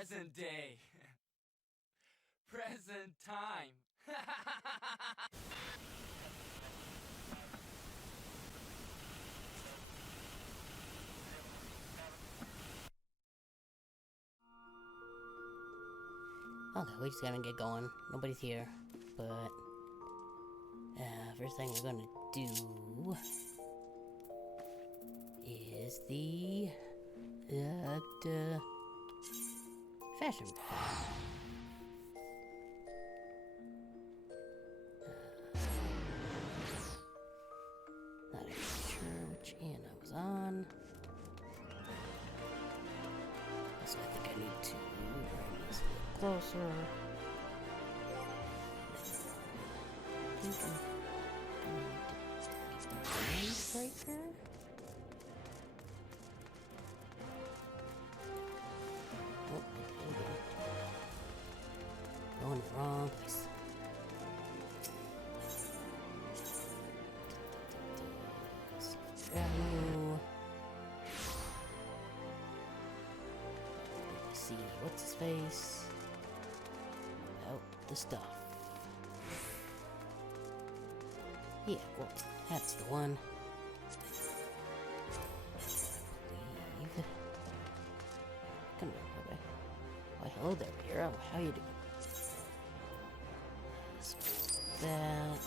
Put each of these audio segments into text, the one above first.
Present day. Present time. Okay, we just gotta get going. Nobody's here, but first thing we're gonna do is the fashion. Not even sure which end I was on. So I think I need to bring this a little closer. Breaker. Oh, okay. Going the wrong place. See what's his face? Out the stuff. Yeah, well, that's the one. I believe. Come here, baby. Why, hello there, hero. How you doing? That.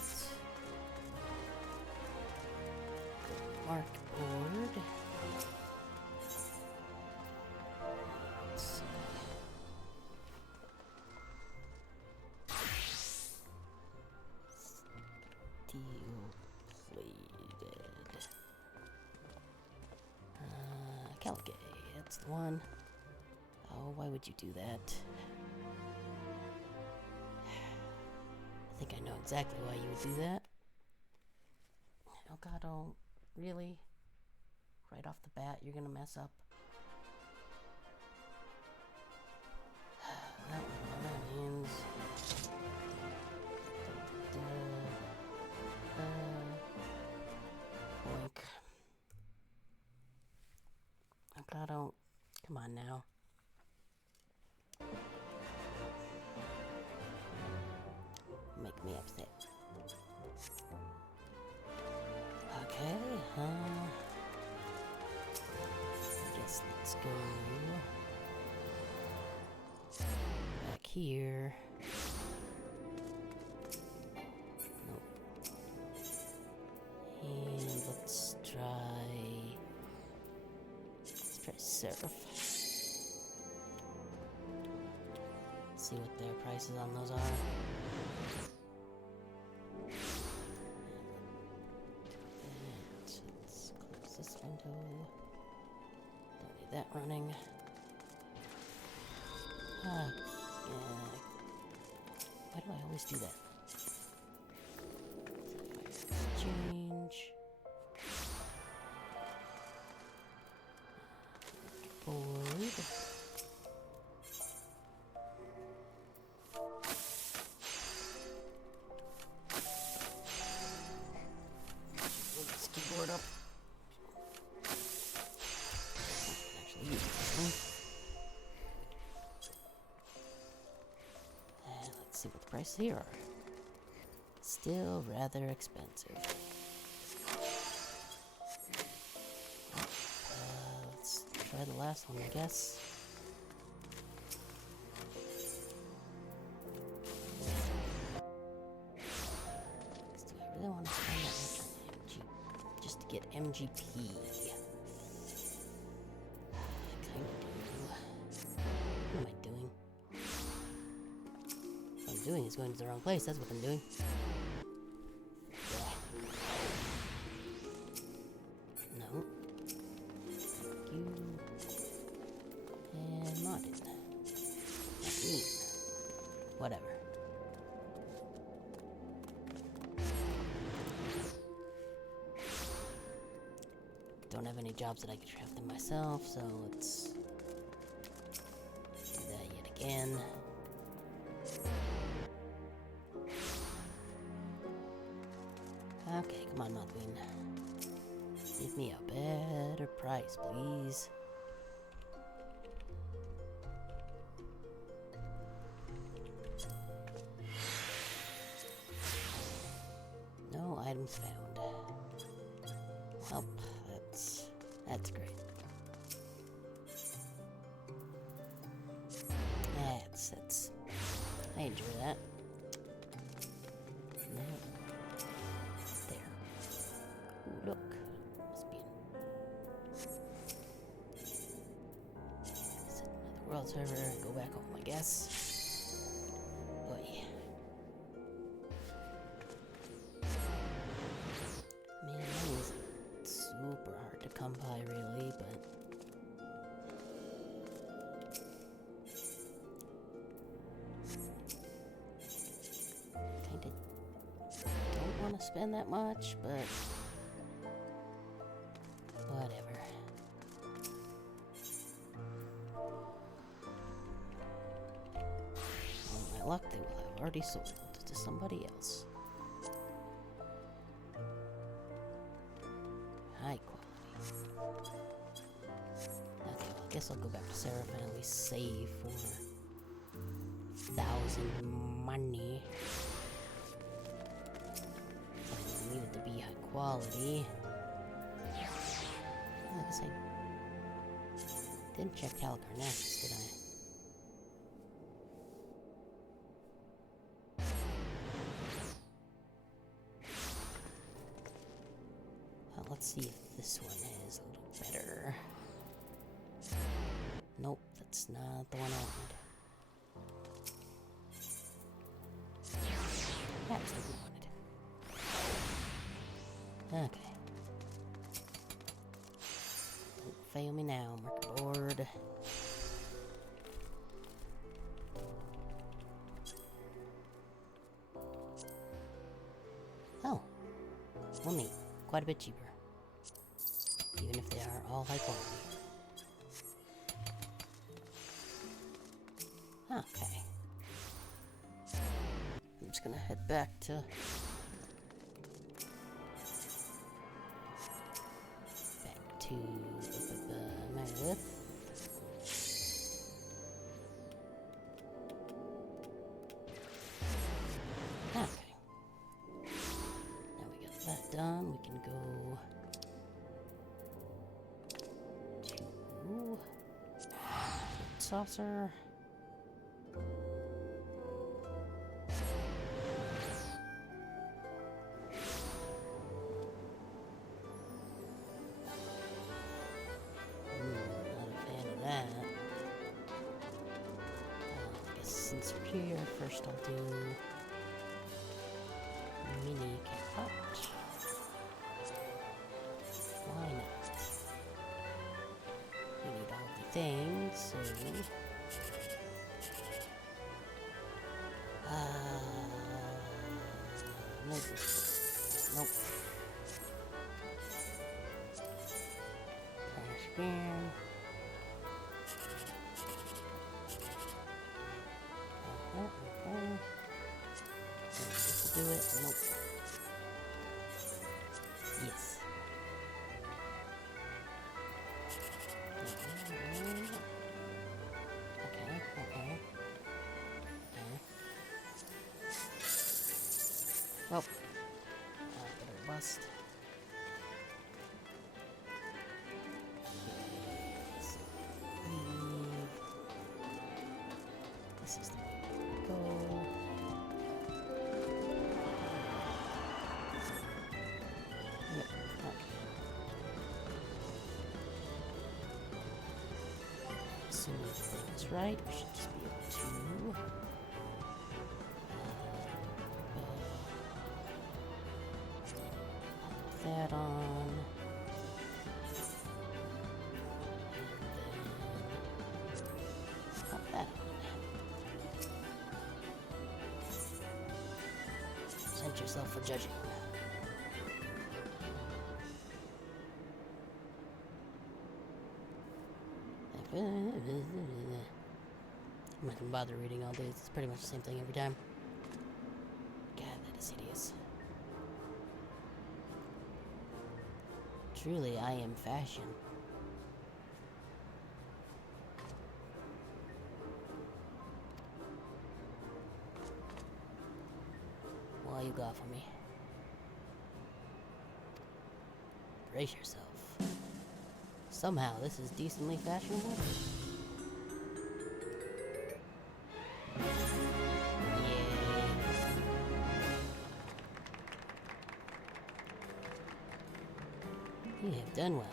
Mark board. Let's see. Steel plated. Calicay, that's the one. Oh, why would you do that? I think I know exactly why you would do that. Oh god, oh, really? Right off the bat, you're gonna mess up. That means... boink. Oh god, oh, come on now. Make me upset. Okay, I guess let's go back here. Nope. And let's try surf. See what their prices on those are. Let's close this window. Don't need that running. Yeah. Why do I always do that? Change. Board. Let's keyboard up. Actually, use this one. And let's see what the prices here are. Still rather expensive. Let's try the last one, I guess. Do I really want to spend that much on MG just to get MGP? I kind of do. What am I doing? What I'm doing is going to the wrong place. That's what I'm doing. No. Thank you. And modded. Not me. Whatever. Don't have any jobs that I could craft them myself, so let's do that yet again. Okay, come on, Mothwing. Give me a better price, please. found. Oh, that's great. That's I enjoy that. No. There. Ooh, look. Must be set another world server and go back home, I guess. Boy. Man, money isn't super hard to come by, really, but kinda don't want to spend that much, but whatever. On my luck, they will have already sold to somebody else. High quality. Okay, well, I guess I'll go back to Seraph and at least save for 1,000 money. I need it to be high quality. I guess I didn't check Halicarnassus, did I? Well, let's see if this one is a little better. Nope, that's not the one I wanted. That's what we wanted. Okay. Don't fail me now, market board. Oh. Only quite a bit cheaper. Even if they are all high quality. Okay. I'm just gonna head back to Meredith. Okay. Now we got that done. We can go to saucer. Since we're here, first I'll do mini cat. Why not? We need all the things, so nope. Trash can. Okay. So do it. Nope. Yes. Okay. Well, better bust. This is the way to go. Yep. Okay. Assuming everything's right, we should just be able to put that on. Pop that on. Send yourself for judging. I'm not gonna bother reading all day. It's pretty much the same thing every time. God, that is hideous. Truly, I am fashion. Why you got for me? Brace yourself. Somehow this is decently fashionable. You have done well.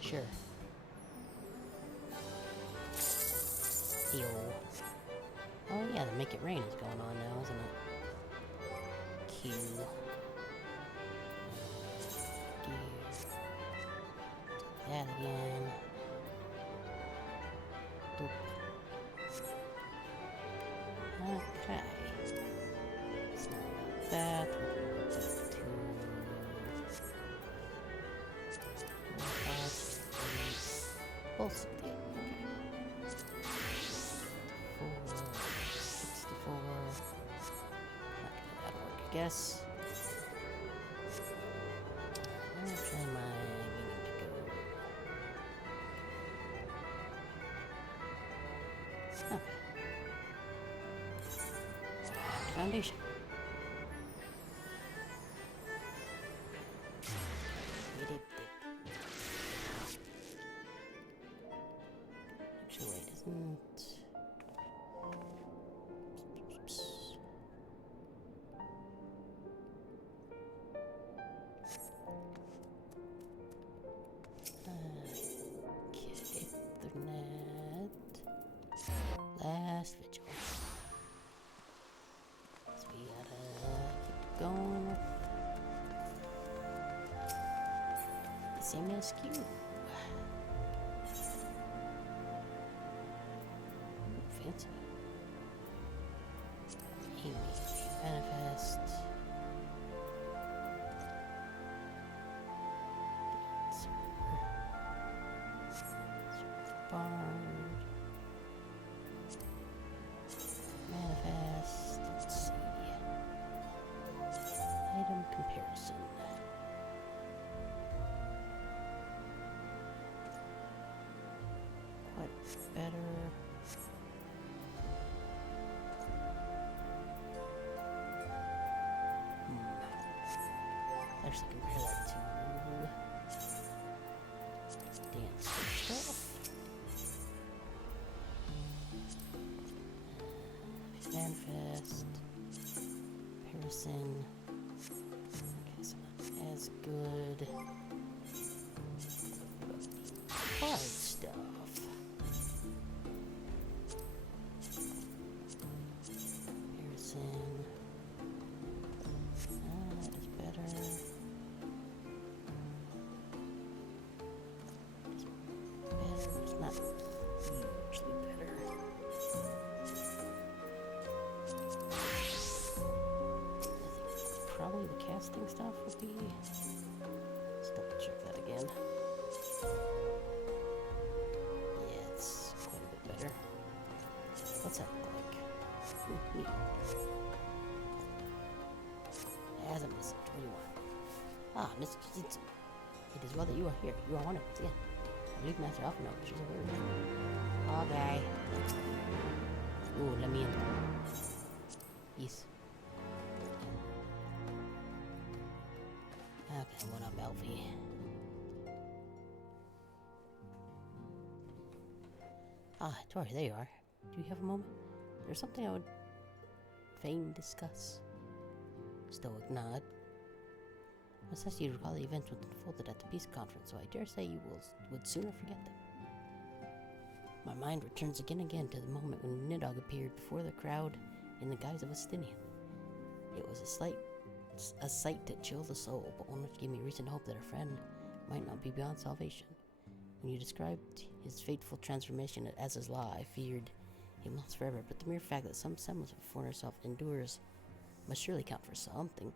Sure. Yo. Oh yeah, the Make It Rain is going on now, isn't it? Q. That again. Boop. Okay. It's not like that. We'll go to 68. Okay. 64. Okay, that'll work, I guess. Where am I meaning to go? Okay. Foundation. Actually, wait, isn't... Okay, Ethernet. Last vigil. So we gotta keep going with the same SQ. Fancy. Manifest. Bard. Manifest. Let's see. Item comparison. Quite better. Actually compare that to dance stuff. Manifest. Comparison. Okay, so not as good. Hard stuff. Comparison. That is better. It's not hugely better. Probably the casting stuff would be. Let's double check that again. Yeah, it's quite a bit better. What's that look like? Ooh, neat. As a message, what do you want? Ah, Miss Jitsu. It is well that you are here. You are one of us, yeah. I believe Master Alpha knows she's a word. Okay. Ooh, let me in. Yes. Okay, what up, Elfie? Ah, Tori, there you are. Do you have a moment? There's something I would fain discuss. Stoic nod. I assess you recall the events which unfolded at the peace conference, so I dare say you would sooner forget them. My mind returns again and again to the moment when Nidhogg appeared before the crowd in the guise of Estinien. It was a sight to chill the soul, but one which gave me reason to hope that our friend might not be beyond salvation. When you described his fateful transformation as his law, I feared him lost forever, but the mere fact that some semblance of a foreigner self endures must surely count for something.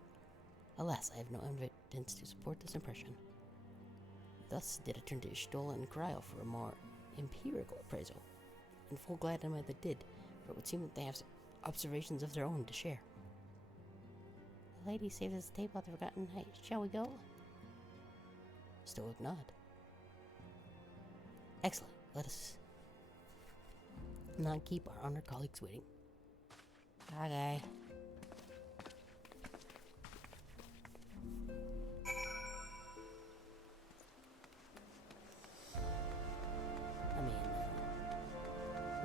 Alas, I have no evidence to support this impression. Thus did I turn to Ishgard and Cryo for a more empirical appraisal, and full glad am I that did, for it would seem that they have observations of their own to share. The lady saves us the table at the Forgotten Night. Shall we go? Stoic nod. Excellent. Let us not keep our honored colleagues waiting. Okay.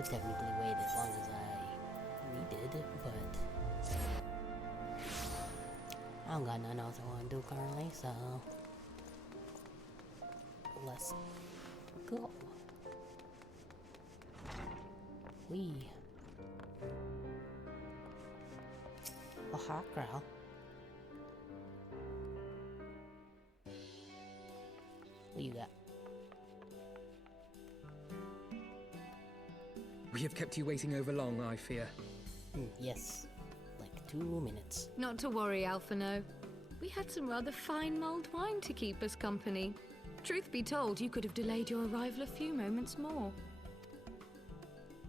technically waited as long as I needed, but I don't got nothing else I want to do currently, so let's go. Oh, hot girl. What you got? We have kept you waiting over long, I fear. Yes, like 2 minutes. Not to worry, Alphino. We had some rather fine mulled wine to keep us company. Truth be told, you could have delayed your arrival a few moments more.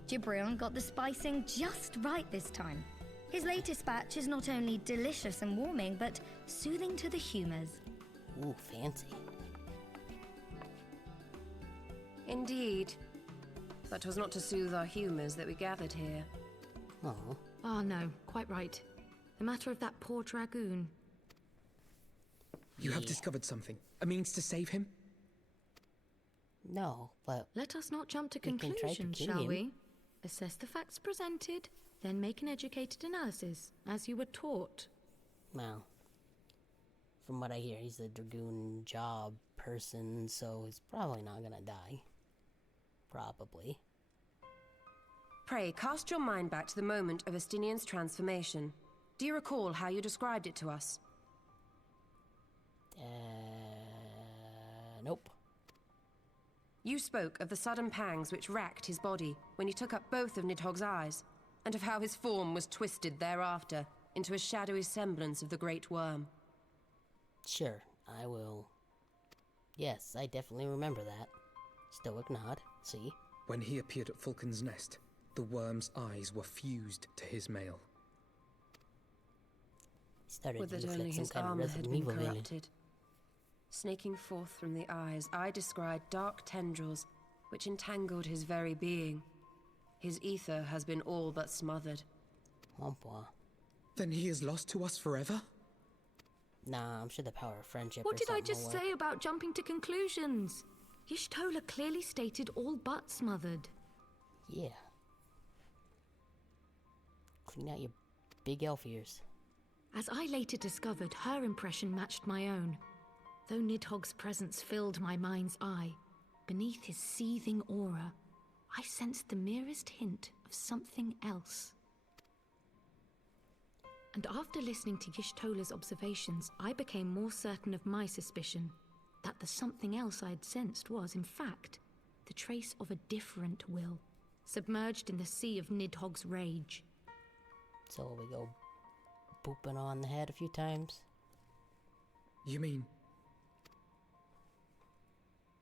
Gibrion got the spicing just right this time. His latest batch is not only delicious and warming, but soothing to the humours. Ooh, fancy. Indeed. But 'twas not to soothe our humours that we gathered here. Oh. Ah, no, quite right. The matter of that poor dragoon. You have discovered something. A means to save him? No, but Let us not jump to we can try to conclusions, kill shall him. we? Assess the facts presented, then make an educated analysis, as you were taught. well, from what I hear, he's a dragoon job person, so he's probably not gonna die. Probably. Pray, cast your mind back to the moment of Estinien's transformation. Do you recall how you described it to us? Nope. You spoke of the sudden pangs which racked his body when he took up both of Nidhogg's eyes, and of how his form was twisted thereafter into a shadowy semblance of the Great Worm. Sure, I will. Yes, I definitely remember that. Stoic nod. See? When he appeared at Falcon's Nest, the worm's eyes were fused to his mail. He started Would to that look only like some his kind of armor had Resident been Evil villain. corrupted. Snaking forth from the eyes, I descried dark tendrils which entangled his very being. His ether has been all but smothered. Womp womp. Then he is lost to us forever? Nah, I'm sure the power of friendship What or did I something just will work. say about jumping to conclusions? Y'shtola clearly stated all but smothered. Yeah. Clean out your big elf ears. As I later discovered, her impression matched my own. Though Nidhogg's presence filled my mind's eye, beneath his seething aura, I sensed the merest hint of something else. And after listening to Y'shtola's observations, I became more certain of my suspicion, that the something else I had sensed was, in fact, the trace of a different will, submerged in the sea of Nidhogg's rage. So we go booping on the head a few times. You mean...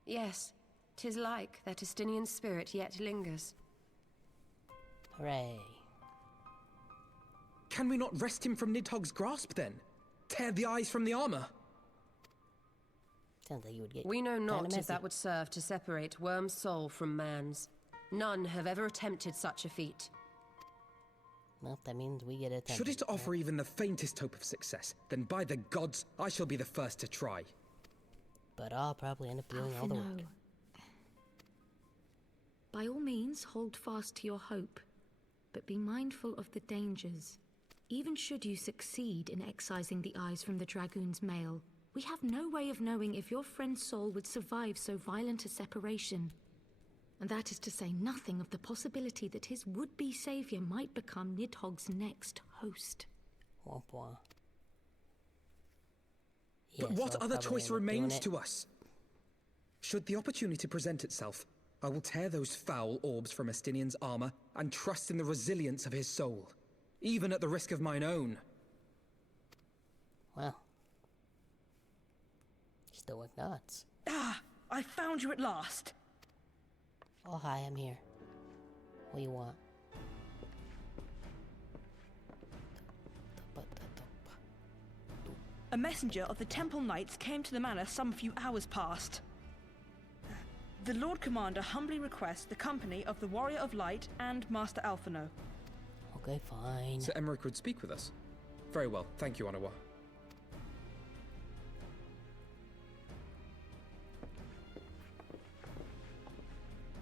Yes, 'tis like that Estinian spirit yet lingers. Hooray. Can we not wrest him from Nidhogg's grasp, then? Tear the eyes from the armor? Sounds like you would get We know kinda not messy. if that would serve to separate Worm's soul from man's. None have ever attempted such a feat. Well, that means we get it. Should it offer even the faintest hope of success, then by the gods, I shall be the first to try. But I'll probably end up doing all the work. Alphino. By all means, hold fast to your hope, but be mindful of the dangers. Even should you succeed in excising the eyes from the dragoon's mail, we have no way of knowing if your friend's soul would survive so violent a separation. And that is to say nothing of the possibility that his would-be savior might become Nidhogg's next host. Womp womp. But Yes, what I'll other probably choice end up doing remains it. to us? Should the opportunity present itself, I will tear those foul orbs from Estinien's armor and trust in the resilience of his soul, even at the risk of mine own. Well. Stoic nuts. Ah, I found you at last. Oh, hi, I'm here. What do you want? A messenger of the Temple Knights came to the manor some few hours past. The Lord Commander humbly requests the company of the Warrior of Light and Master Alphino. Okay, fine. Sir Emmerich would speak with us. Very well, thank you, Anawa.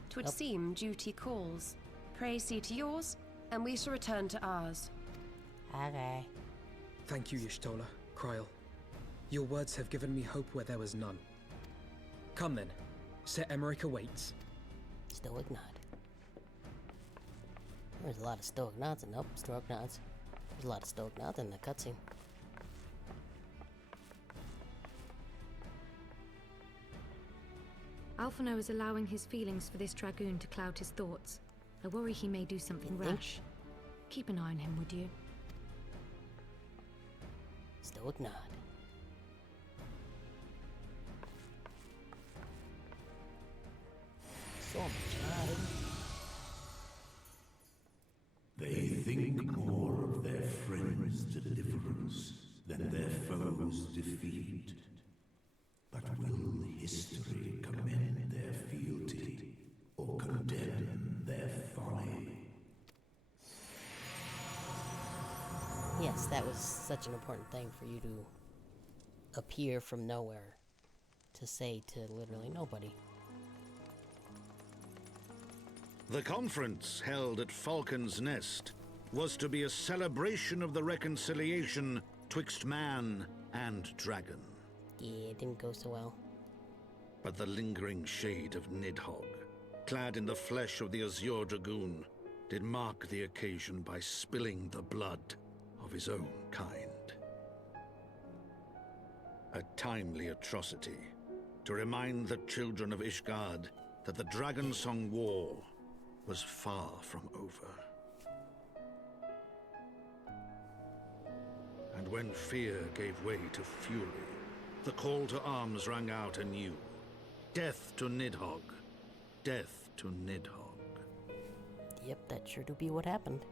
'Twould seem duty calls. Pray see to yours, and we shall return to ours. Okay. Thank you, Y'shtola, Kryl. Your words have given me hope where there was none. Come then. Sir Emmerich awaits. Stoic nod. There's a lot of stoic nods and stoic nods. There's a lot of stoic nods in the cutscene. Alphino is allowing his feelings for this dragoon to cloud his thoughts. I worry he may do something rash. Keep an eye on him, would you? Stoic nod. So much nodding. They think more of their friends' deliverance than their foes' defeat. But will history commend their fealty or condemn their folly? Yes, that was such an important thing for you to appear from nowhere to say to literally nobody. The conference held at Falcon's Nest was to be a celebration of the reconciliation twixt man and dragon. Yeah, it didn't go so well. But the lingering shade of Nidhogg, clad in the flesh of the Azure Dragoon, did mark the occasion by spilling the blood of his own kind. A timely atrocity to remind the children of Ishgard that the Dragonsong War was far from over. And when fear gave way to fury, the call to arms rang out anew. Death to Nidhogg. Death to Nidhogg. Yep, that sure do be what happened.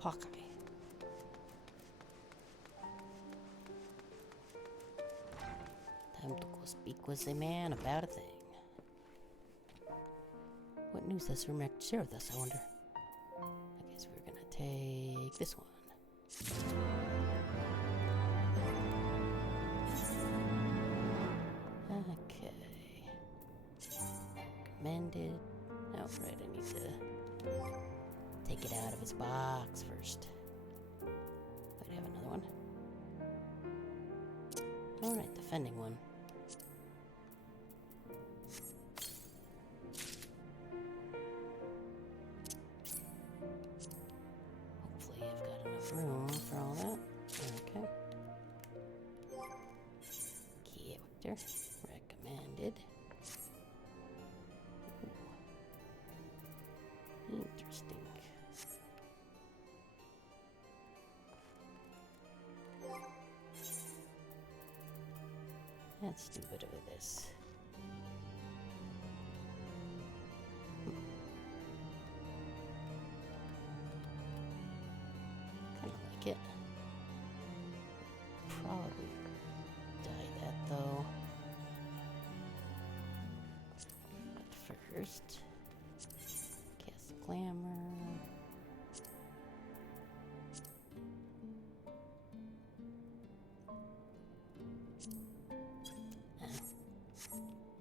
Hawkeye. Time to go speak with the man about a thing. What news does Hermec share with us, I wonder? I guess we're gonna take this one. Okay. Commended. Oh, right, I need to take it out of its box first. Might have another one. Alright, defending one. Hopefully I've got enough room for all that. Okay. Character. Recommended. Ooh. Interesting. Let's do a bit of this. Kinda like it. Probably dye that though. But first, cast glamour.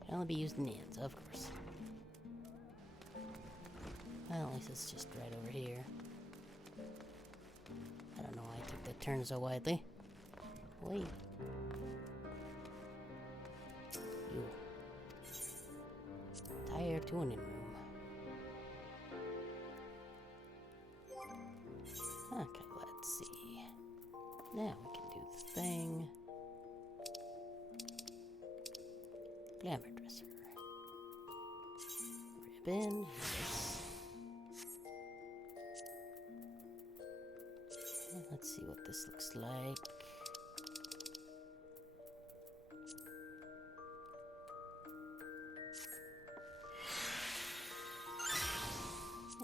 Can only be used in hands, of course. Well, at least it's just right over here. I don't know why I took that turn so widely. Wait. You. Tire tuning room. Okay, let's see. Now we can do this thing. Glamour dresser. Ribbon. Yes. Let's see what this looks like.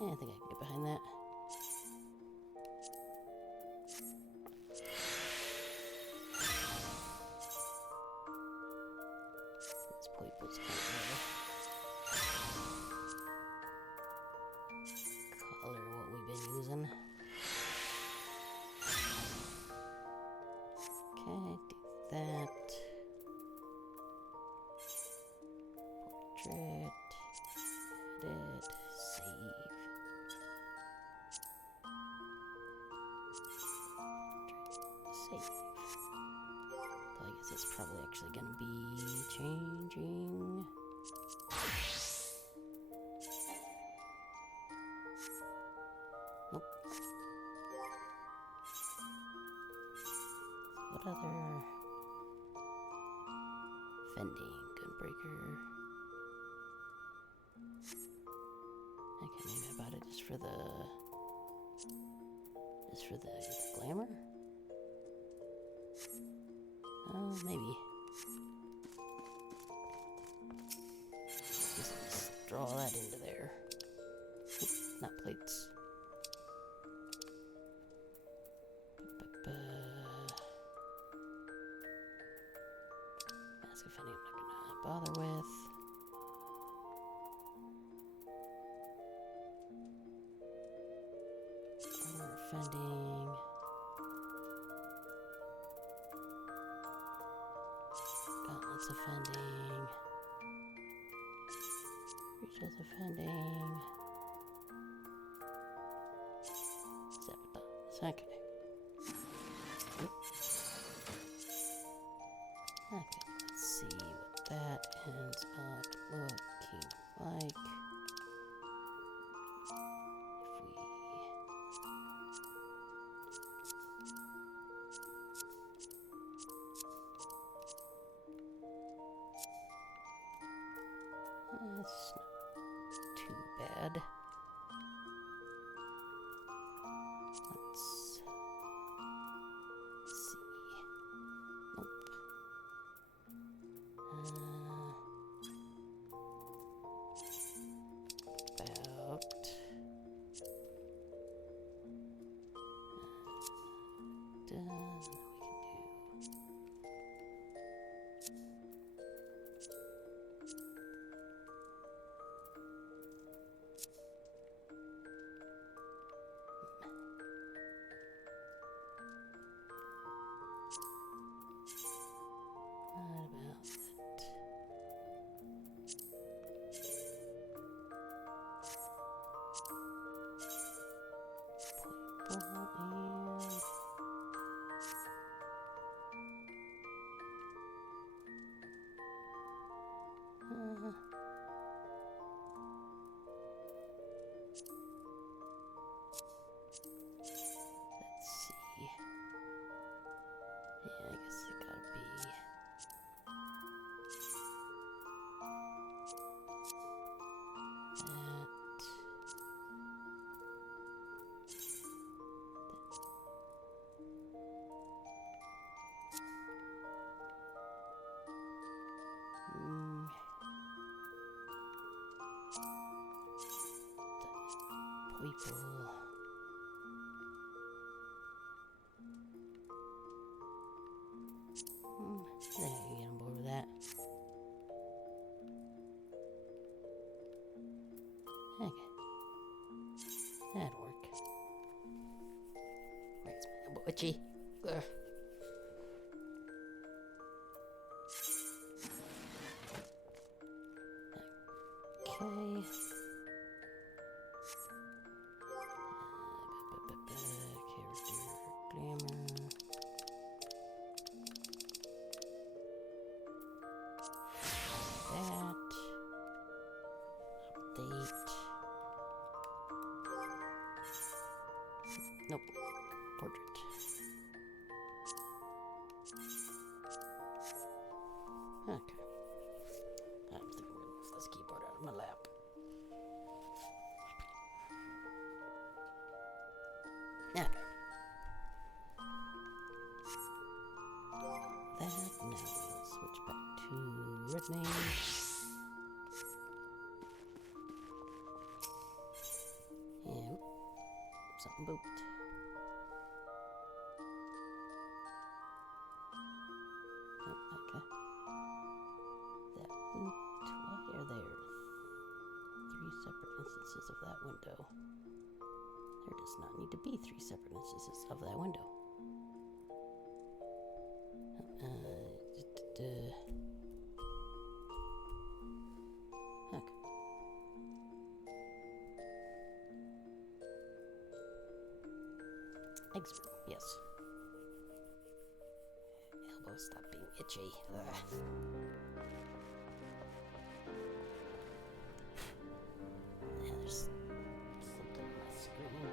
Yeah, I think I can get behind that. This purple's kind of color what we've been using. Edit. Save. Save. Though I guess it's probably actually gonna be changing. Nope. So what other fending, gunbreaker? Okay, maybe I bought it just for the glamour? Maybe. Just draw that into there. Oop, not plates. Mask of Fending I'm not gonna bother with. Armor Fending. Gauntlets of Fending. Breeches of Fending. Sabotage. Okay. Okay, let's see what that ends up looking like. That's not too bad. Let's see. Nope. About done. Let's see. Yeah, I guess it gotta be. People. I think I can get on board with that. Okay. That'd work. Makes me a little itchy. Ugh. Okay. Nope. Portrait. Okay. I think I'm gonna move this keyboard out of my lap. Okay. That now switch back to red mage. Yeah. Something booped. Of that window. There does not need to be 3 separate instances of that window. Yes. Elbows stop being itchy. Ugh. Yeah, there's something on my screen.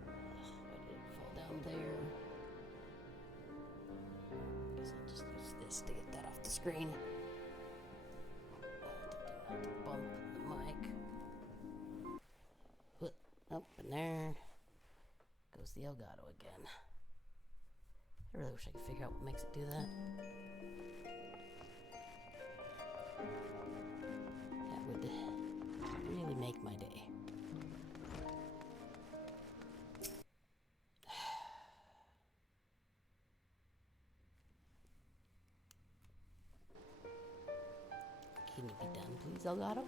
Why did it fall down there? Guess I'll just use this to get that off the screen. Not to bump the mic. Up and there goes the Elgato again. I really wish I could figure out what makes it do that. That would really make my day. Can you be done, please, Elgato?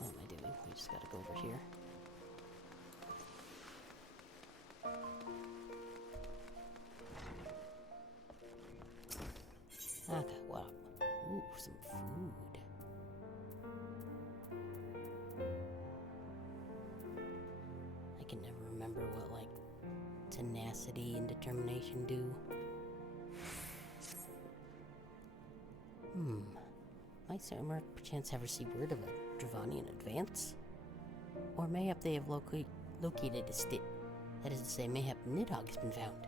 What am I doing? We just gotta go over here. Okay, what up? Ooh, some food. I can never remember what, like, tenacity and determination do. Might Sarmark perchance ever see word of a Dravanian advance? Or mayhap they have located a that is to say, mayhap Nidhogg has been found.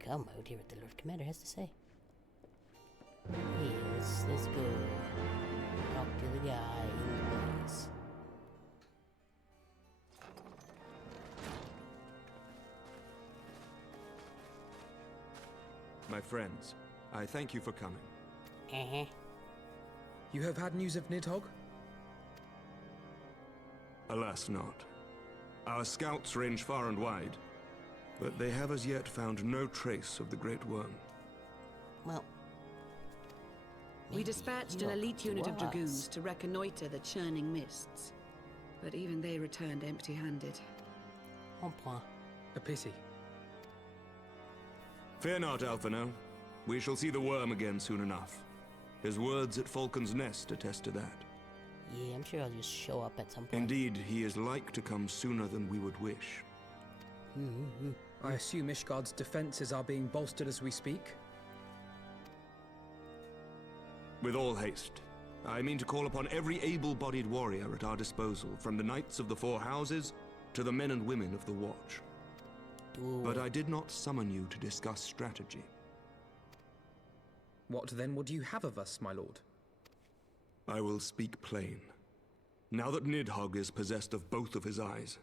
Come out, hear what the Lord Commander has to say. Hey, let's go talk to the guy in the place. My friends, I thank you for coming. You have had news of Nidhogg? Alas not. Our scouts range far and wide, but they have as yet found no trace of the Great Worm. Well, we dispatched an elite unit of dragoons to reconnoiter the churning mists, but even they returned empty-handed. A pity. Fear not, Alphino. We shall see the worm again soon enough. His words at Falcon's Nest attest to that. Yeah, I'm sure I'll just show up at some point. Indeed, he is like to come sooner than we would wish. I assume Ishgard's defenses are being bolstered as we speak? With all haste. I mean to call upon every able-bodied warrior at our disposal, from the Knights of the Four Houses to the men and women of the Watch. But I did not summon you to discuss strategy. What then would you have of us, my lord? I will speak plain. Now that Nidhogg is possessed of both of his eyes,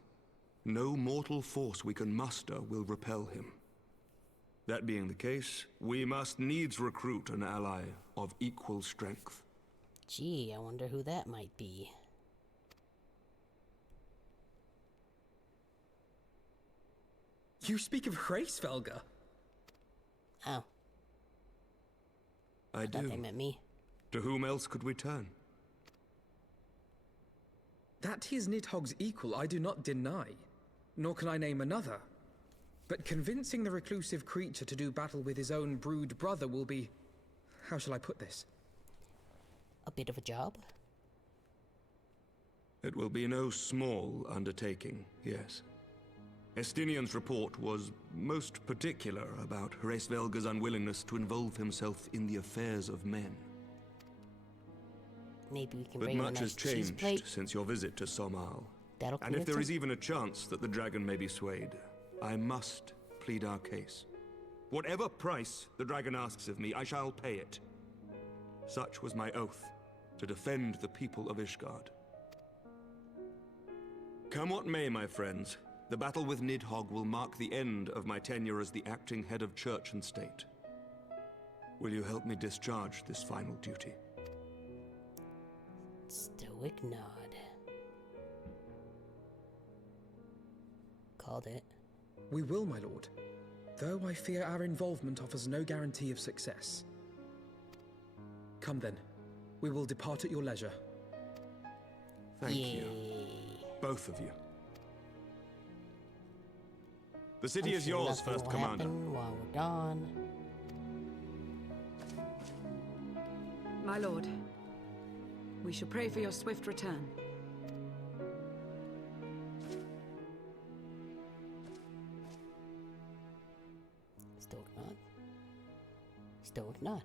no mortal force we can muster will repel him. That being the case, we must needs recruit an ally of equal strength. Gee, I wonder who that might be. You speak of Hraesvelga? Oh. I do. They meant me. To whom else could we turn? That he is Nidhogg's equal, I do not deny. Nor can I name another. But convincing the reclusive creature to do battle with his own brood brother will be... how shall I put this? A bit of a job? It will be no small undertaking, yes. Estinien's report was most particular about Hraesvelga's unwillingness to involve himself in the affairs of men. Maybe we can but bring him a much nice has cheese changed plate. Since your visit to Somal. That'll And if there convince is even a chance that the dragon may be swayed, I must plead our case. Whatever price the dragon asks of me, I shall pay it. Such was my oath, to defend the people of Ishgard. Come what may, my friends, the battle with Nidhogg will mark the end of my tenure as the acting head of church and state. Will you help me discharge this final duty? Stoic nod. Called it. We will, my lord. Though I fear our involvement offers no guarantee of success. Come then. We will depart at your leisure. Thank you. Both of you. The city is yours, First Commander. While we're gone. My lord, We shall pray for your swift return. Still not. Still not.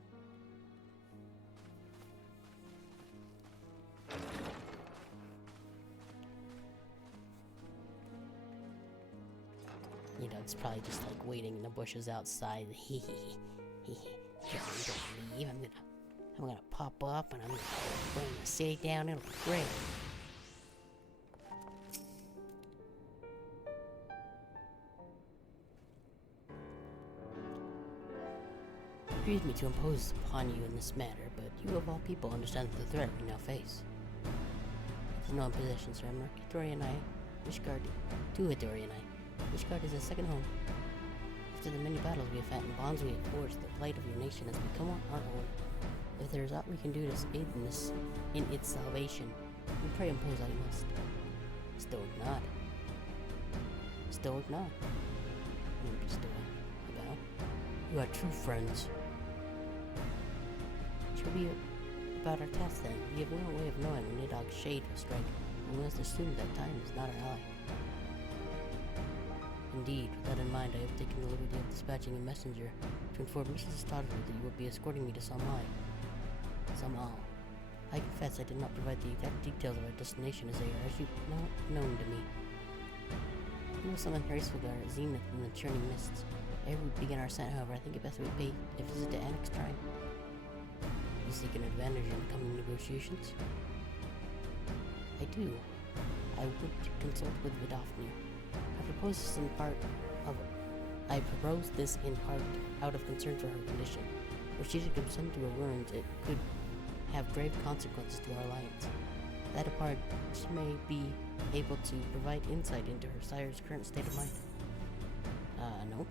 You know, it's probably just like waiting in the bushes outside. Hee hee hee hee. Don't leave. I'm gonna pop up and I'm gonna bring the city down. It'll be great. It grieves me to impose upon you in this matter, but you of all people understand the threat we now face. It is no imposition, sir. Mercury and I, Ishgard, to Hitori and I. Ishgard is a second home. After the many battles we have fought and bonds we have forged, the plight of your nation has become our own. If there is aught we can do to aid in its salvation, we pray impose I must. Stoic nod. Stoic nod. Stoic. About. You are true friends. Shall we about our task then? We have no way of knowing when Nidog's shade will strike. We must assume that time is not our ally. Indeed, with that in mind, I have taken the liberty of dispatching a messenger to inform Mrs. Stoddard that you will be escorting me to Samai. I confess I did not provide the exact details of our destination as they are as you known to me. We will summon Heavensward at Zenith from the churning mists. Ere we begin our ascent, however, I think it best we pay a visit to Annex Shrine. You seek an advantage in coming negotiations? I do. I would consult with Vidofnir. I propose this in part out of concern for her condition. Were she to consent to her wounds, it could have grave consequences to our alliance. That apart, she may be able to provide insight into her sire's current state of mind. No.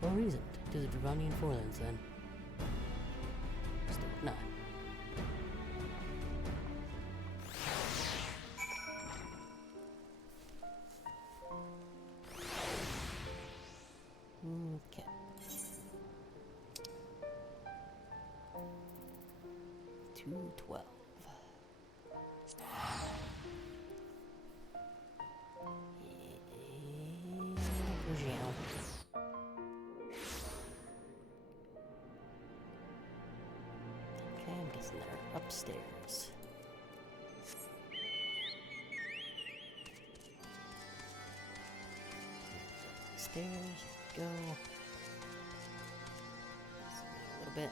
Well reasoned. To the Dragonian Forelands, then. Still not. Okay. $212. Okay, I'm guessing they're upstairs. Stairs, go. A little bit.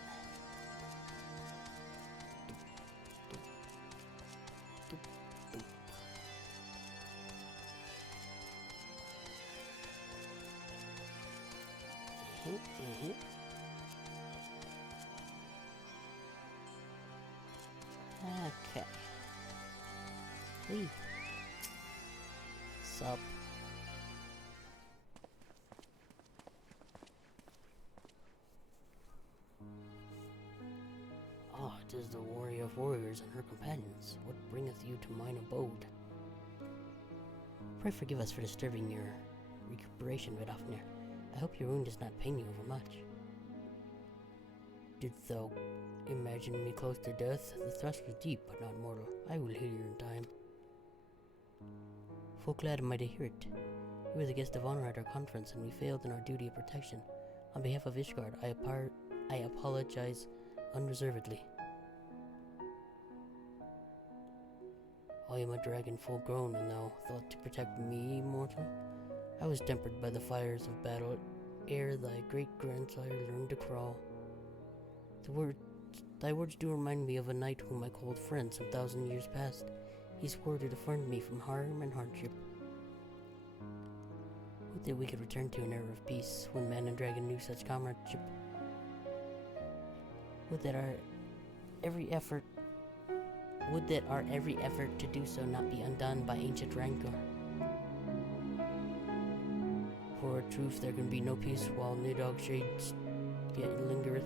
Okay. Leave. Sup. Ah, it is the warrior of warriors and her companions. What bringeth you to mine abode? Pray forgive us for disturbing your recuperation, Vidofnir. I hope your wound does not pain you overmuch. Didst thou imagine me close to death? The thrust was deep, but not mortal. I will heal you in time. Full glad am I to hear it. You were the guest of honor at our conference, and we failed in our duty of protection. On behalf of Ishgard, I apologize unreservedly. I am a dragon full grown, and thou thought to protect me, mortal? I was tempered by the fires of battle ere thy great-grandsire learned to crawl. Thy words do remind me of a knight whom I called friend some 1,000 years past. He swore to defend me from harm and hardship. Would that we could return to an era of peace, when man and dragon knew such comradeship. Would that our every effort to do so not be undone by ancient rancor. For a truth there can be no peace while Nidog's shades yet lingereth.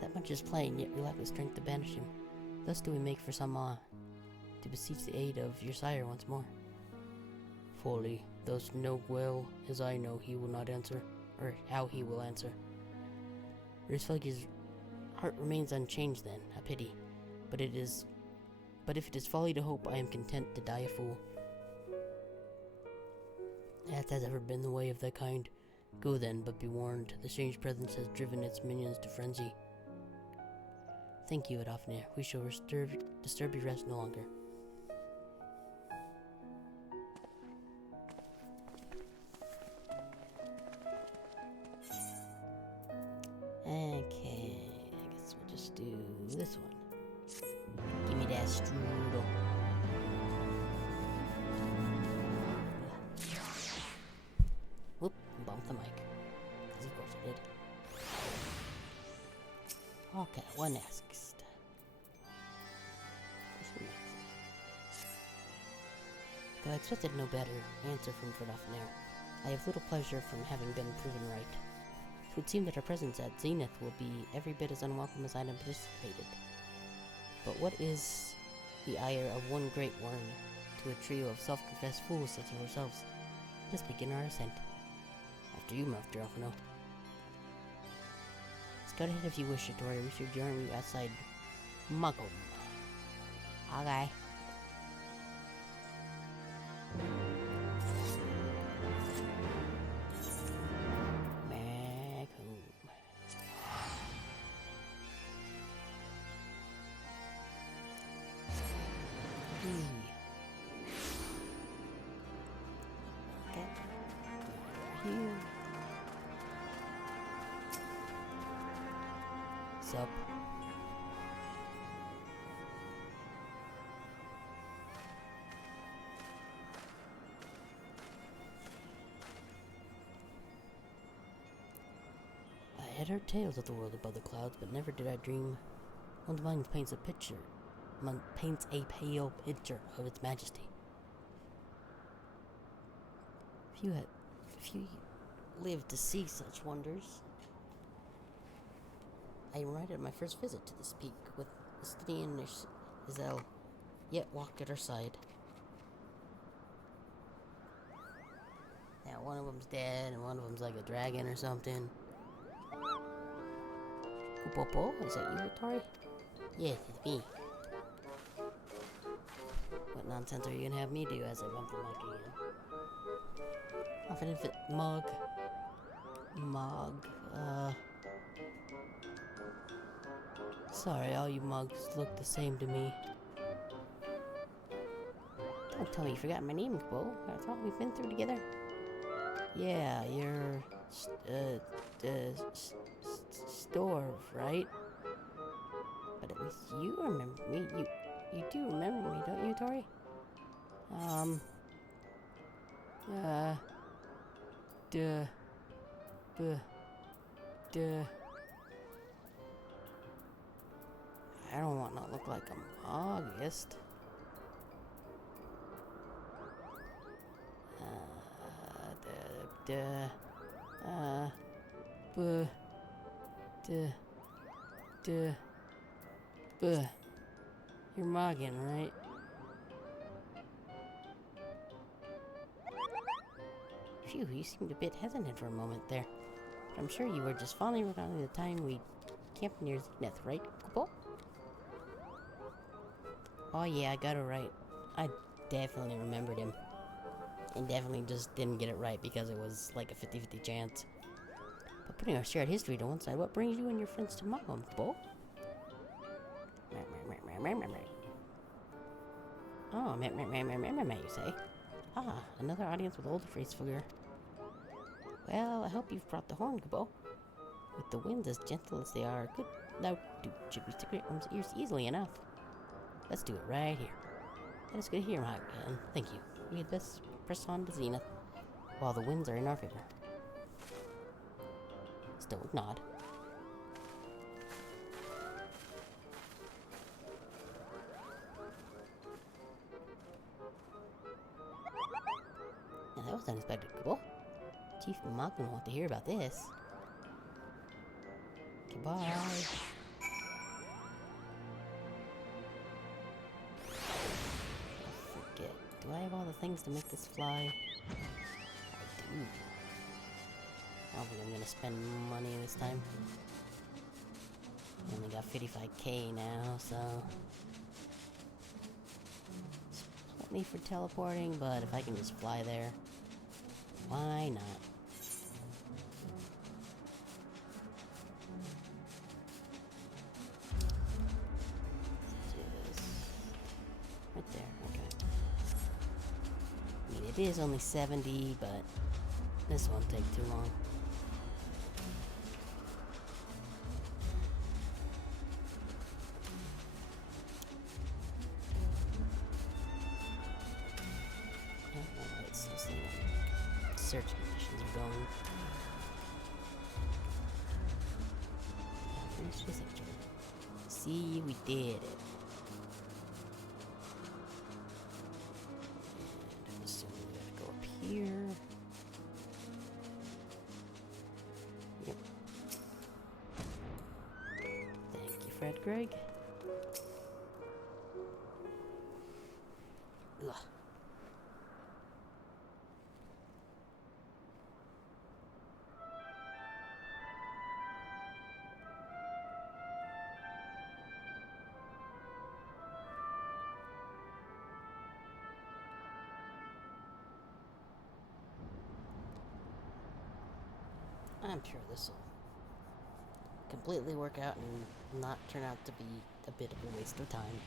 That much is plain, yet we lack the strength to banish him. Thus do we make for Sama, to beseech the aid of your sire once more. Folly, those know well as I know he will not answer, or how he will answer. Rizfelgi's heart remains unchanged then, a pity. But if it is folly to hope, I am content to die a fool. That has ever been the way of thy kind. Go then, but be warned, the strange presence has driven its minions to frenzy. Thank you, Adolfnir. We shall disturb your rest no longer. Okay, I guess we'll just do this one. Give me that strudel. Whoop, bumped the mic. Because of course I did. Okay, what next? Though I expected no better answer from Adolfnir, I have little pleasure from having been proven right. It would seem that our presence at Zenith will be every bit as unwelcome as I had anticipated. But what is the ire of one great worm to a trio of self-confessed fools such as ourselves? Let us begin our ascent. After you, Master Alphino. Scout ahead if you wish, Shatori. We should join you outside Muggle. Okay. Back home. Okay. Here. Sup? I had heard tales of the world above the clouds, but never did I dream one's mind paints a pale picture of its majesty. If you lived to see such wonders. I am right at my first visit to this peak, with Estinien and Isel yet walked at her side. Now one of them's dead, and one of them's like a dragon or something. Kupopo, is that you, Tori? Yes, it's me. What nonsense are you gonna have me do as I bump the mic again? Off an infant Mog. Sorry, all you mugs look the same to me. Don't tell me you forgot my name, Kupo. That's all we've been through together. Yeah, you're Storv, right? But at least you remember me. You do remember me, don't you, Tori? I don't want to look like a August. You're Morgan, right? Phew, you seemed a bit hesitant for a moment there. But I'm sure you were just fondly recalling the time we camped near Zenith, right, Kupo? Oh yeah, I got it right. I definitely remembered him. And definitely just didn't get it right because it was like a 50-50 chance. But putting our shared history to one side, what brings you and your friends to Muggle, Kupo? Oh, you say? Ah, another audience with older face figure. Well, I hope you've brought the horn, Kupo. With the winds as gentle as they are, good loud should we stick one's ears easily enough. Let's do it right here. That is good to hear, my man. Thank you. We had best press on to Zenith while the winds are in our favor. Still nod. Now that was unexpected, Kupo. Chief Muggle will want to hear about this. Goodbye. Do I have all the things to make this fly? I do. I don't think I'm gonna spend money this time. Only got 55k now, so it's plenty for teleporting, but if I can just fly there, why not? Just right there, okay. I mean, it is only 70, but this won't take too long. Alright, so search conditions are going. Finish this picture. See, we did it. And I'm assuming we gotta go up here. Yep. Thank you, Fred Greg. Ugh. I'm sure this will completely work out and not turn out to be a bit of a waste of time.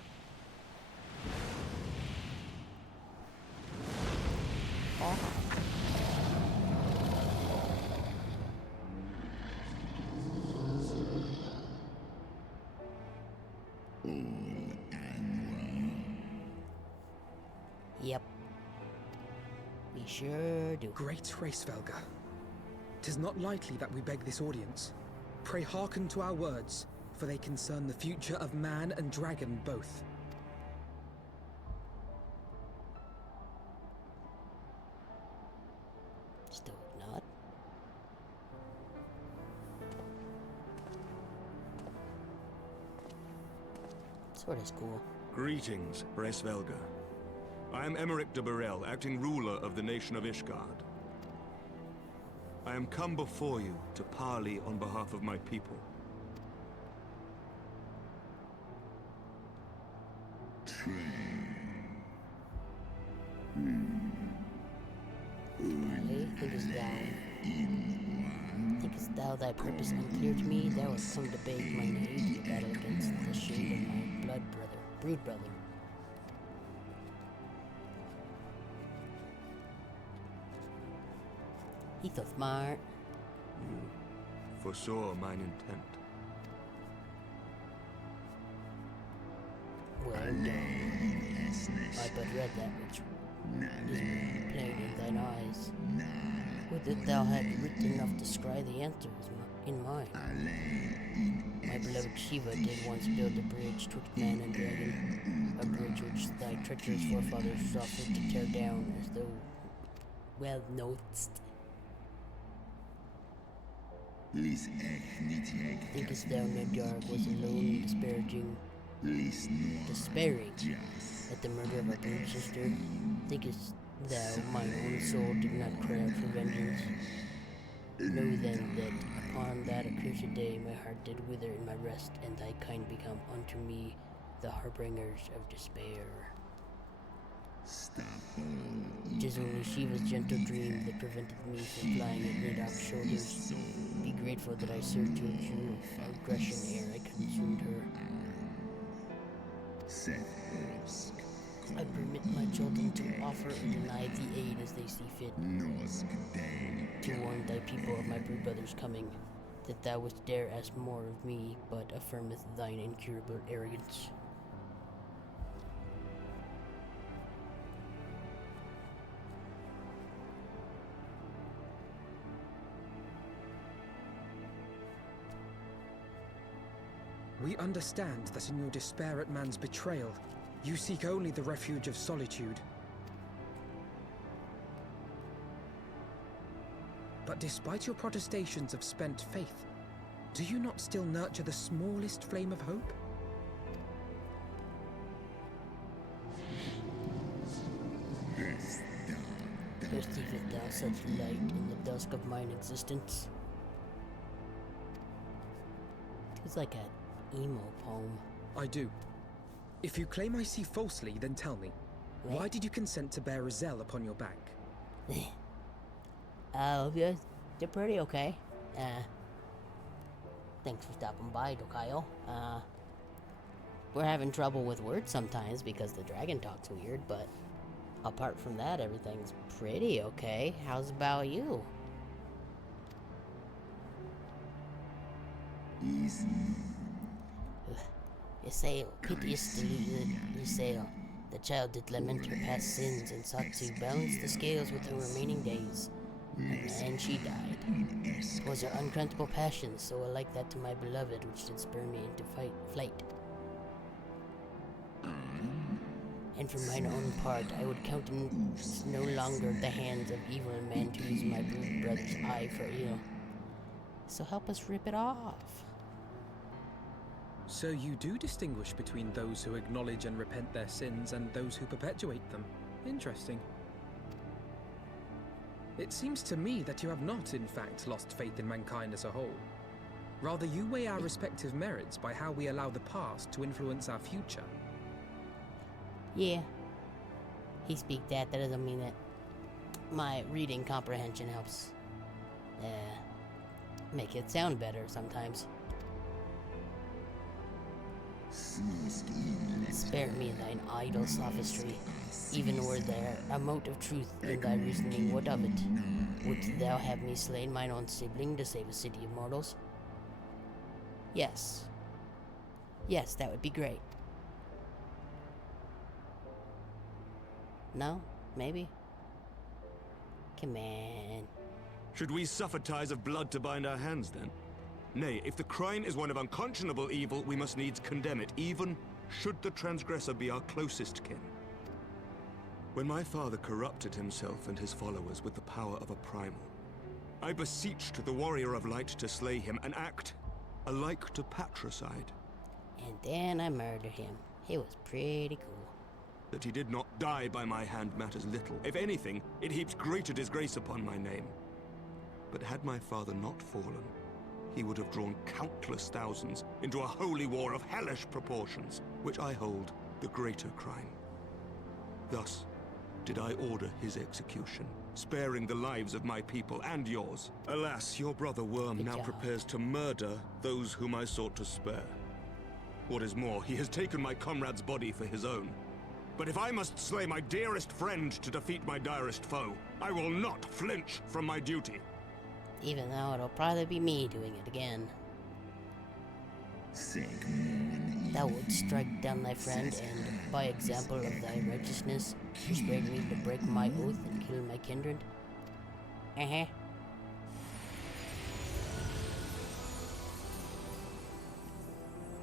Oh. Yep. We sure do. Great Hraesvelga. 'Tis not lightly that we beg this audience. Pray hearken to our words, for they concern the future of man and dragon both. Still not. Sort of cool. Greetings, Hraesvelga. I am Emmerich de Burrell, acting ruler of the nation of Ishgard. I am come before you to parley on behalf of my people. Thinkest thou thy purpose unclear to me? Thou hast come to beg mine aid to battle against the shade of my brood brother. He thought smart. Foresaw mine intent. Well done. I but read that which is plain in thine eyes. Would that thou had writ enough to scry the answers in mine. My beloved Shiva did once build a bridge twixt man and dragon, a bridge which thy treacherous forefathers saw fit to tear down, as thou well knowest. Thinkest thou Nedjarg was alone despairing at the murder of our brood sister? Thinkest thou mine own soul did not cry out for vengeance? Know then that upon that accursed day my heart did wither in my rest, and thy kind become unto me the harbingers of despair. 'Tis only Shiva's gentle dream that prevented me from flying at Nedjarg's shoulders. Be grateful that I served your true aggression ere I consumed her. I permit my children to offer or deny the aid as they see fit. To warn thy people of my brood brother's coming, that thou wouldst dare ask more of me, but affirmeth thine incurable arrogance. We understand that in your despair at man's betrayal, you seek only the refuge of solitude. But despite your protestations of spent faith, do you not still nurture the smallest flame of hope? Perceiveth thou such light in the dusk of mine existence? It's like a emo poem. I do. If you claim I see falsely, then tell me. What? Why did you consent to bear a Zell upon your back? Yeah, they're pretty okay. Thanks for stopping by, Dokayo. We're having trouble with words sometimes because the dragon talks weird, but apart from that, everything's pretty okay. How's about you? Ysael, piteous Ysael, the child did lament her past sins and sought to balance the scales with her remaining days. And she died. 'Twas her unquenchable passion, so alike that to my beloved, which did spur me into flight. And for mine own part, I would countenance no longer the hands of evil men to use my brood brother's eye for ill. So help us rip it off. So you do distinguish between those who acknowledge and repent their sins and those who perpetuate them. Interesting. It seems to me that you have not, in fact, lost faith in mankind as a whole. Rather, you weigh our respective merits by how we allow the past to influence our future. Yeah. He speak that doesn't mean that my reading comprehension helps make it sound better sometimes. Spare me thine idle sophistry. Even were there a mote of truth in thy reasoning, what of it? Wouldst thou have me slain mine own sibling to save a city of mortals? Yes. Yes, that would be great. No? Maybe? Come on. Should we suffer ties of blood to bind our hands, then? Nay, if the crime is one of unconscionable evil, we must needs condemn it, even should the transgressor be our closest kin. When my father corrupted himself and his followers with the power of a primal, I beseeched the warrior of light to slay him, an act alike to patricide. And then I murdered him. He was pretty cool. That he did not die by my hand matters little. If anything, it heaps greater disgrace upon my name. But had my father not fallen, he would have drawn countless thousands into a holy war of hellish proportions, which I hold the greater crime. Thus did I order his execution, sparing the lives of my people and yours. Alas, your brother Worm now prepares to murder those whom I sought to spare. What is more, he has taken my comrade's body for his own. But if I must slay my dearest friend to defeat my direst foe, I will not flinch from my duty. Even though it'll probably be me doing it again. Thou wouldst strike down thy friend, and by example of thy righteousness, persuade me to break my oath and kill my kindred? Uh-huh.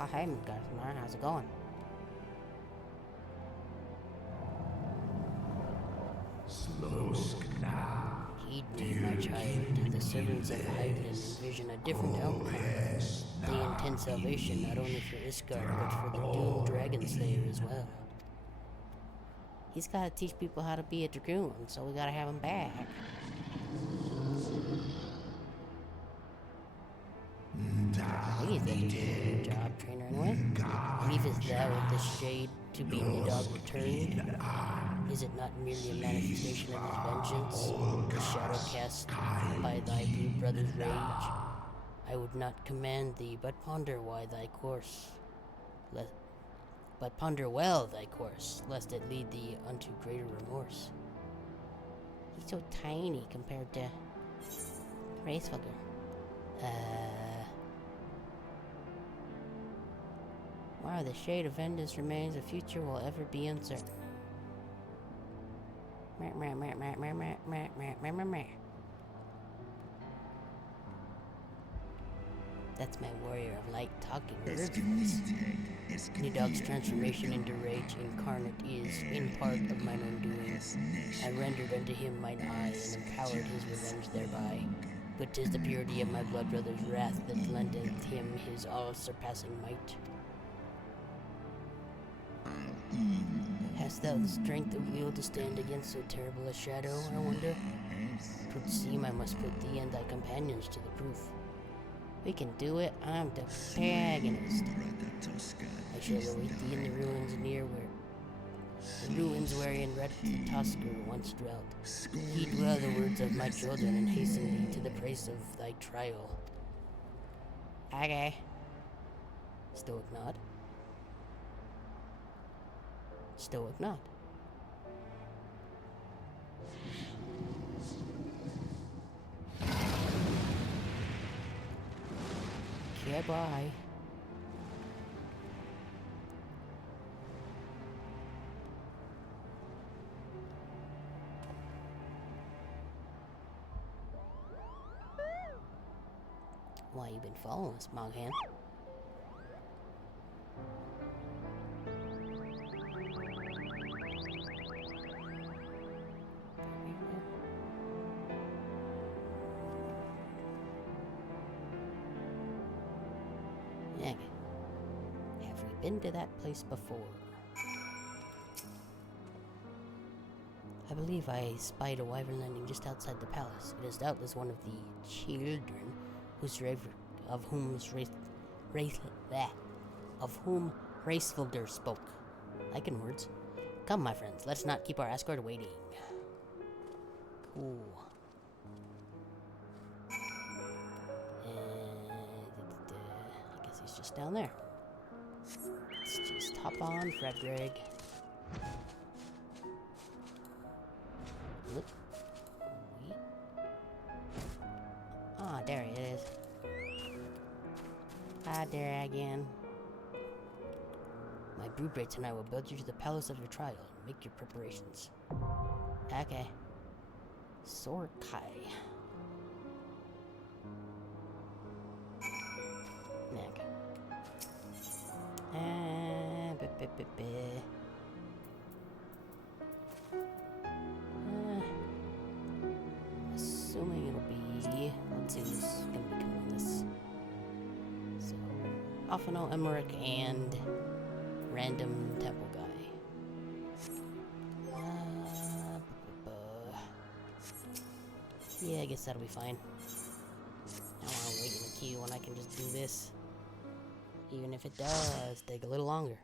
Oh, hey, Midgard, how's it going? Heed me, my child. The servants of Heidland envision a different outcome. They intend salvation not only for Ishgard, but for the doomed Dragon Slayer as well. He's gotta teach people how to be a dragoon, so we gotta have him back. He's a good job, trainer, anyway. Leavest thou with the shade to be Nidhogg returned? Is it not merely a manifestation of his vengeance, the shadow cast by thy blue brother's rage? I would not command thee, but ponder why thy course, but ponder well thy course, lest it lead thee unto greater remorse. He's so tiny compared to Wraithfucker. Why the shade of vengeance remains, the future will ever be uncertain. That's my warrior of light talking bird voice. Nidhogg's transformation into rage incarnate is, in part, of mine own doing. I rendered unto him mine eye, and empowered his revenge thereby. But 'tis the purity of my blood brother's wrath that lendeth him his all-surpassing might. Hast thou the strength of will to stand against so terrible a shadow, I wonder? 'Twould seem I must put thee and thy companions to the proof. We can do it. I'm the protagonist. I shall await thee in the ruins near where wherein Red Tusker once dwelt. Heed well the words of my children and hasten thee to the place of thy trial. Okay. Stoic nod. Stoic nod. Okay, bye. Why you been following us, Moghand? Yeah. Have we been to that place before? I believe I spied a wyvern landing just outside the palace. It is doubtless one of the children of whom Racefolder spoke. I can words. Come, my friends, let's not keep our escort waiting. Cool. I guess he's just down there. Let's just hop on, Frederick. Look. Ah, there it is. Ah, there again. My broodbrates and I will build you to the palace of your trial and make your preparations. Okay. Sorkai. Neck. Assuming it'll be... Let's see who's gonna be coming on this. So, Alphino, Emmerich, and random temple guy. Yeah, I guess that'll be fine. I don't want to wait in the queue when I can just do this. Even if it does take a little longer.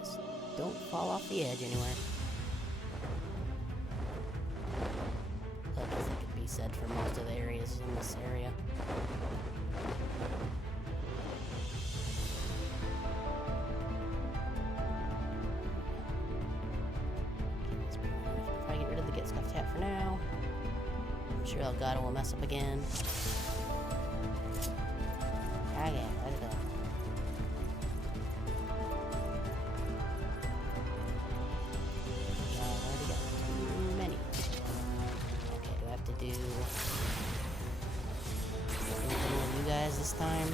Just don't fall off the edge anywhere. I think it could be said for most of the areas in this area. Try to get rid of the Get Scuffed Hat for now. I'm sure Elgato will mess up again. Okay, let's go. Already got too many. Okay, do I have to do anything with you guys this time?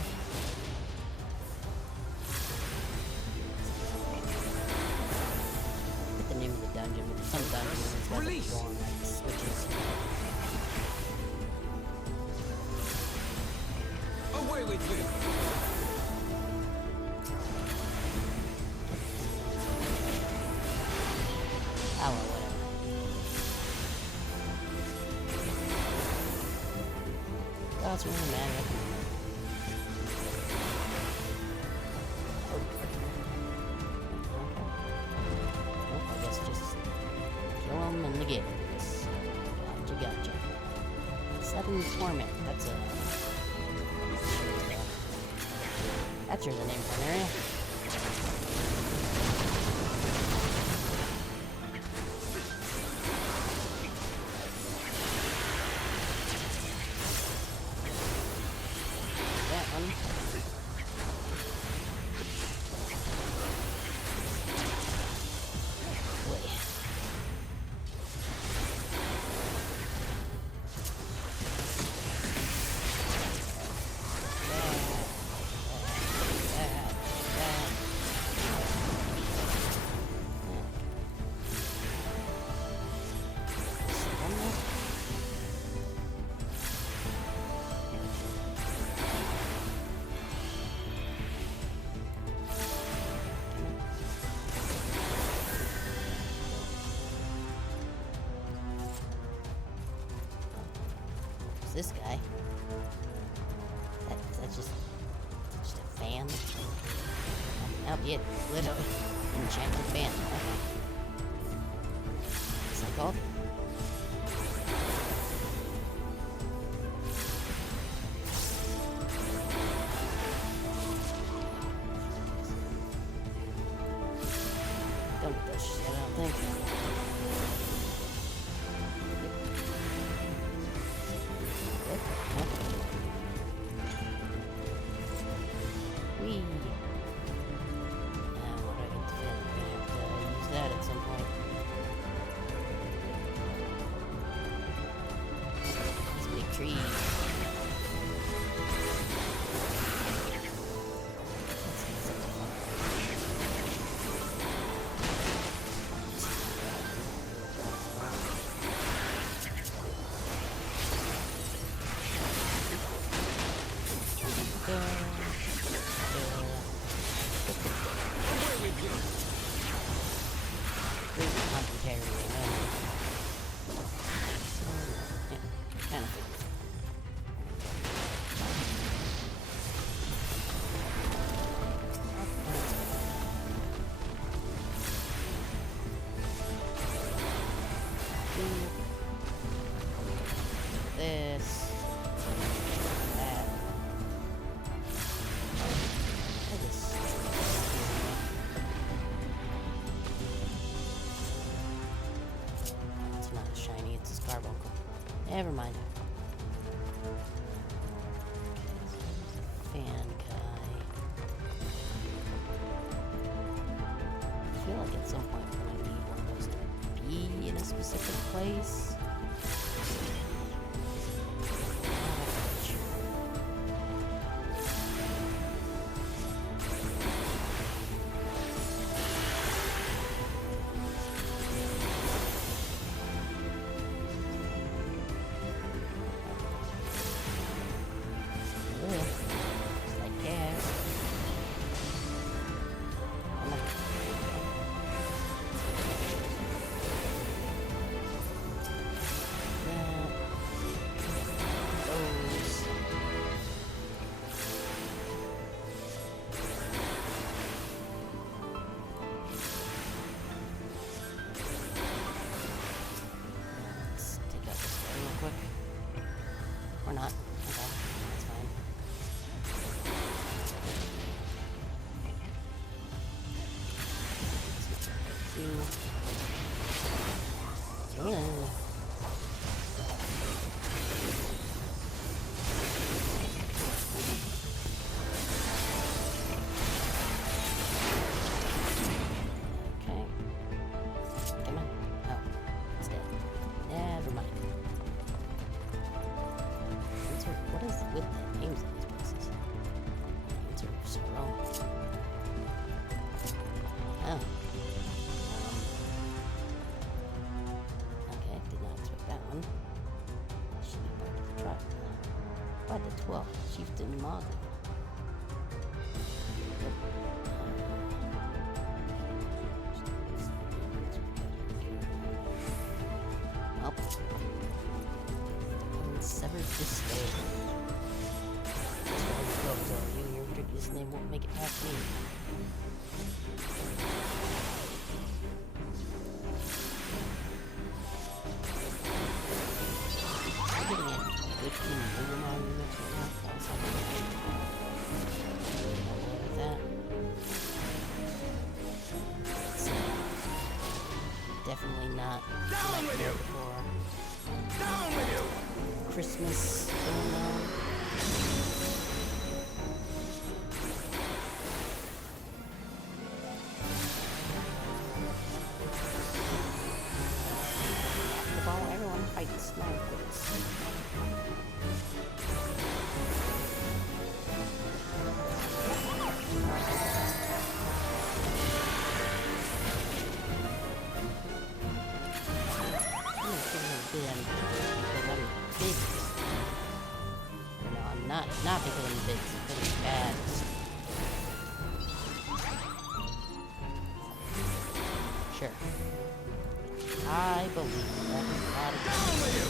Get the name of the dungeon, but some dungeons it's got like go on like switches. Away with you! Oh, well, whatever. Oh, it's really mad at me. Oh, I guess just kill him and negate it. Gotcha. Sudden Torment. That's sure the name for an area. That one. Wait. this guy? Is that just a fan? Oh, yeah, literally. Enchanted fan. Okay. What's that called? Don't get that shit, I don't think. Whee! Now, what do I get to do? I'm gonna have to use that at some point. These big trees. This. That. It's not a shiny, it's a carbuncle. Never mind. Fan guy. I feel like at some point we're gonna need one of those to be in a specific place. Or not. Okay, that's fine. Okay. Come on. Oh, it's dead. Never mind. What is with the names of these places? Answer Sorrow. Oh. Okay, did not expect that one. Should be part of the tribe. By the 12th, Chieftain Morgan. Well, Severed Despair. You and your ridiculous name won't make it past me. I'm getting a good team of monuments right now. That's how with that. Definitely not like there before. Down with you! Christmas going on. The ball, everyone fights now. Not because I'm big, it's because I'm bad. Sure. I believe that is not a down with you!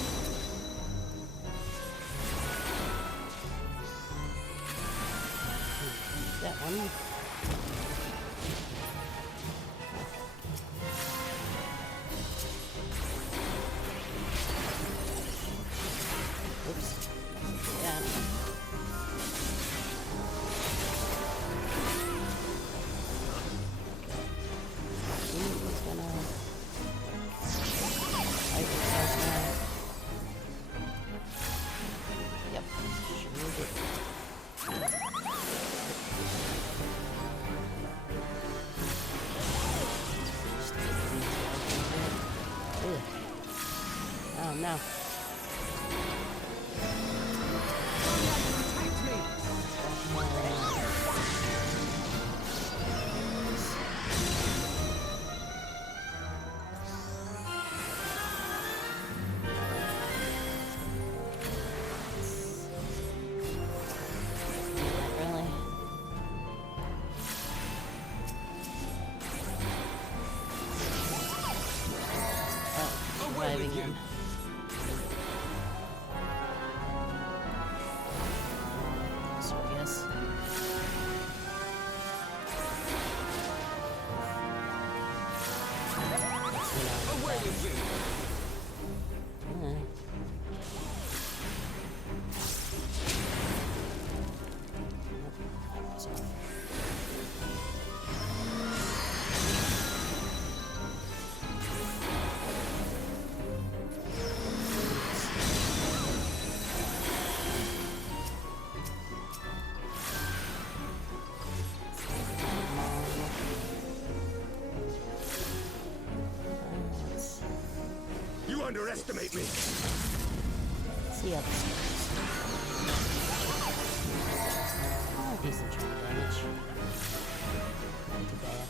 one. Oops. Yeah. He's gonna fight himself now. Yep. Sure did. Ugh. Oh no. Reviving him. So I guess. Away with you! You underestimate me! See how this goes. Oh, decent chunk of damage. Not too bad.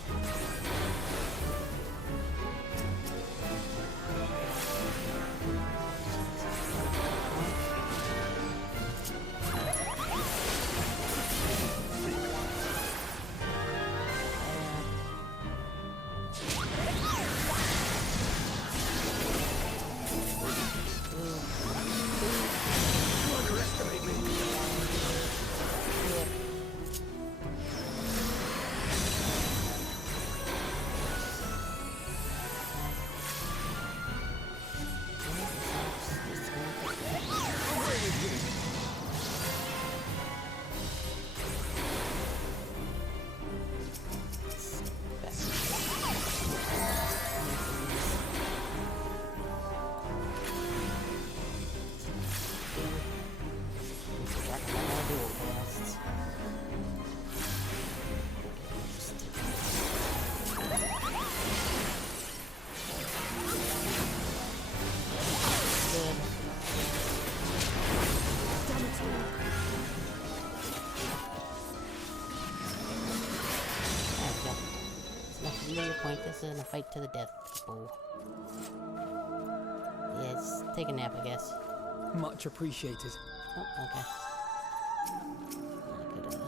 This isn't a fight to the death, people. Yes, take a nap, I guess. Much appreciated. Oh, okay. I could,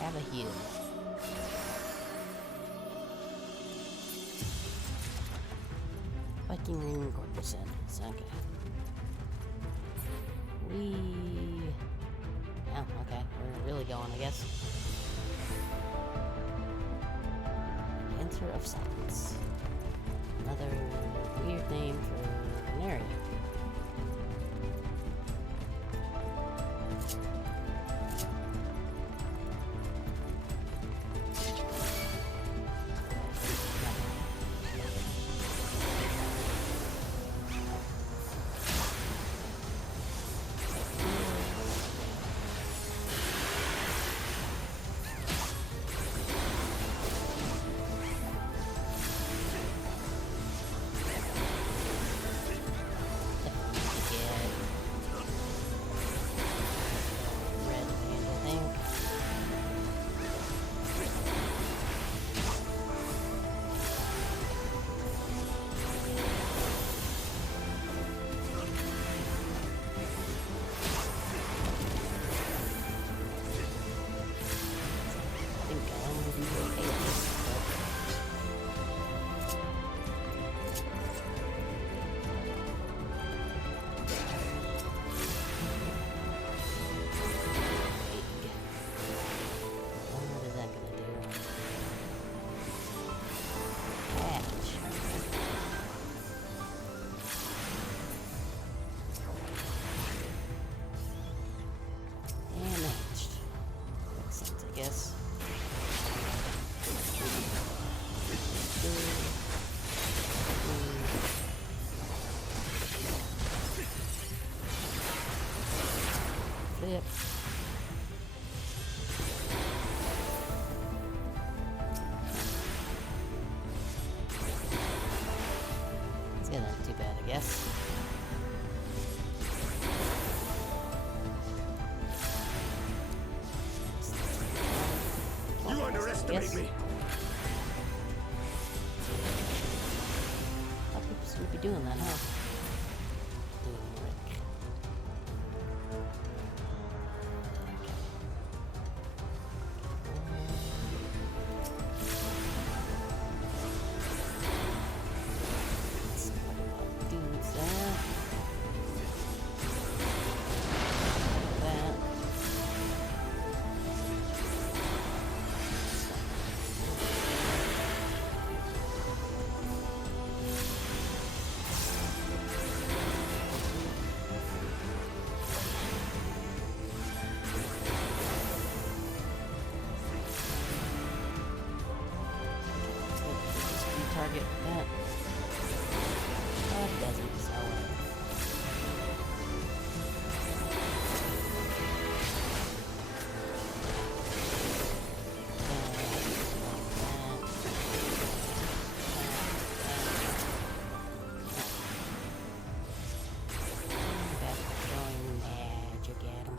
have a heal. Viking Ring Corpus Ends. Okay. Oh, okay. We're really going, I guess. Of Silence. Another weird name for an area. Yep. Yeah, not too bad, I guess. You underestimate me! A lot of people seem to be doing that, huh? Target that. Oh, it doesn't, so. Magic at him.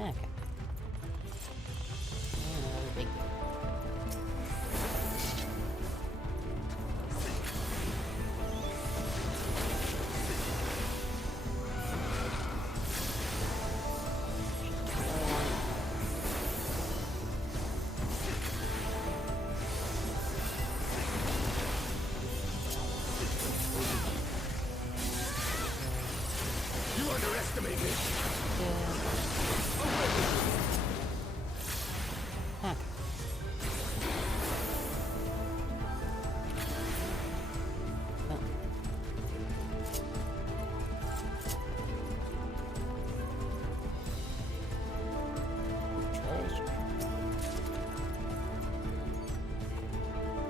Okay. Another big You underestimate me! Huh. Well. Treasure.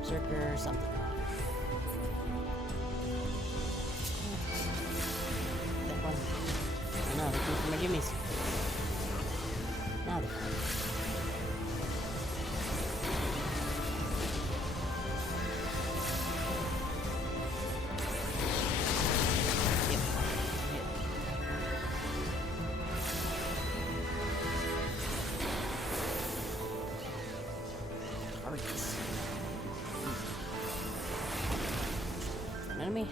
Berserker or something. That one. Oh no, they're from my jimmies. Now they're fine. An enemy.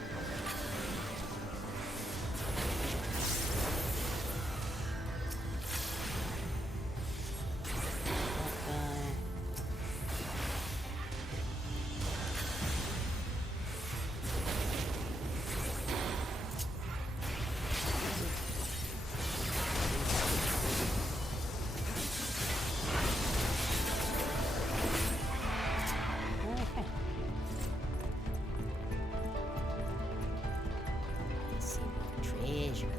Treasure.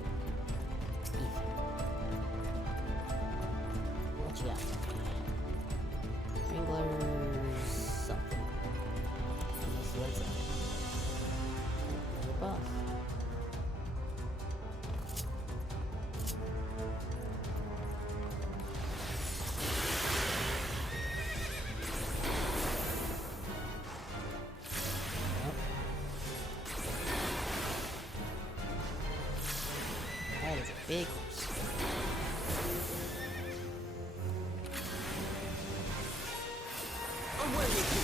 What you got? Wranglers something. What's up? Another buff. That is a big horse. Away with you!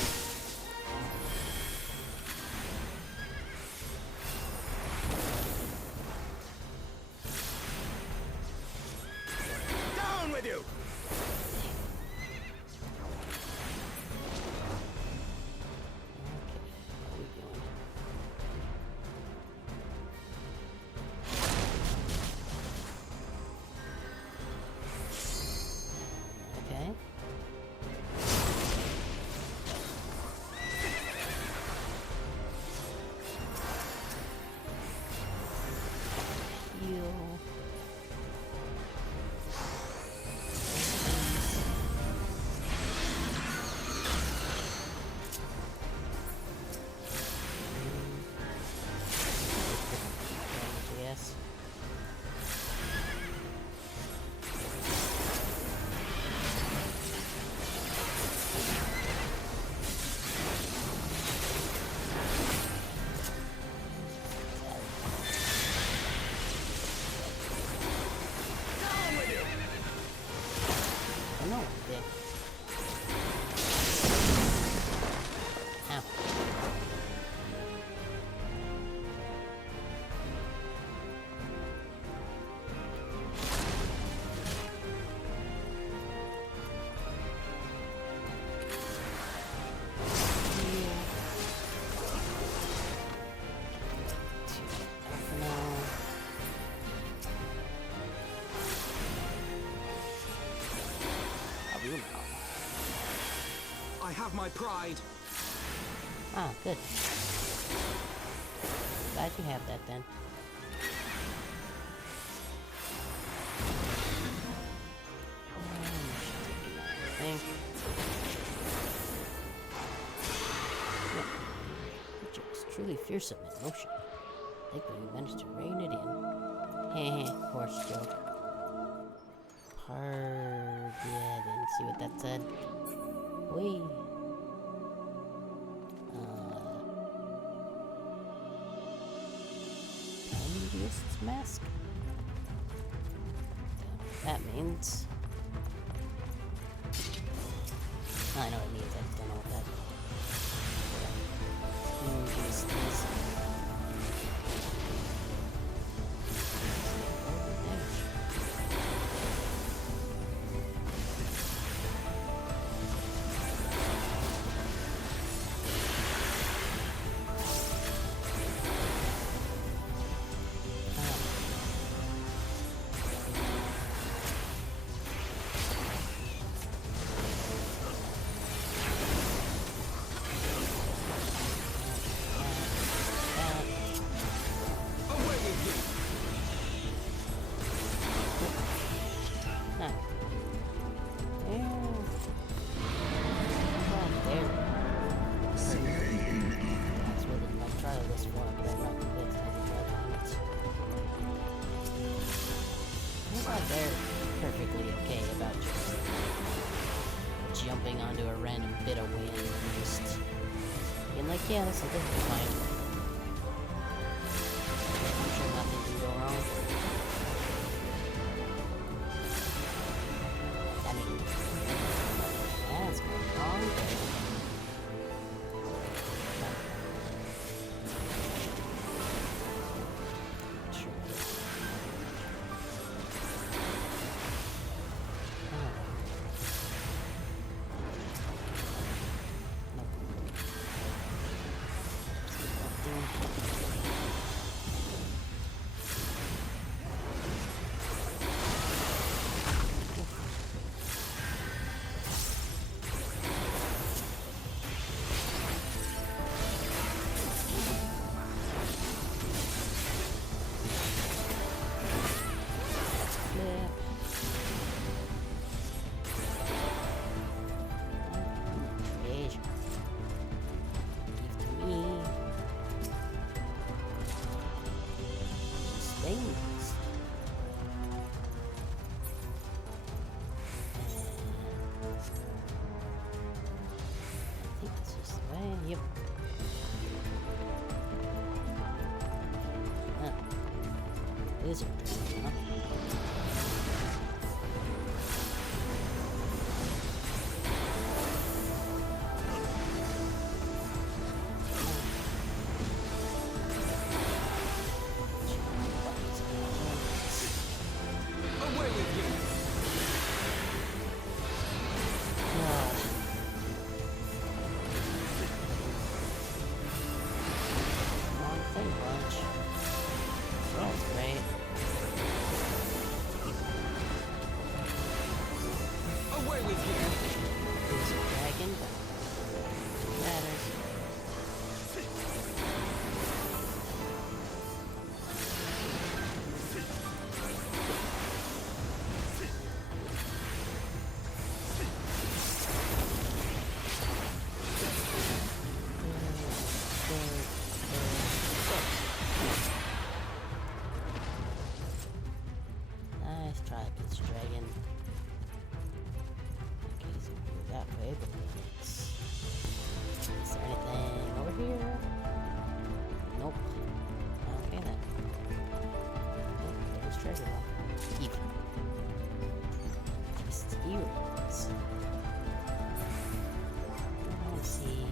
Down with you! What are we doing? have my pride. Ah, good. Glad you have that then. Thing. Creature is truly fearsome in motion. Thankfully, you managed to rein it in. Heh, horse joke. Hard. Yeah, didn't see what that said. Whee. Envious mask? That means. I know what it means, I just don't know what that means. They're perfectly okay about just jumping onto a random bit of wind and just being like, yeah, this will be fine. I'm sure nothing can go wrong. I mean, that's going wrong, but yep. Lizard, huh? Away with you! Dragon. Okay, so we're that way, but is there anything over here? Nope. Okay then. Nope, there's treasure one. Even. Just earrings. Let's see.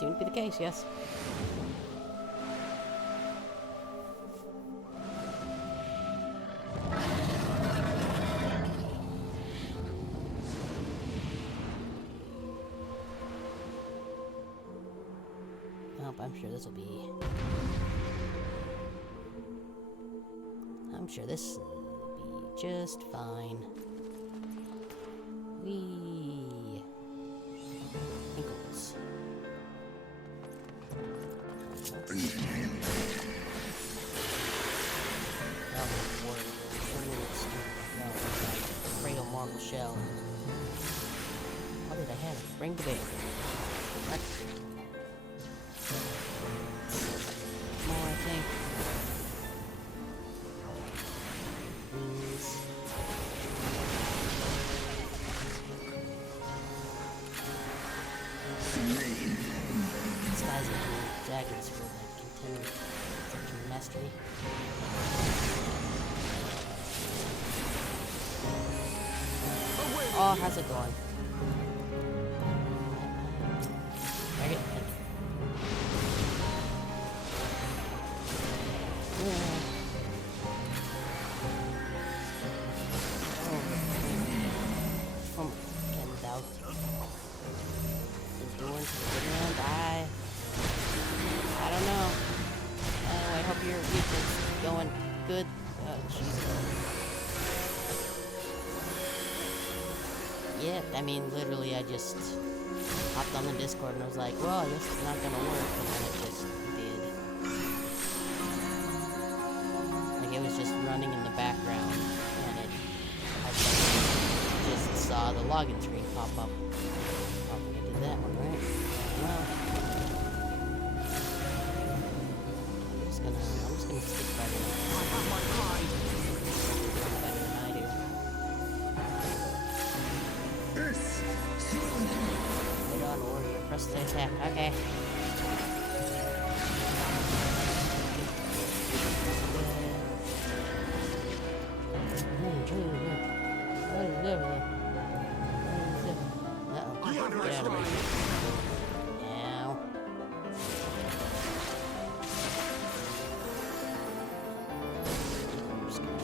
seem to be the case, yes. Nope, I'm sure this will be... I'm sure this will be just fine. Whee! Ankles. Cradle marble shell. How did I have it? Bring the bear. What? More, I think. Wings. These guys are cool dragons for the continued such mastery. Oh, how's it going? Drag it. From Kendall. Is doing and I don't know. I hope your week is going good. Jesus. Yeah, I mean, literally, I just hopped on the Discord and I was like, well, this is not gonna work, and then it just did. Like, it was just running in the background, and I just saw the login screen pop up. I don't think I did that one, right? Well, I'm just gonna stick by the... I have my pride. Better than I do. Wait on, warrior. Press the attack. Okay. Uh-oh. Get out of here. Now. I'm just gonna...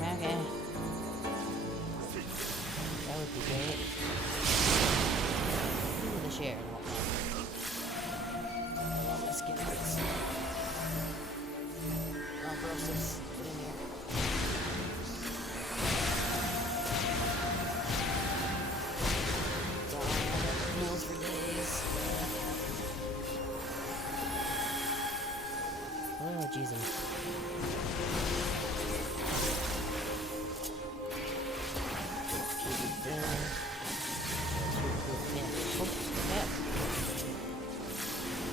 Okay. That would be great. Ooh, the share and whatnot. Oh, my skin hurts. Oh, gross, this. Get in here. Don't have meals for days. Oh, Jesus.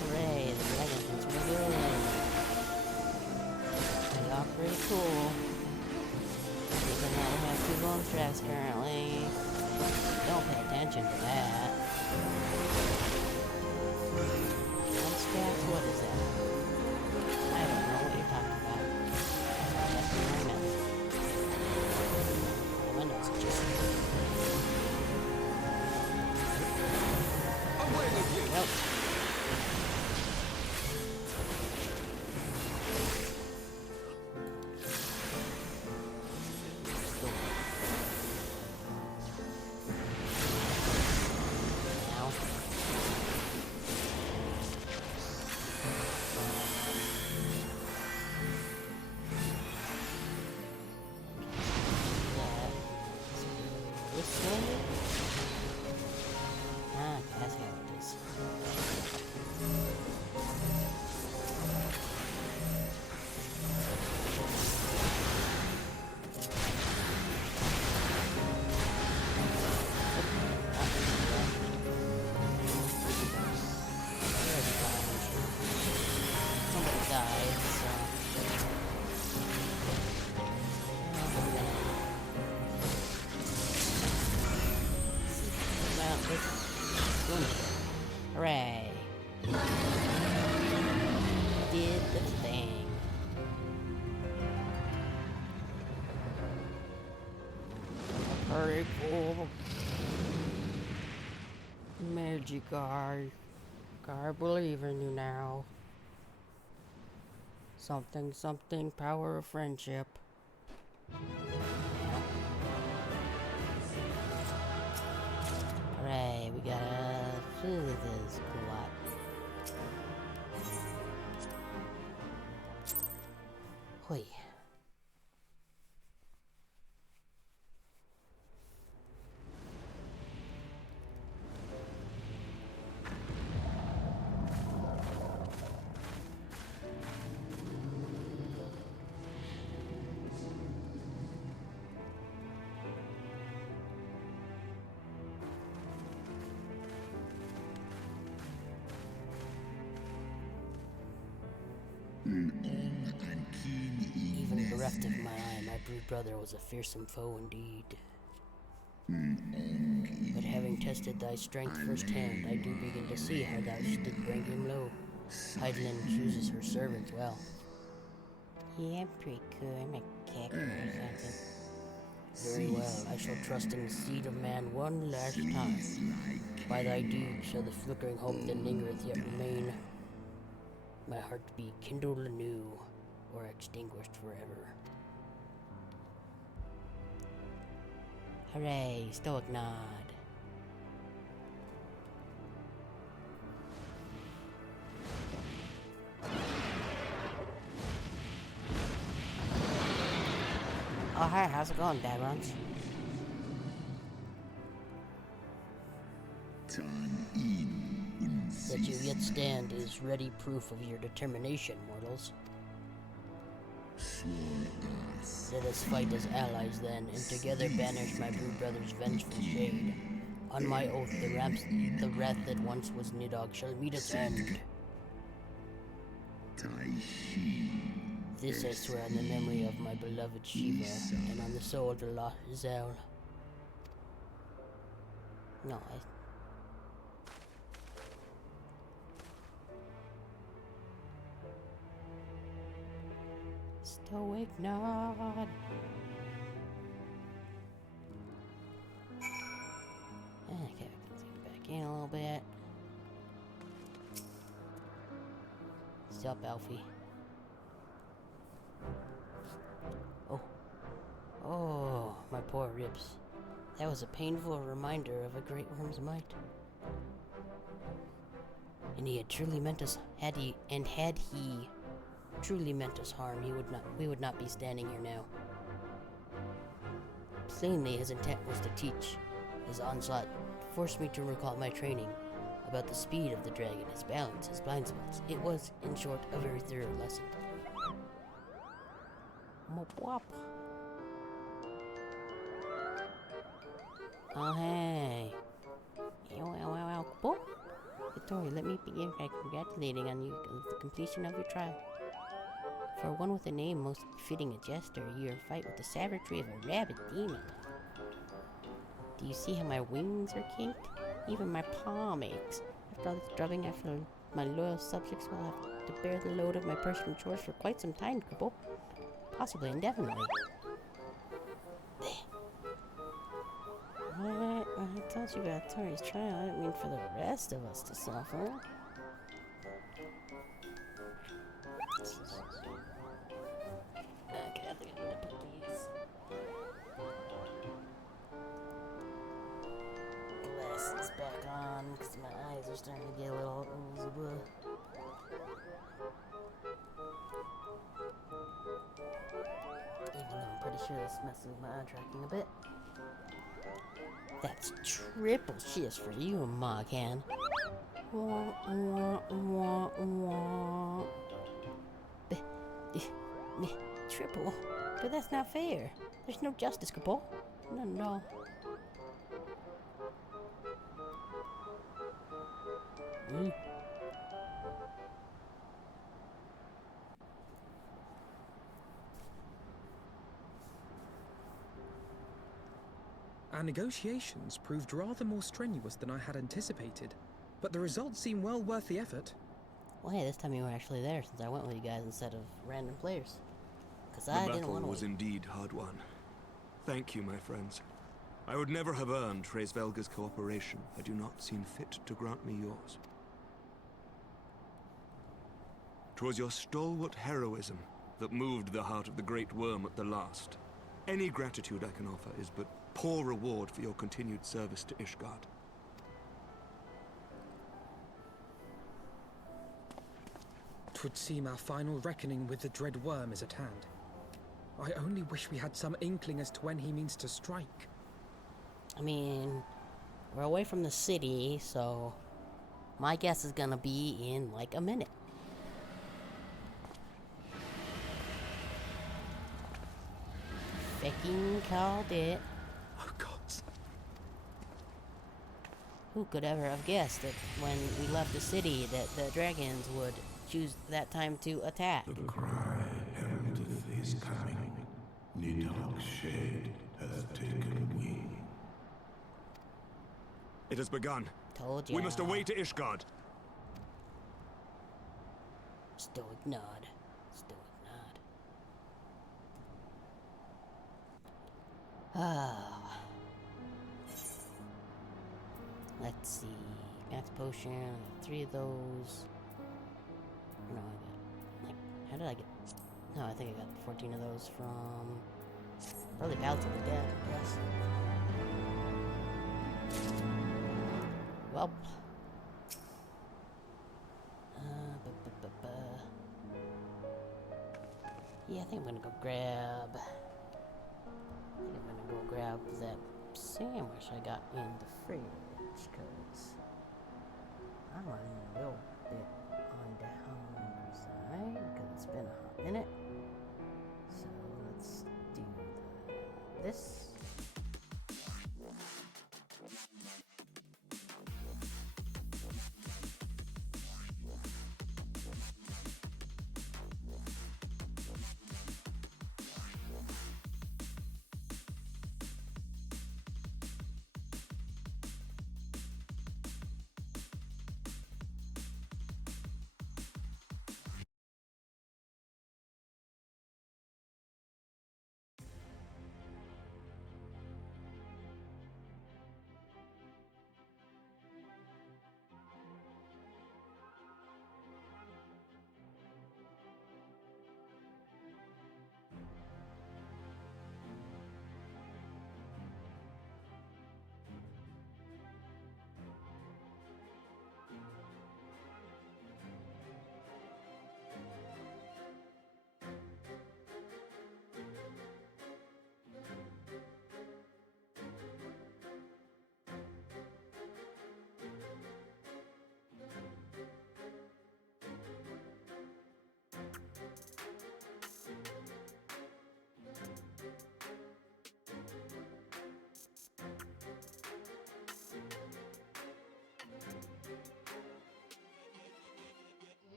Hooray, the dragons are good. They are pretty cool. Even though we have 2 bone straps currently. Don't pay attention to that. Bone straps? What is that? I don't know what you're talking about. That's in my mouth. My nose is just... Nope. Now. This way? Ah, that's how it is. Somebody died, so... Hooray. Did the thing. Magic eye. I believe in you now. Something, something, power of friendship. Alright, we got this lot. Hoi. Even bereft of my eye, my brood brother was a fearsome foe indeed. But having tested thy strength firsthand, I do begin to see how thou didst bring him low. Hydaelyn chooses her servants well. Yeah, I'm pretty cool. I'm a cacker or something. Very well, I shall trust in the seed of man one last time. By thy deed shall the flickering hope that lingereth yet remain. My heart be kindled anew, or extinguished forever. Hooray, stoic nod. Oh, hi, how's it going, Dragons? That you yet stand is ready proof of your determination, mortals. Let us fight as allies then, and together banish my brood brother's vengeful shade. On my oath, the wrath that once was Nidhogg shall meet its end. This I swear on the memory of my beloved Shiva, and on the soul of the lost Zel. No, Stoic nod. Okay, zoom back in a little bit. Sup, Alfie? Oh, my poor ribs. That was a painful reminder of a great worm's might. And he had truly meant us. Had he truly meant us harm, we would not be standing here now. Plainly, his intent was to teach. His onslaught forced me to recall my training about the speed of the dragon, his balance, his blind spots. It was, in short, a very thorough lesson. Mop. Oh, hey. Well. Victoria, let me begin by congratulating on you on the completion of your trial. For one with a name most befitting a jester, you are in fight with the savagery of a rabid demon. Do you see how my wings are kinked? Even my palm aches. After all this drubbing, I feel my loyal subjects will have to bear the load of my personal chores for quite some time, Cripple. Possibly indefinitely. Alright, I told you about Tori's trial. I didn't mean for the rest of us to suffer. Okay, I think I'm gonna put these glasses back on because my eyes are starting to get a little even though I'm pretty sure this messes with my eye tracking a bit. That's triple cheers for you, Moghan. Triple? But that's not fair. There's no justice, Cripple. No. Our negotiations proved rather more strenuous than I had anticipated, but the results seem well worth the effort. Well, hey, this time you were actually there since I went with you guys instead of random players. Because I didn't want to. The battle was indeed hard won. Thank you, my friends. I would never have earned Hraesvelga's cooperation had you not seen fit to grant me yours. 'Twas your stalwart heroism that moved the heart of the Great Worm at the last. Any gratitude I can offer is but poor reward for your continued service to Ishgard. 'Twould seem our final reckoning with the dread worm is at hand. I only wish we had some inkling as to when he means to strike. I mean, we're away from the city, so my guess is gonna be in like a minute. Fucking called it. Oh gods. Who could ever have guessed that when we left the city that the dragons would choose that time to attack? The cry heraldeth his coming. Nidhogg's shade hath taken wing. It has begun. Told ya. We must away to Ishgard. Stoic nod. Stoic nod. Ah. Let's see. Max potion. I got 3 of those. No, I got. Like, how did I get. No, I think I got 14 of those from. Probably Battles of the Dead, I guess. Well. Yeah, I think I'm gonna go grab. That sandwich I got in the fridge, cause I'm running a little bit on the hungry side because it's been a hot minute. So let's do this.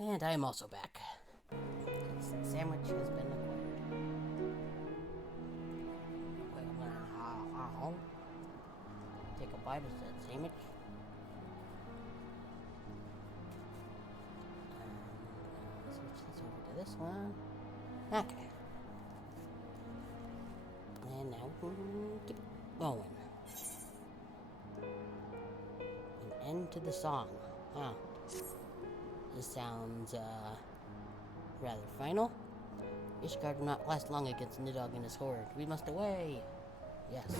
And I am also back. The sandwich has been acquired. Okay, I'm gonna take a bite of that sandwich. Switch this over to this one. Okay. And now we can keep going. An end to the song. Wow. This sounds, rather final. Ishgard will not last long against Nidhogg and his horde. We must away! Yes.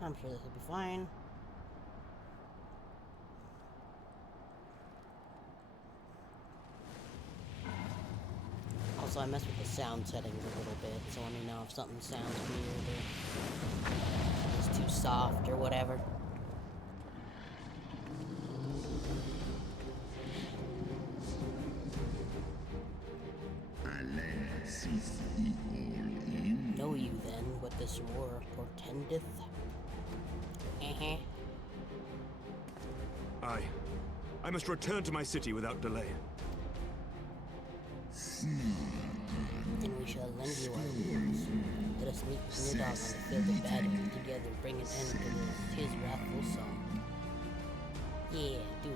I'm sure this will be fine. Also, I messed with the sound settings a little bit, so let me know if something sounds weird or it's too soft or whatever. Know you then what this war portendeth? I must return to my city without delay. Then we shall lend you our rules. Let us meet Nidhogg on the field of battle and together bring an end to his wrathful song. Yeah, do it.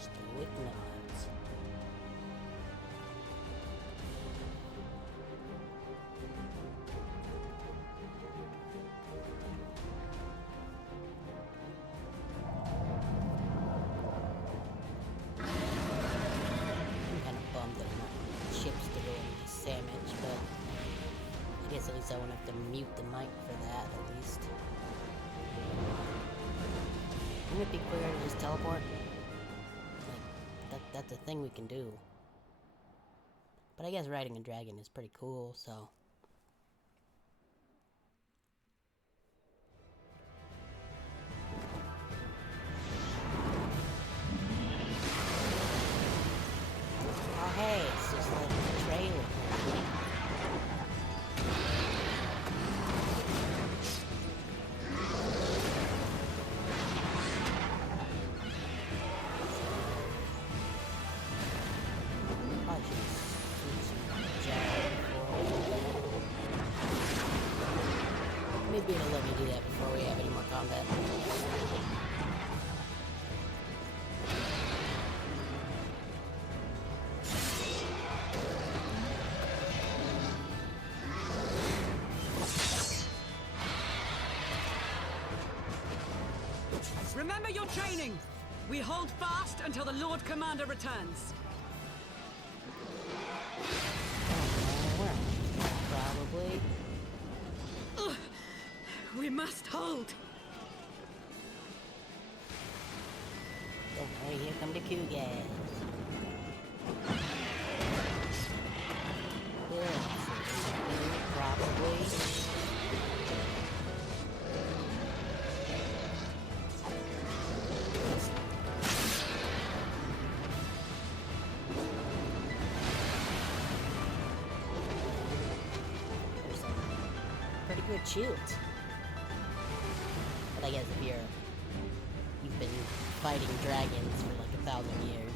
Stoic nods. Chips to go into the sandwich, but I guess at least I won't have to mute the mic for that, at least. Wouldn't it be quicker to just teleport? Like, that's a thing we can do. But I guess riding a dragon is pretty cool, so... Oh hey, it's just like a trailer. I should see some jab before. Maybe it'll let me do that before we have any more combat. Remember your training! We hold fast until the Lord Commander returns. Probably. We must hold. Don't worry, here come the Cougars. Probably. Pretty good shields. But I guess if you've been fighting dragons for like 1,000 years,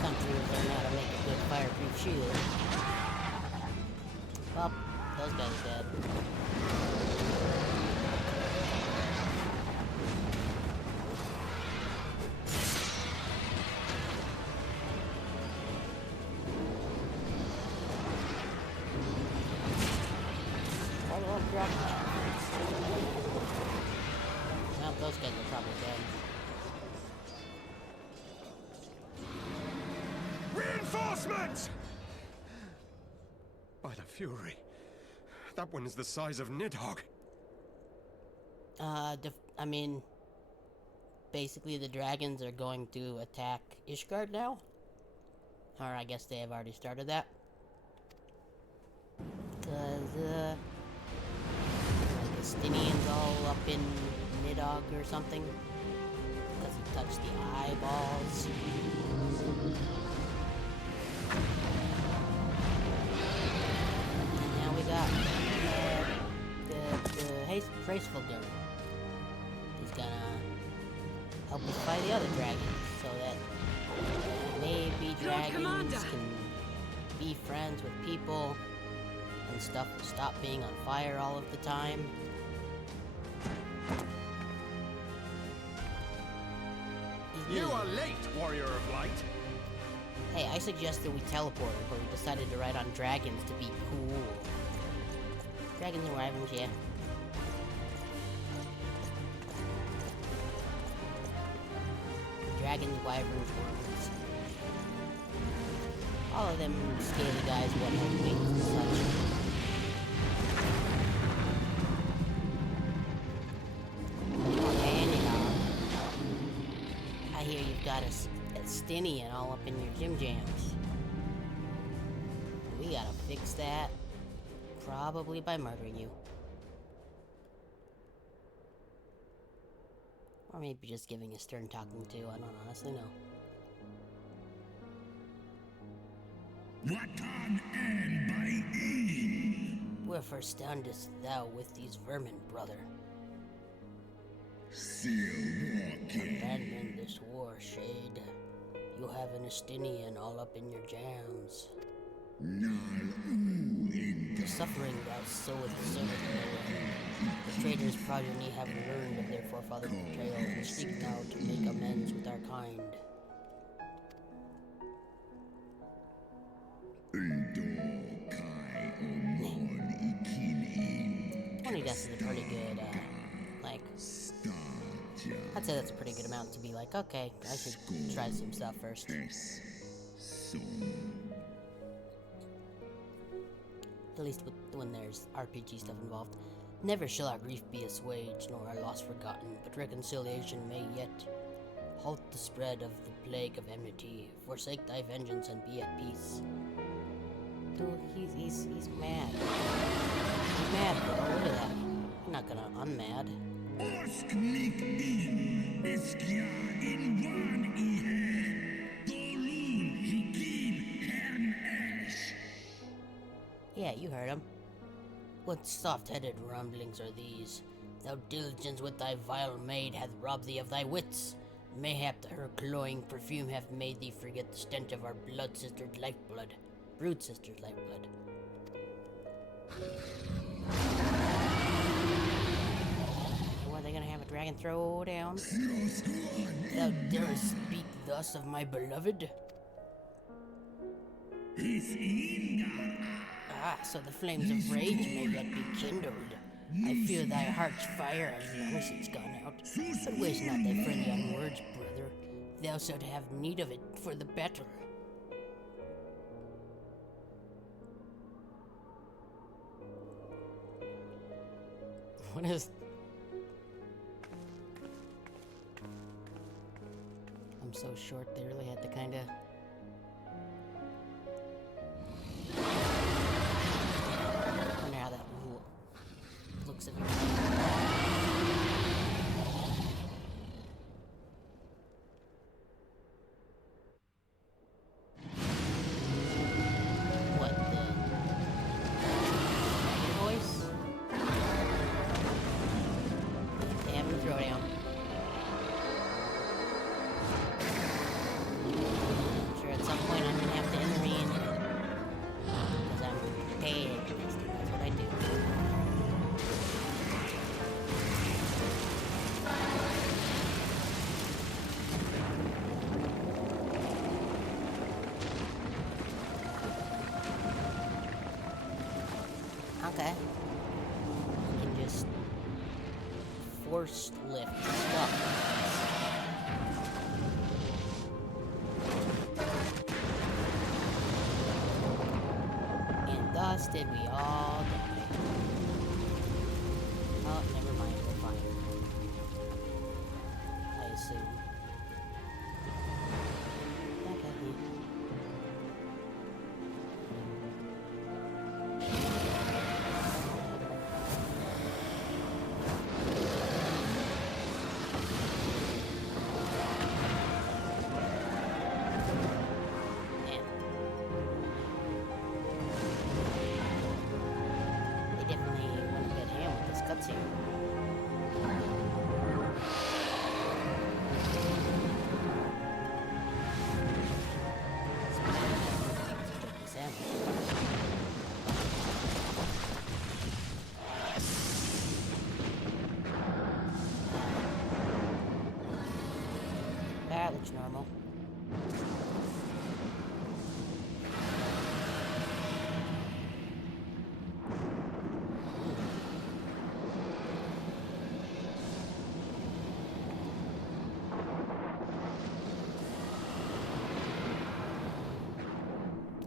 come through and learn how to make a good fireproof shield. Well, those guys are dead. Well, those guys are probably dead. Reinforcements! By the Fury, that one is the size of Nidhogg. I mean, basically the dragons are going to attack Ishgard now? Or I guess they have already started that. Because, like Estinien's all up in Nidhogg or something. Because he touched the eyeballs. And now we got the Hracefaldur. He's gonna help us fight the other dragons so that maybe dragons can be friends with people and stuff will stop being on fire all of the time. You are late, Warrior of Light. Hey, I suggested we teleported, but we decided to ride on dragons to be cool. Dragons and wyverns, yeah. Dragons, wyverns, worms. All of them scaly guys with have wings and such. I hear you've got a Estinien all up in your gym jams. We gotta fix that. Probably by murdering you. Or maybe just giving a stern talking to. I don't honestly know. Wherefore standest thou with these vermin, brother? Abandon this war, Shade. You have an Estinien all up in your jams. The suffering thou sowest serveth no end. The traitor's progeny have learned of their forefathers' betrayal and seek now to make amends with our kind. Twenty deaths is a pretty good, I'd say that's a pretty good amount to be like, okay, I should try some stuff first. At least when there's RPG stuff involved. Never shall our grief be assuaged, nor our loss forgotten, but reconciliation may yet halt the spread of the plague of enmity. Forsake thy vengeance and be at peace. Dude, he's mad. He's mad, bro. Look at that. I'm not gonna unmad. Yeah, you heard him. What soft-headed rumblings are these? Thou diligence with thy vile maid hath robbed thee of thy wits. Mayhap her cloying perfume hath made thee forget the stench of our blood sister's lifeblood. Brood sister's lifeblood. Are they gonna have a dragon throwdown? Thou darest speak thus of my beloved? Ah, so the flames of rage may yet be kindled. I fear thy heart's fire has long since gone out. But waste not thy friendly on words, brother. Thou shalt have need of it for the better. What is... I'm so short, they really had to kinda... I wonder how that looks at me. What, the voice? They have a throwdown. I'm sure at some point I'm gonna have to intervene. Because I'm paid. That's what I do. Okay. We can just force lift stuff. And thus did we all die. Oh, never mind, we're fine. I assume. Okay. Looks normal.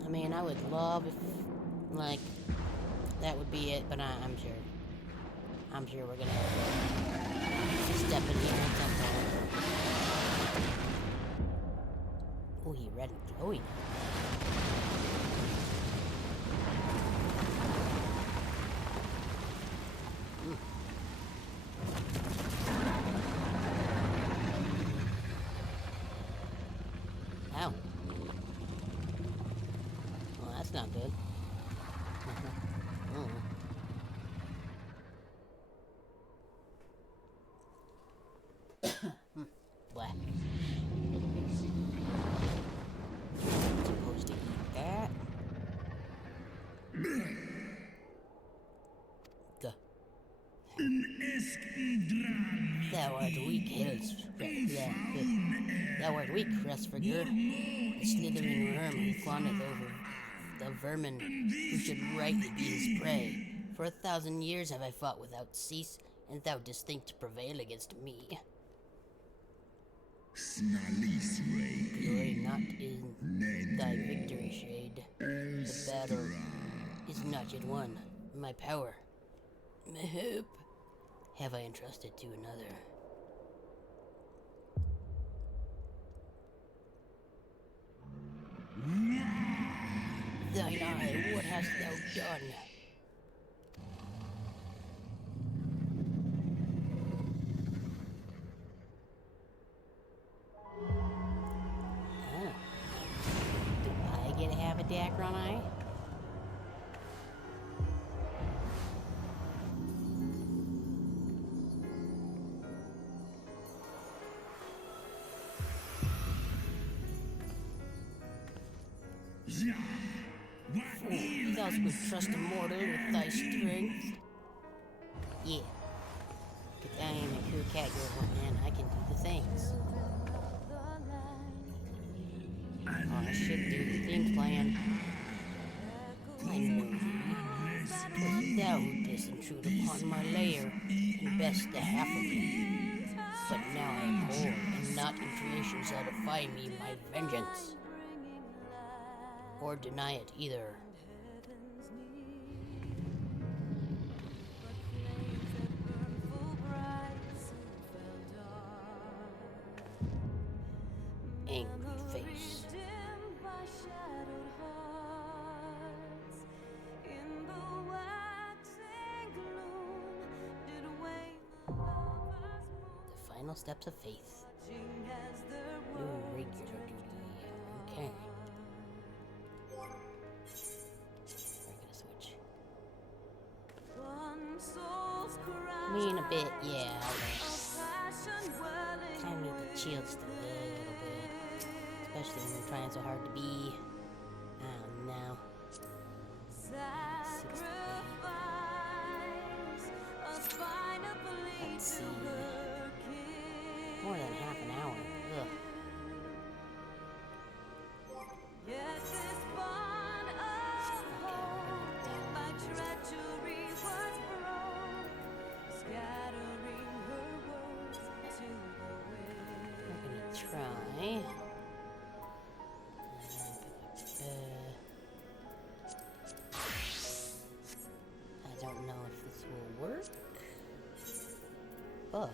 I mean, I would love if, like, that would be it, but I'm sure we're gonna step in here at some point. Oh, he red and glowing. Ow. Well, that's not good. What? Supposed to eat that? Duh. Thou art weak, Thou art weak, Restfigure. The slithering worm who fawneth over the vermin who should rightly be his prey. For 1,000 years have I fought without cease, and thou didst think to prevail against me. Glory not in thy victory shade. The battle is not yet won. My power, my hope, have I entrusted to another. Thine eye, what hast thou done? Dacron eye? Fool, thou would trust a mortal with thy strength? Yeah. But I am a pure cat girl, and I can do the things. Oh, I should do the theme plan. I know thee. 'Twas thou who didst intrude upon my lair, and best the half of it. But now I am whole, and not in creation shall defy me my vengeance. Or deny it either. Angry face. The final steps of faith. New regular duty. Okay. We're gonna switch. I mean, a bit, yeah. Kind of need to chill just a little bit. Especially when we're trying so hard to be. Now. 68. Let's see. More than half an hour. Ugh. Try. I don't know if this will work, but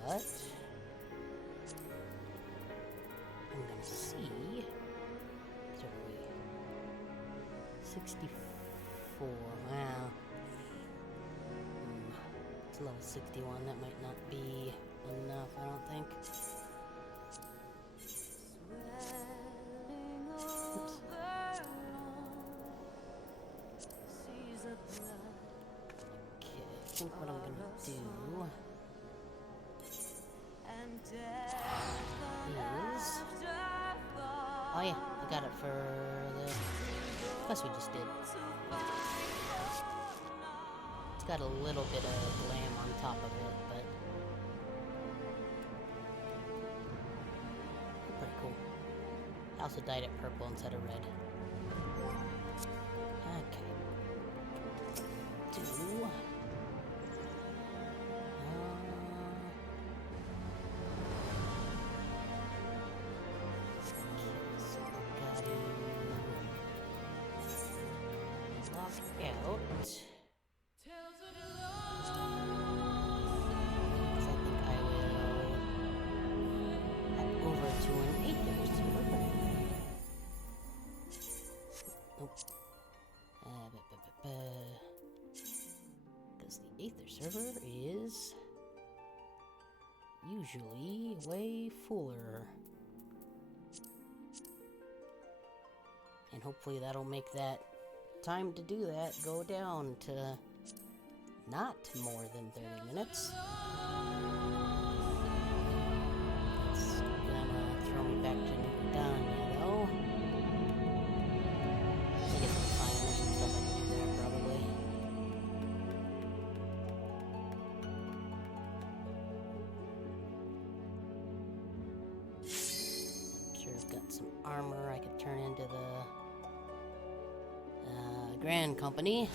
I'm gonna see. So we 64. Wow. It's level 61. That might not be enough. I don't think. I think what I'm gonna do is... Oh yeah, I got it for the quest we just did. It's got a little bit of glam on top of it, but... pretty cool. Also dyed it purple instead of red. Okay. Log out. Over to an Aether server. Nope. Because the Aether server is usually way fuller. And hopefully that'll make that time to do that go down to not more than 30 minutes. It's gonna throw me back to New Danya, though. I guess I'm fine. There's some stuff I can do there, probably. I'm sure I've got some armor I could turn into the Grand Company.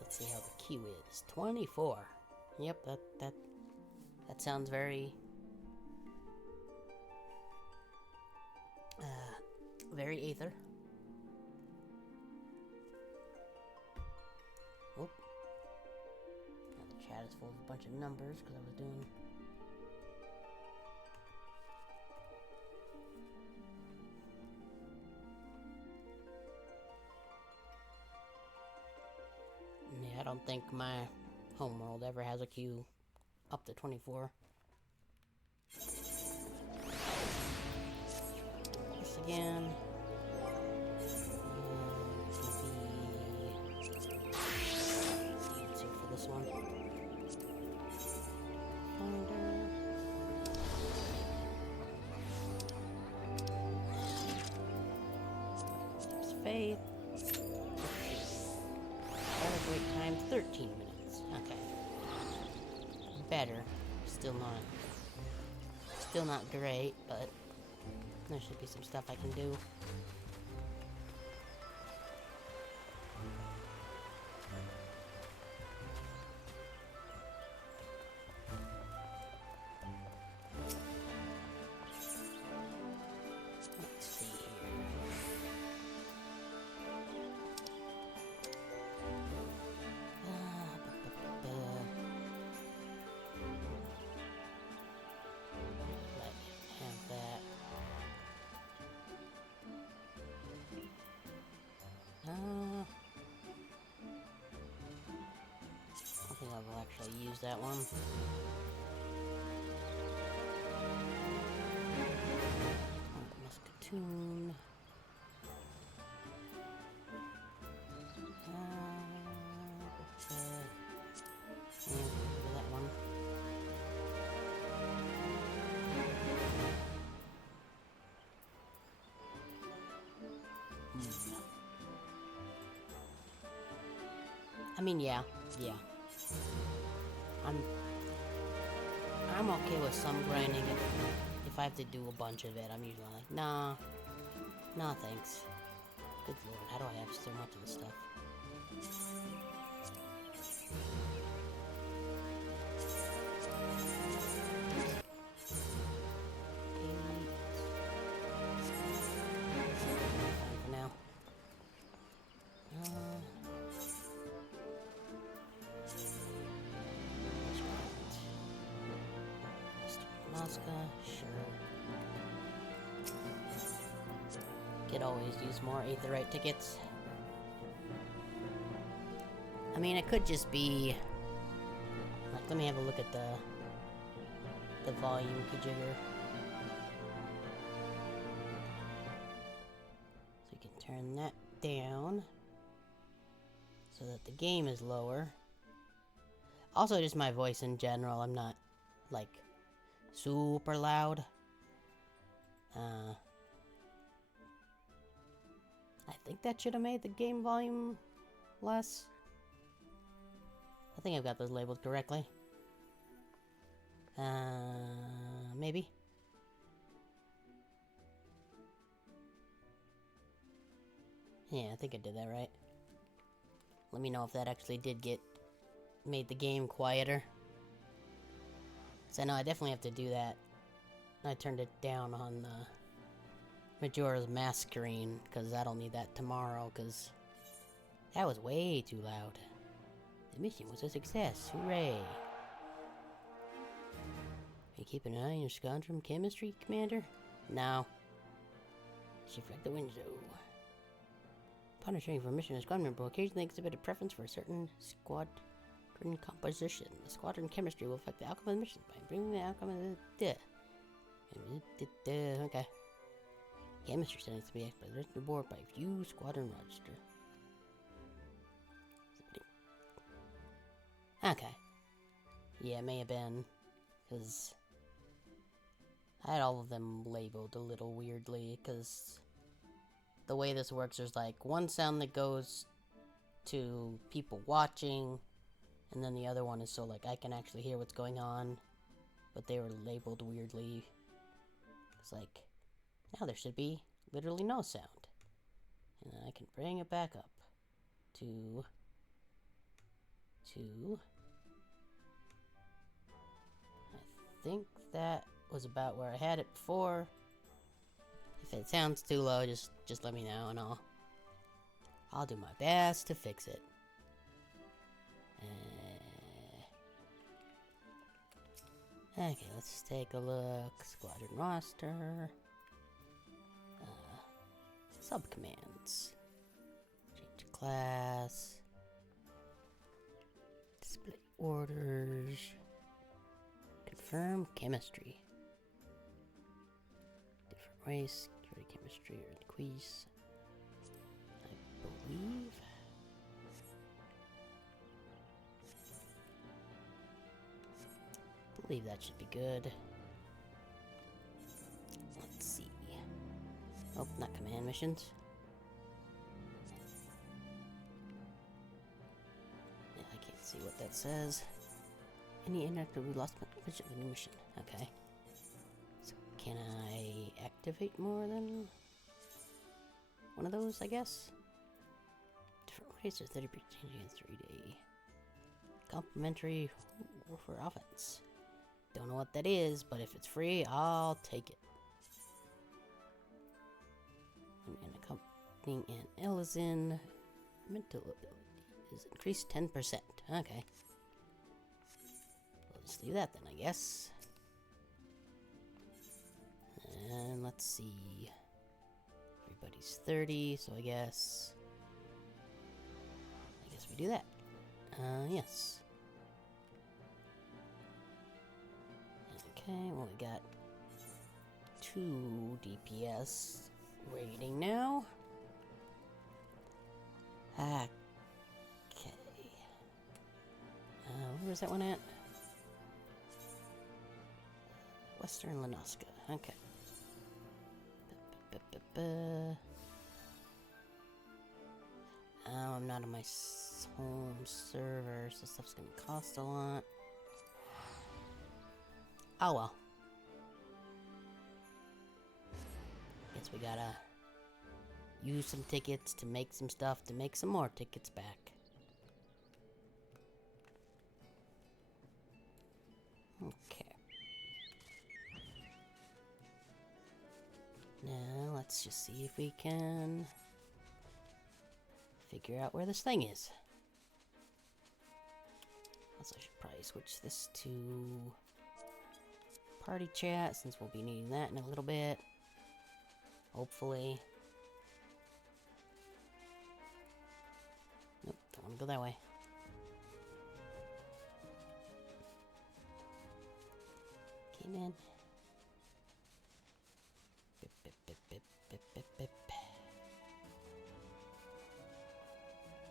Let's see how the queue is. 24. Yep, that sounds very very Aether. Oop. Now the chat is full of a bunch of numbers because I was doing I don't think my homeworld ever has a queue up to 24. This again. Let's see for this one. There's Faith. Wait time 13 minutes. Okay. Better. Still not great, but there should be some stuff I can do. Let's see here. I think I will actually use that one. Muscatoon. That one. I mean, yeah. I'm okay with some grinding if I have to do a bunch of it. I'm usually like, nah, thanks. Good lord, how do I have so much of this stuff? For now. Sure. Could always use more Aetherite tickets. I mean, it could just be like, let me have a look at the volume kajigger. So you can turn that down so that the game is lower. Also, just my voice in general. I'm not like super loud. I think that should have made the game volume less. I think I've got those labeled correctly. Maybe. Yeah, I think I did that right. Let me know if that actually did made the game quieter. So I know I definitely have to do that. I turned it down on the Majora's Mask screen, because I'll need that tomorrow, because that was way too loud. The mission was a success, hooray! Are you keeping an eye on your squadron chemistry, Commander? No. Shift like the window. Upon returning from a mission, a squadron member will occasionally exhibit a preference for a certain squadron composition. The squadron chemistry will affect the outcome of the mission by bringing the outcome of the... Okay. Chemistry settings to be acted by the rest of the board by view squadron register. Okay. Yeah, it may have been, because I had all of them labeled a little weirdly, because the way this works, there's like one sound that goes to people watching, and then the other one is so like I can actually hear what's going on, but they were labeled weirdly. It's like, now there should be literally no sound. And then I can bring it back up to I think that was about where I had it before. If it sounds too low, just let me know and I'll do my best to fix it. Okay, let's take a look. Squadron roster. Subcommands. Change class. Display orders. Confirm chemistry. Different race, security chemistry, or increase. I believe that should be good. Let's see. Oh, not command missions. Yeah, I can't see what that says. Any inactive lost mission of the new mission. Okay. So can I activate more than one of those, I guess? Different race or 30% changing in 3-day. Complimentary for offense. Don't know what that is, but if it's free, I'll take it. And accompanying an Elizin mental ability is increased 10%. Okay. We'll just leave that then, I guess. And let's see. Everybody's 30, so I guess we do that. Yes. Okay, well, we got 2 DPS rating now. Okay. Where was that one at? Western Lenoska. Okay. I'm not on my home server, so stuff's gonna cost a lot. Oh well. Guess we gotta use some tickets to make some stuff to make some more tickets back. Okay. Now let's just see if we can figure out where this thing is. Also, I should probably switch this to party chat, since we'll be needing that in a little bit. Hopefully. Nope, don't want to go that way. Get in. Bip, bip, bip, bip, bip, bip, bip.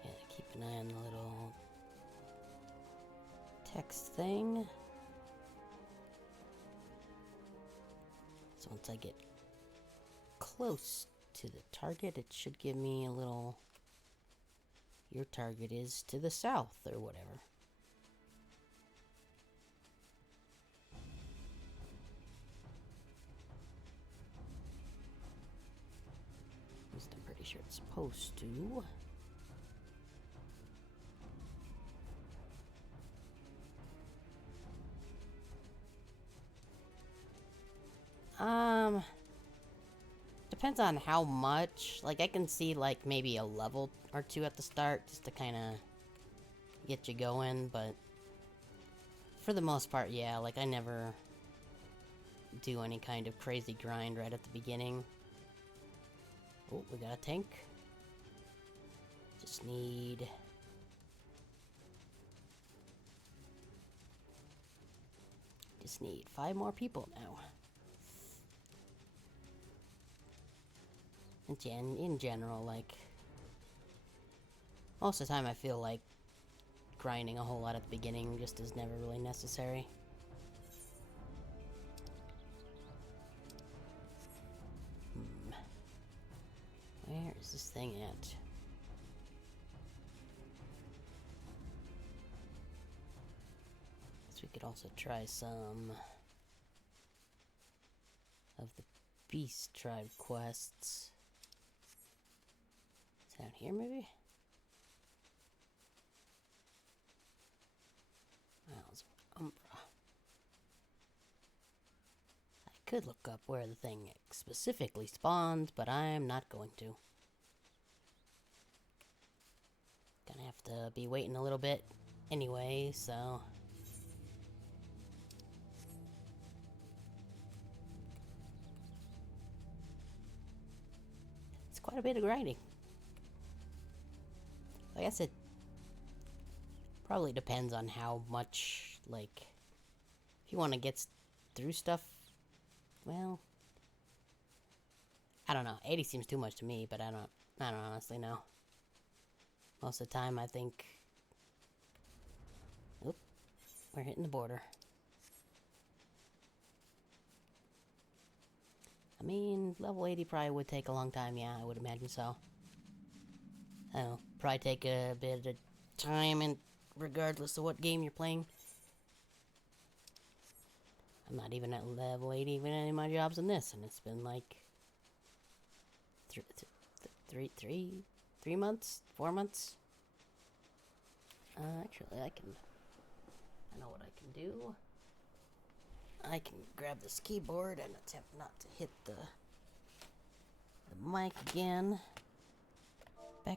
Yeah, keep an eye on the little text thing. So once I get close to the target, it should give me a little... Your target is to the south, or whatever. I'm pretty sure it's supposed to. Depends on how much. Like, I can see, like, maybe a level or two at the start, just to kind of get you going, but for the most part, yeah, like, I never do any kind of crazy grind right at the beginning. Oh, we got a tank. Just need... Just need 5 more people now. In general, like, most of the time I feel like grinding a whole lot at the beginning just is never really necessary. Where is this thing at? Guess we could also try some of the Beast Tribe quests. Down here, maybe? Isles of Umbra. I could look up where the thing specifically spawns, but I'm not going to. Gonna have to be waiting a little bit anyway, so... It's quite a bit of grinding. I guess it probably depends on how much, like, if you want to get through stuff, well, I don't know. 80 seems too much to me, but I don't honestly know. Most of the time, I think, oop, we're hitting the border. I mean, level 80 probably would take a long time, yeah, I would imagine so. That'll probably take a bit of time, and regardless of what game you're playing. I'm not even at level 80 even in any of my jobs in this, and it's been like 3 months, 4 months. Actually, I know what I can do. I can grab this keyboard and attempt not to hit the mic again. /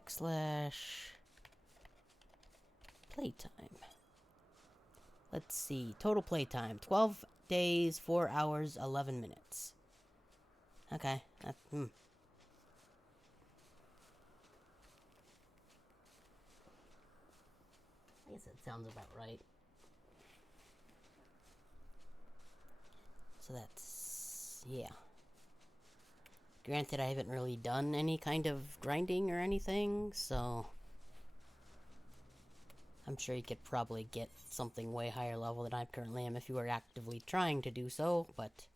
playtime. Let's see. Total playtime. 12 days, 4 hours, 11 minutes. Okay. I guess that sounds about right. So that's... yeah. Granted, I haven't really done any kind of grinding or anything, so... I'm sure you could probably get something way higher level than I currently am if you were actively trying to do so, but...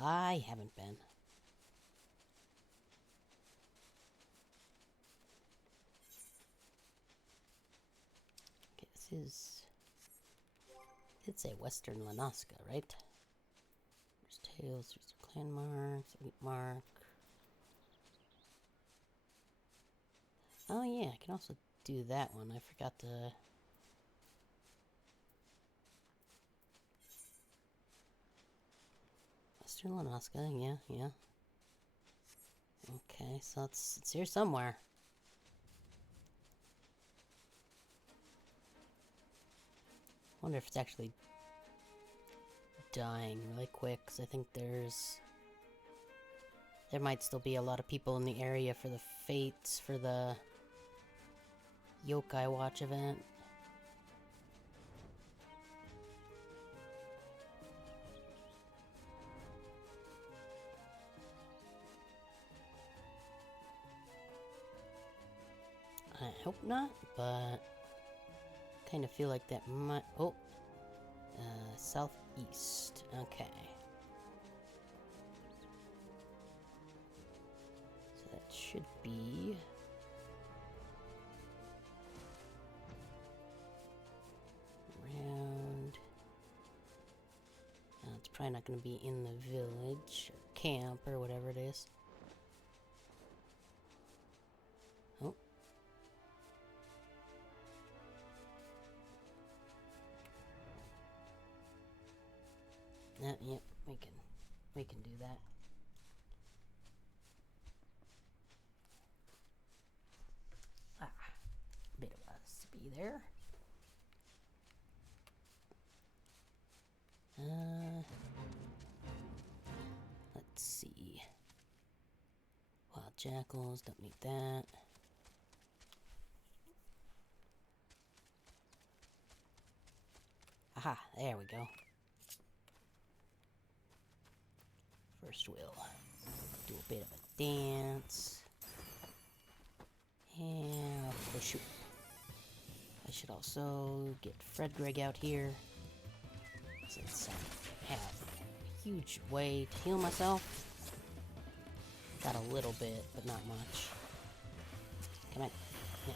I haven't been. Okay, this is... It's a Western Lanaska, right? There's tails, there's the clan marks, elite mark. Oh yeah, I can also do that one. I forgot to... Western Lanaska, yeah. Okay, so it's here somewhere. Wonder if it's actually dying really quick, because I think there might still be a lot of people in the area for the fates for the Yokai Watch event. I hope not, but kind of feel like that might... Oh! Southeast. Okay. So that should be... around... it's probably not going to be in the village, or camp, or whatever it is. Yep, we can do that. Bit of a speed there. Let's see. Wild jackals, don't need that. Aha, there we go. First we'll do a bit of a dance. And oh shoot. I should also get Fredgreg out here, since I have a huge way to heal myself. Got a little bit, but not much. Come on. Yeah.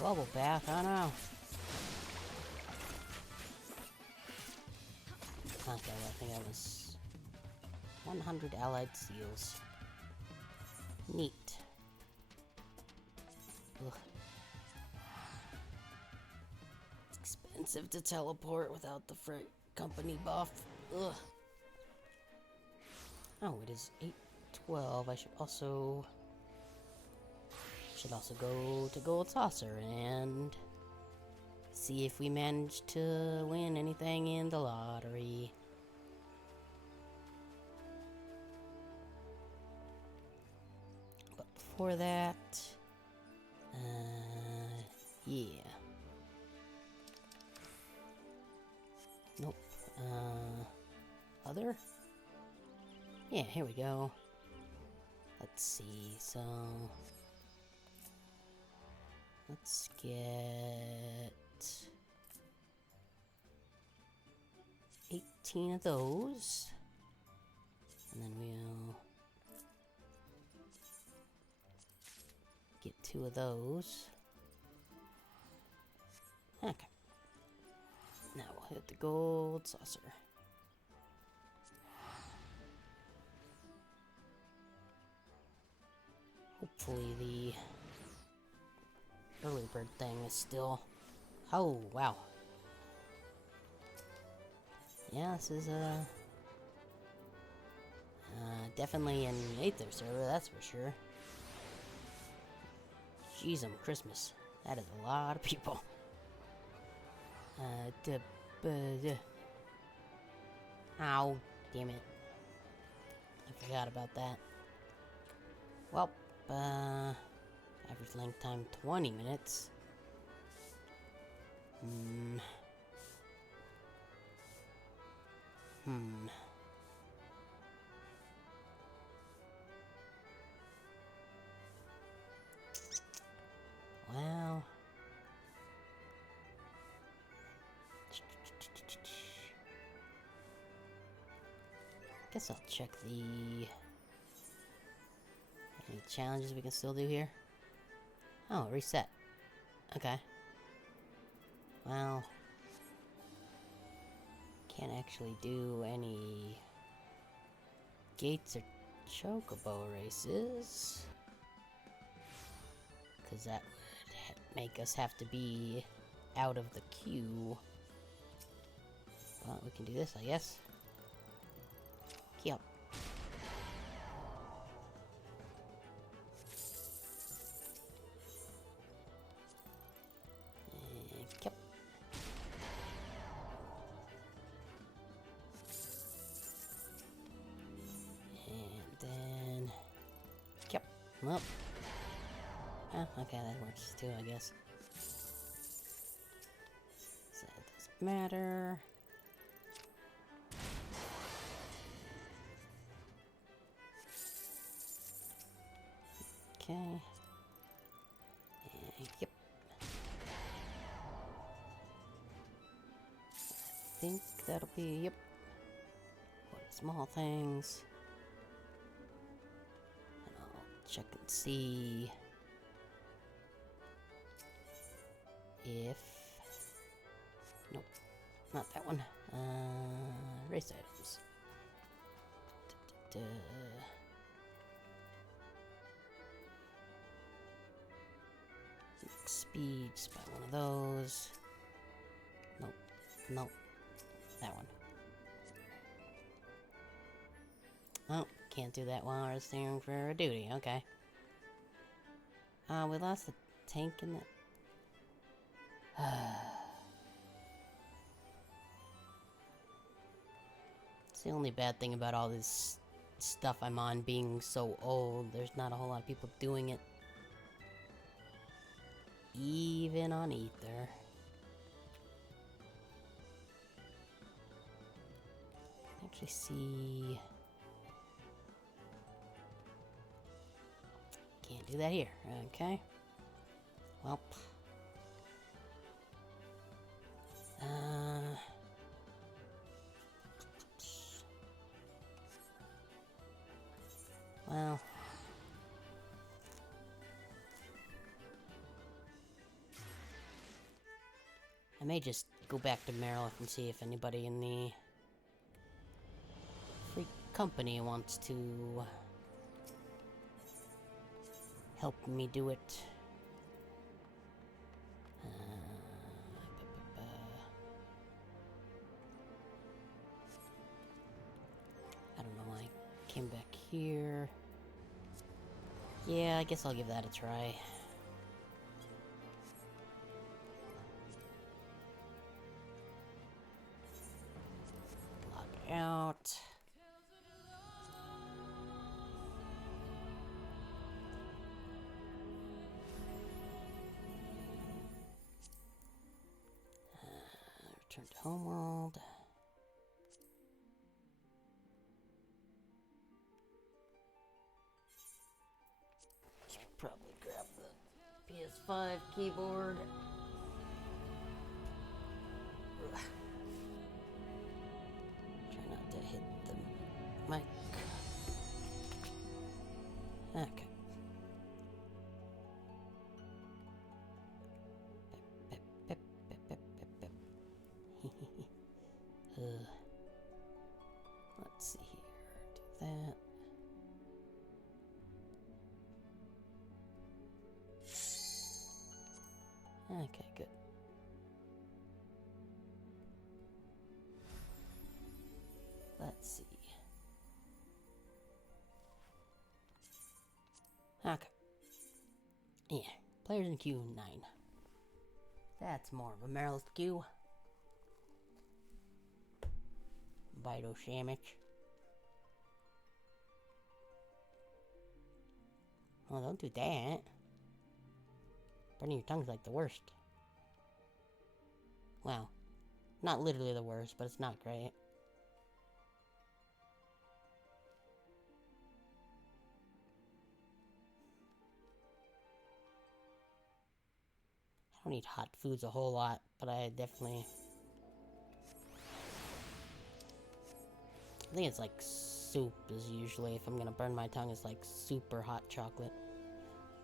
Bubble bath, I know. Okay, I think that was 100 allied seals. Neat. Ugh. It's expensive to teleport without the frick company buff. Ugh. Oh, it is 8:12. I should also go to Gold Saucer and see if we manage to win anything in the lottery. But before that, yeah. Nope. Other? Yeah, here we go. Let's see, so let's get 18 of those, and then we'll get 2 of those. Okay. Now we'll hit the Gold Saucer. Hopefully the early bird thing is still... Oh, wow. Yeah, this is definitely an Aether server, that's for sure. Jeez, Christmas. That is a lot of people. Ow, damn it. I forgot about that. Well, average length time 20 minutes. Well, guess I'll check the any challenges we can still do here. Oh, reset. Okay. Well, can't actually do any gates or chocobo races, because that would make us have to be out of the queue. Well, we can do this, I guess. Yep. Yep. And then... Yep. Well. Oh, okay, that works too, I guess. So it doesn't matter. Okay. Yep. I think that'll be, yep. What small things. And I'll check and see if... Nope, not that one. Race items. Speed, just buy one of those. Nope. Nope. That one. Oh, can't do that while we're steering for a duty. Okay. We lost the tank in the... It's the only bad thing about all this stuff I'm on being so old. There's not a whole lot of people doing it. Even on Ether. Actually see... Can't do that here. Okay. Well. Well. I may just go back to Marilith and see if anybody in the free company wants to help me do it. I don't know why I came back here. Yeah, I guess I'll give that a try. Log out. Return to homeworld. Should probably grab the PS5 keyboard. Ugh. Try not to hit the mic. Okay. Let's see here. Do that. Okay, good. Let's see. Okay. Yeah, players in queue 9. That's more of a Marilith queue. Vital Shamich. Oh, don't do that. Burning your tongue's like the worst. Well, not literally the worst, but it's not great. I don't eat hot foods a whole lot, but I definitely... I think it's like soup is usually, if I'm gonna burn my tongue, it's like super hot chocolate.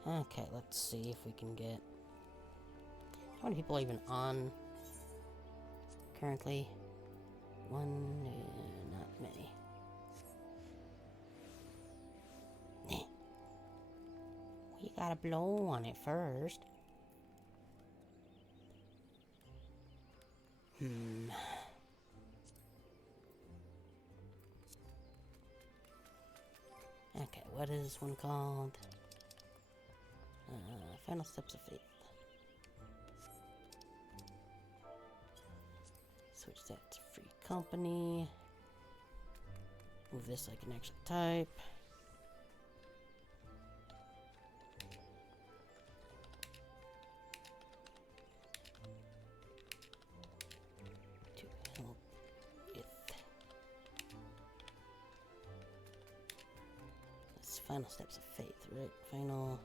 Okay, let's see if we can get... How many people are even on currently? One, not many. We gotta blow on it first. Okay, what is this one called? Final Steps of Faith. Switch that to free company. Move this so I can actually type. To help with this Final Steps of Faith, right? Final.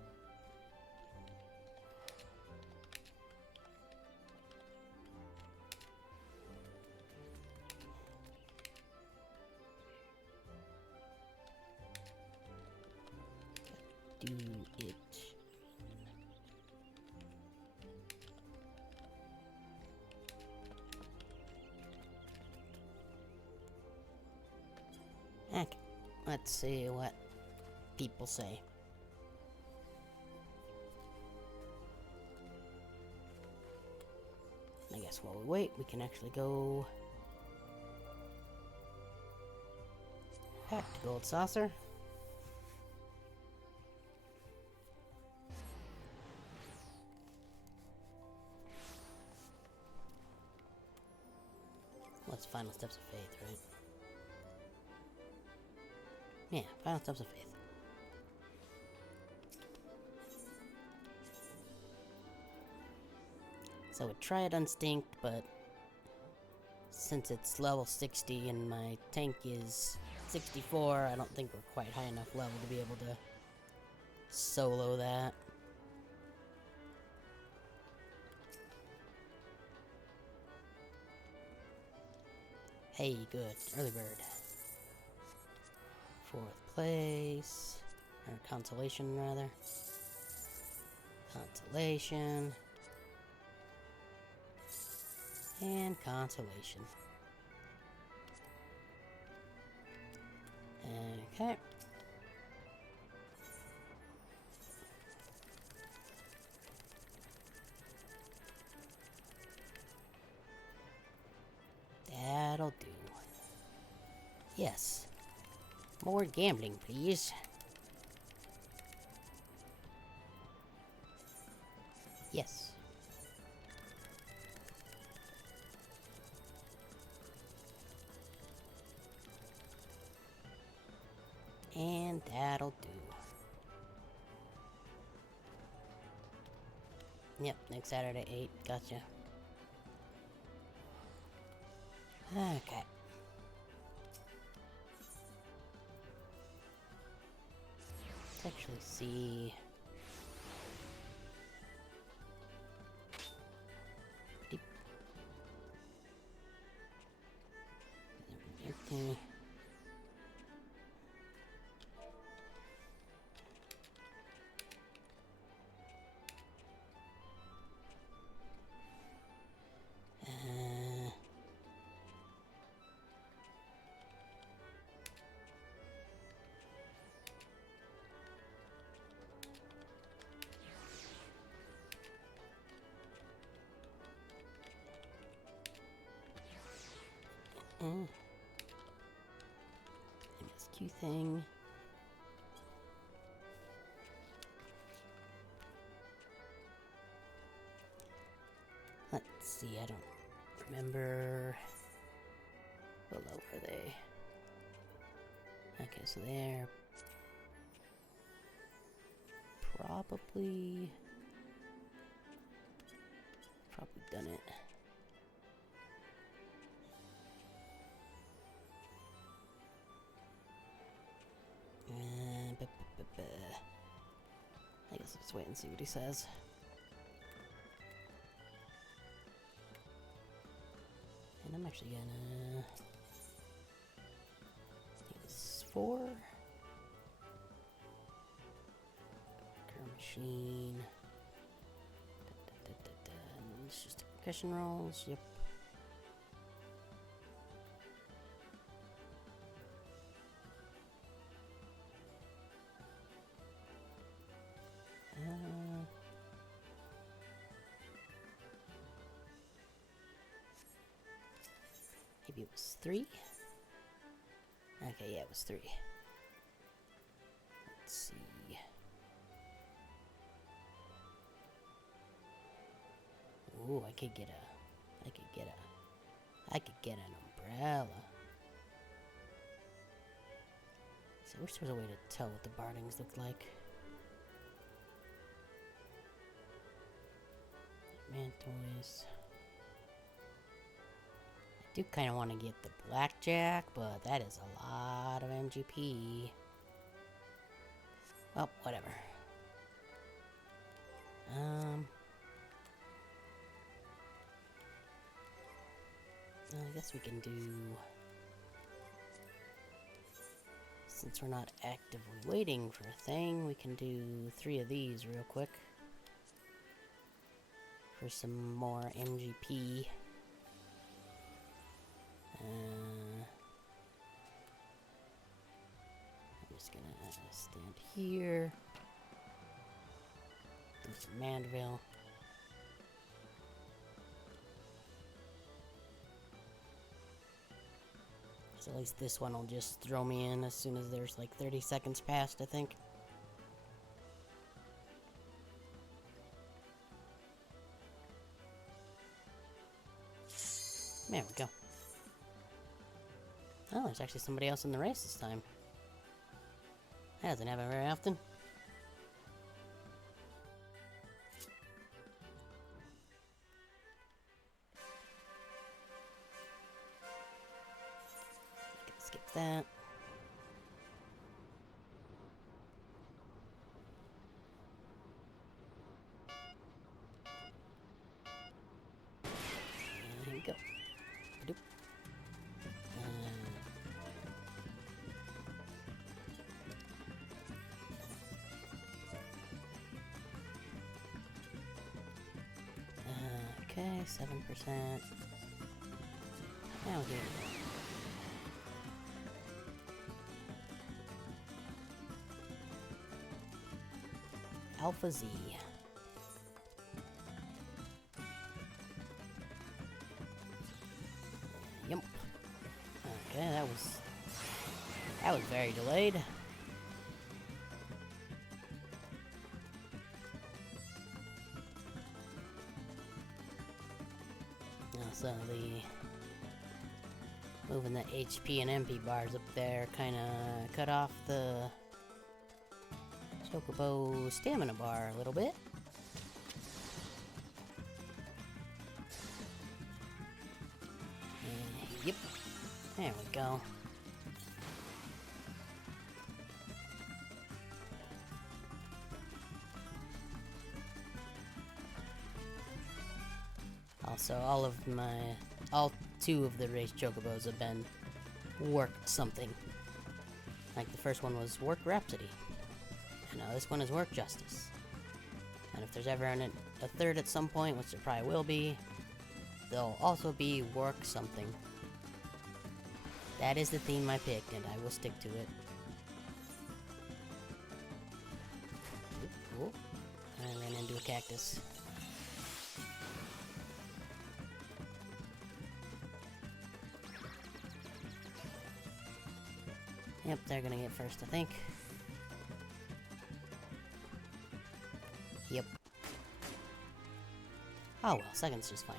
Do it. Okay, let's see what people say. I guess guess while we wait, we can actually go back to Gold Saucer. What's Final Steps of Faith, right? Yeah, Final Steps of Faith. So we try it on Stink, but since it's level 60 and my tank is 64, I don't think we're quite high enough level to be able to solo that. Hey, good. Early bird. 4th place. Or consolation, rather. Consolation. And consolation. Okay. That'll do. Yes. More gambling, please. Yes. And that'll do. Yep, next Saturday, 8. Gotcha. Okay. Let's actually see. Deep. Empty. MSQ thing. Let's see, I don't remember. What level are they? Okay, so they're probably done it. I guess let's wait and see what he says. And I'm actually gonna use 4. Cracker machine. It's just percussion rolls. Yep. Maybe it was 3? Okay, yeah, it was 3. Let's see. Ooh, I could get an umbrella. So I wish there was a way to tell what the bardings look like. Mantoys. I do kind of want to get the blackjack, but that is a lot of MGP. Well, whatever. I guess we can do, since we're not actively waiting for a thing, we can do 3 of these real quick for some more MGP. I'm just gonna stand here. Do some Mandeville. So at least this one will just throw me in as soon as there's like 30 seconds past, I think. There we go. Oh, there's actually somebody else in the race this time. That doesn't happen very often. Skip that. Here we go. Ba-doop. Okay, 7%. Now here. Alpha Z. Yep. Okay, that was very delayed. So moving the HP and MP bars up there kind of cut off the Chocobo stamina bar a little bit. Yep. There we go. Also, all two of the race chocobos have been worked something. Like the first one was work Rhapsody. And now this one is work Justice. And if there's ever a third at some point, which there probably will be, there'll also be work something. That is the theme I picked, and I will stick to it. Oop, oop. I ran into a cactus. Yep, they're gonna get first, I think. Yep. Oh well, second's just fine.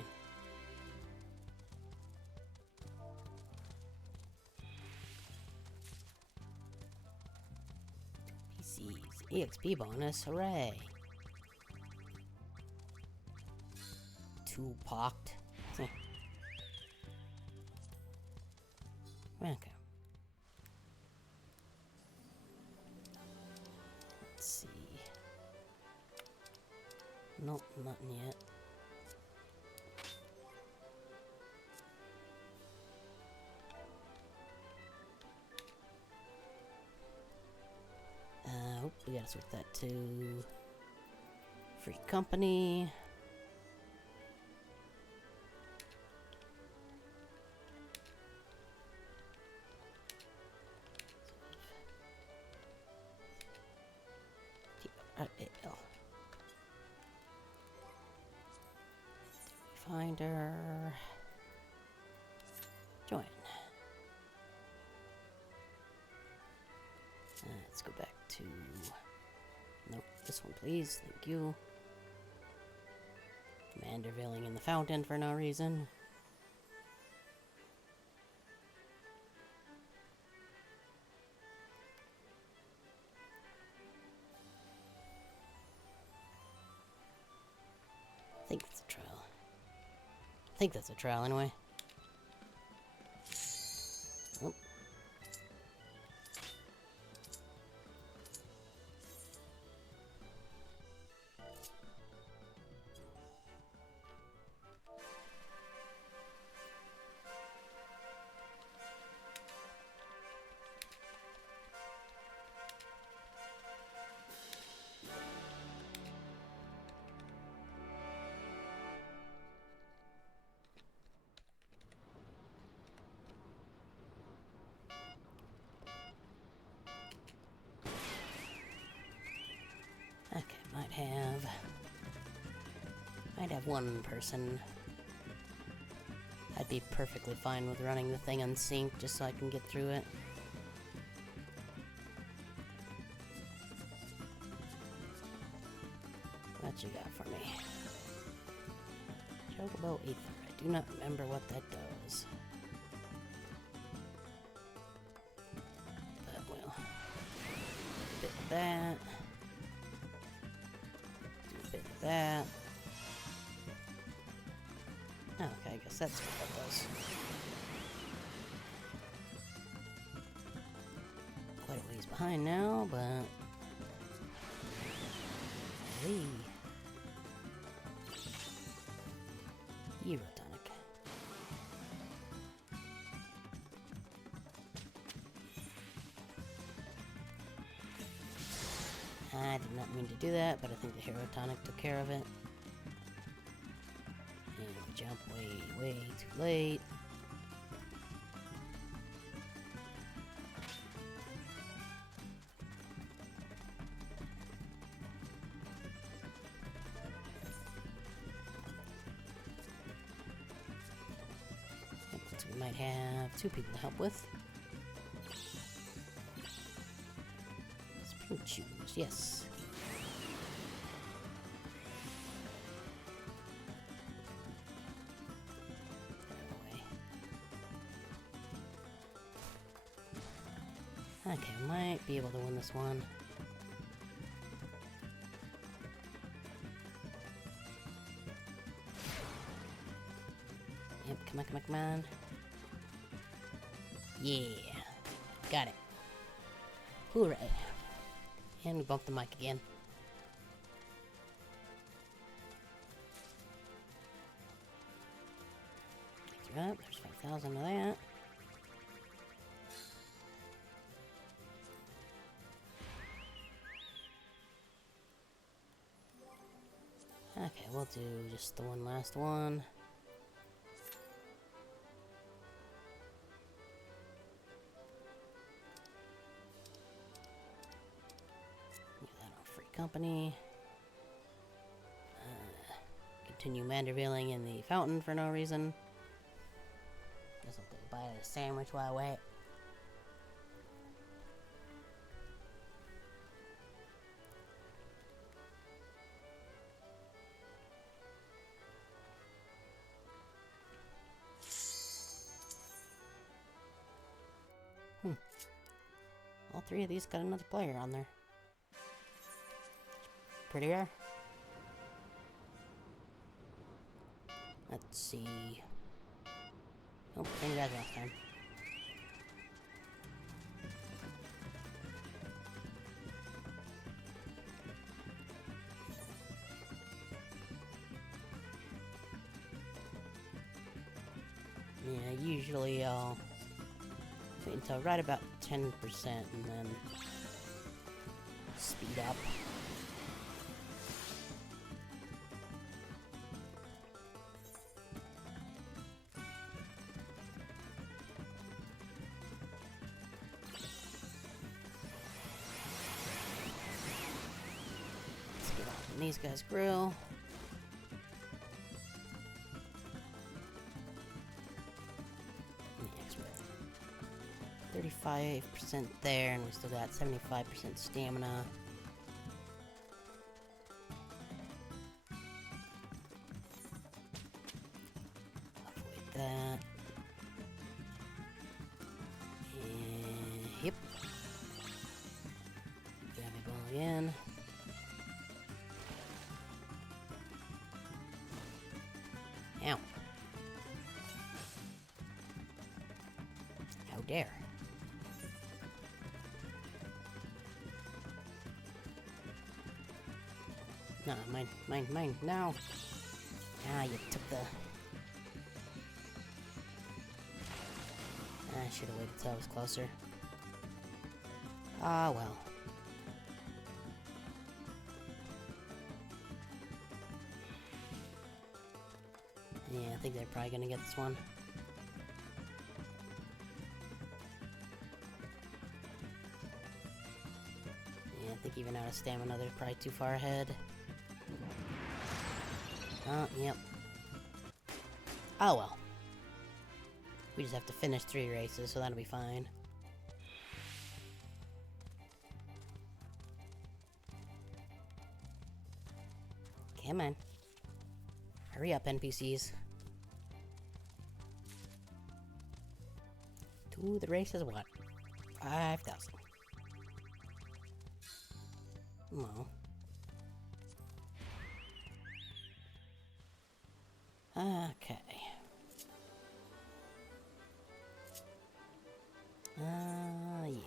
PC's EXP bonus, hooray! 2 pocked. Okay. Nope, nothing yet. We gotta switch that to free company. Finder. Join. Let's go back to... Nope, this one please, thank you. Commander Villing in the fountain for no reason. I think it's a trial. I think that's a trial anyway. Oh. Okay, might have one person I'd be perfectly fine with running the thing unsynced just so I can get through it. What you got for me? Chocobo Aether. I do not remember what that does. But well. Do a bit of that. Do a bit of that. Oh, okay, I guess that's what that does. Quite a ways behind now, but... Hey. Hero tonic. I did not mean to do that, but I think the hero tonic took care of it. And we jump way too late. So we might have 2 people to help with. Spring shoes, yes. Okay, we might be able to win this one. Yep, come on. Yeah, got it. Hooray. And we bumped the mic again. Up, there's 5,000 of that. Okay, we'll do just the one last one. Get that on free company. Continue mandervilling in the fountain for no reason. Guess I'll take a bite of the sandwich while I wait. All 3 of these got another player on there. Pretty rare. Let's see. Nope, same guys last time. Yeah, usually I'll wait until right about 10% and then speed up. Let's get off on these guys' grill. 35% there, and we still got 75% stamina. Avoid that. Yep. Grab the ball again. Ow. How dare. No, mine, now. Ah, you took the... I should have waited till I was closer. Ah, well. Yeah, I think they're probably gonna get this one. Yeah, I think even out of stamina, they're probably too far ahead. Oh, yep. Oh well. We just have to finish 3 races, so that'll be fine. Come on. Hurry up, NPCs. To the race is what? 5,000. No. Okay. Yeah.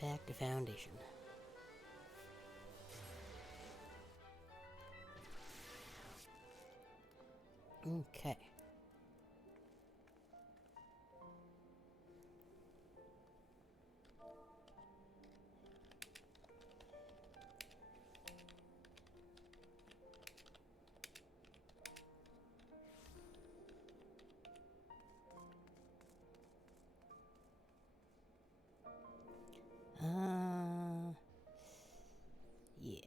Back to Foundation. Okay. Yeah.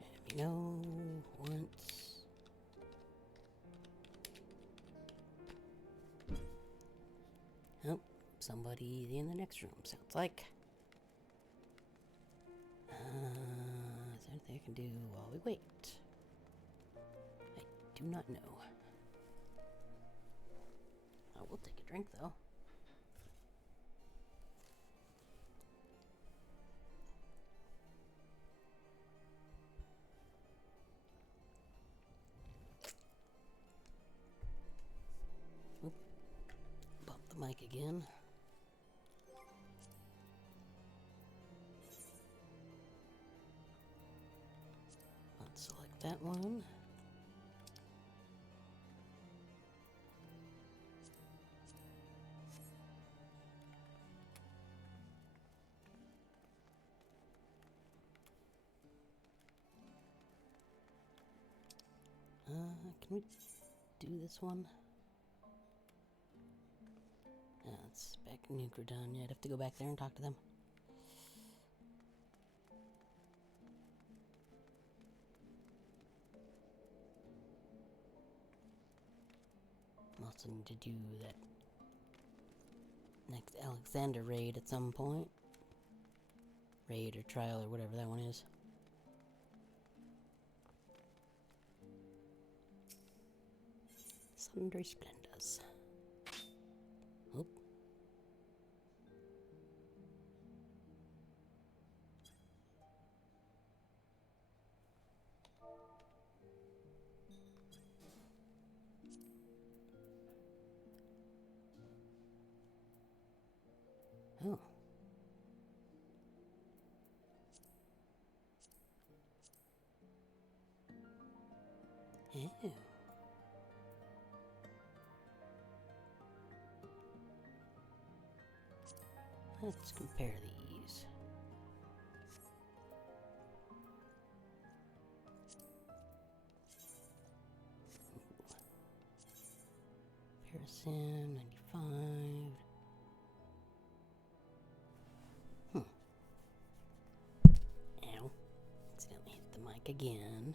Let me know once. Oh, somebody in the next room, sounds like. Is there anything I can do while we wait? I do not know. I will take a drink, though. Oop. Bump the mic again. Let's select that one. Can we do this one? It's back in Nucradon. Yeah, I'd have to go back there and talk to them. Also need to do that next Alexander raid at some point. Raid or trial or whatever that one is. Sundry Splendors. Oop. Oh. Ew. Let's compare these. Comparison 95. Ow. Accidentally hit the mic again.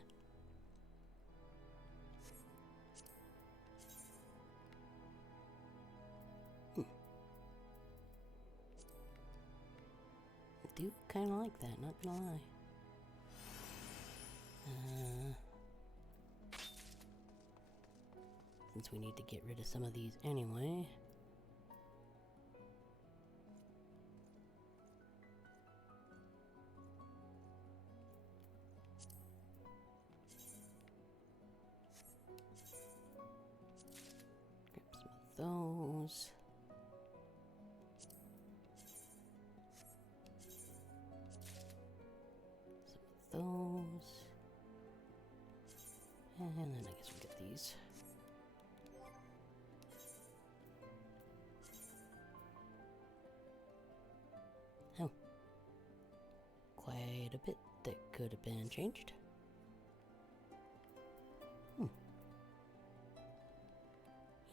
I do kind of like that, not gonna lie. Since we need to get rid of some of these anyway. Grab some of those. Those. And then I guess we'll get these. Oh. Quite a bit that could have been changed.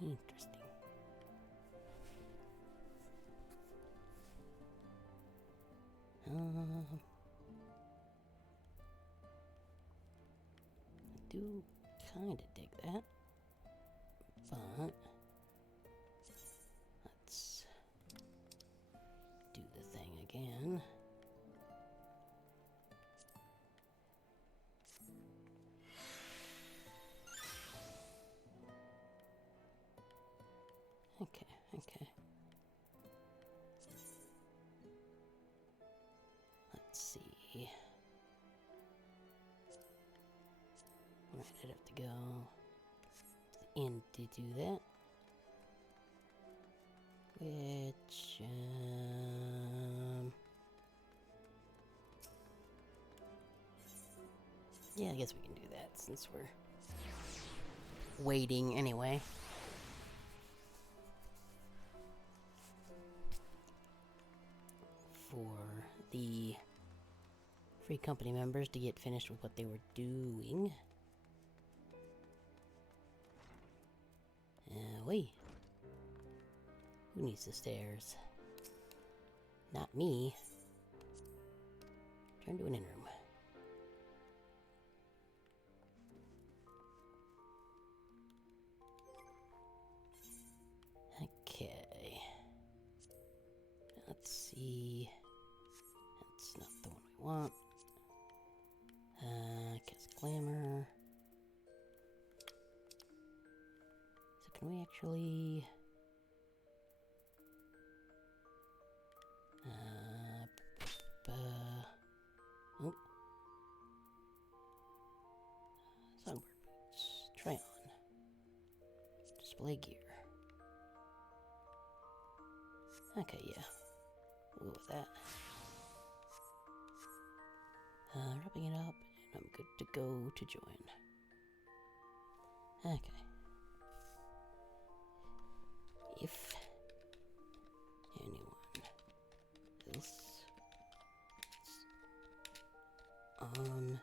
Interesting. do kind of dig that. But let's do the thing again. Okay. Let's see. Right, I'd have to go to the inn to do that. Which, yeah, I guess we can do that since we're waiting anyway. For the free company members to get finished with what they were doing. Wait. Who needs the stairs? Not me. Turn to an inn room. Okay. Let's see. That's not the one we want. Cast Glamour. So can we actually... oh. Songbird boots. Try on. Display gear. Okay, yeah. We'll go with that. Wrapping it up, and I'm good to go to join. Okay. If anyone else on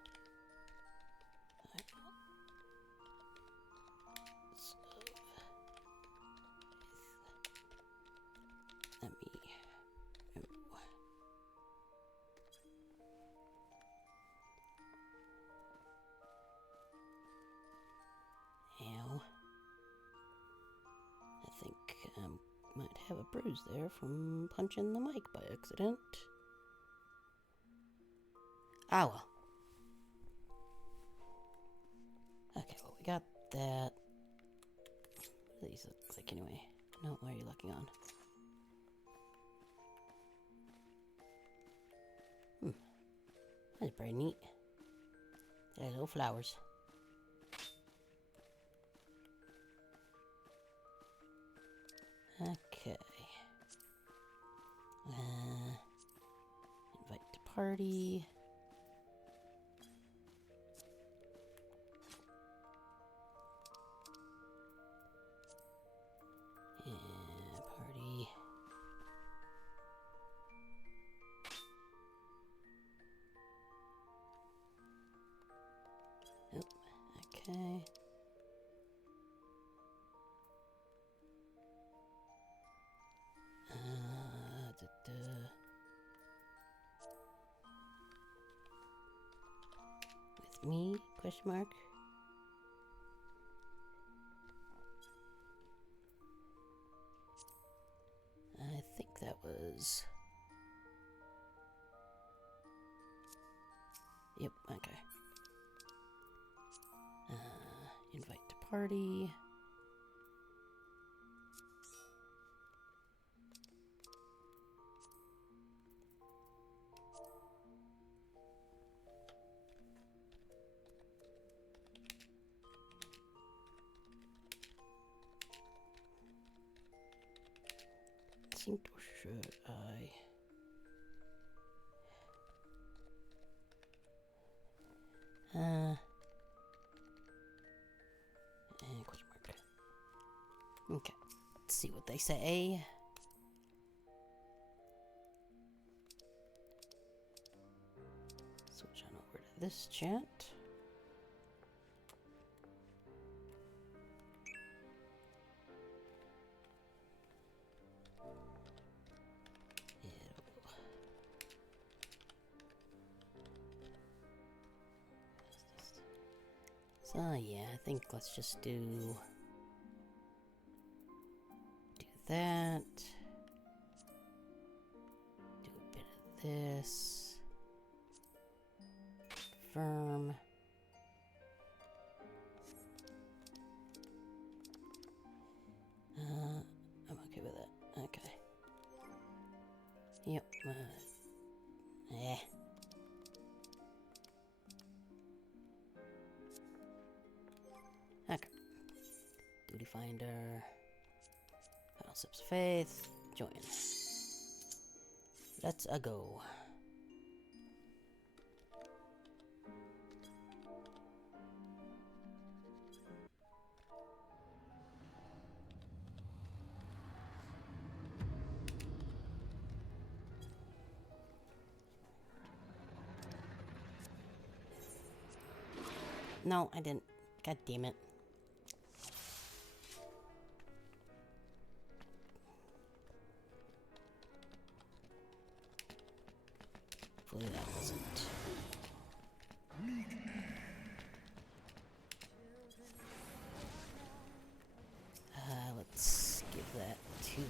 let me know. Ow. I think might have a bruise there from punching the mic by accident. Ah, well. Okay, well, we got that. What do these look like anyway? No, what are you looking on? That's pretty neat. They're little flowers. Okay. Invite to party. Party. Oh, okay. With me? Question mark. I think that was... Yep, okay. Invite to party. Or should I? Question mark. Okay, let's see what they say. Switch on over to this chat. So yeah, I think let's just do that. Do a bit of this. Confirm. I'm okay with that. Okay. Yep. Okay. Duty Finder. Final Steps of Faith. Join. Let's go. No, I didn't. God damn it. Hopefully that wasn't. Let's give that to...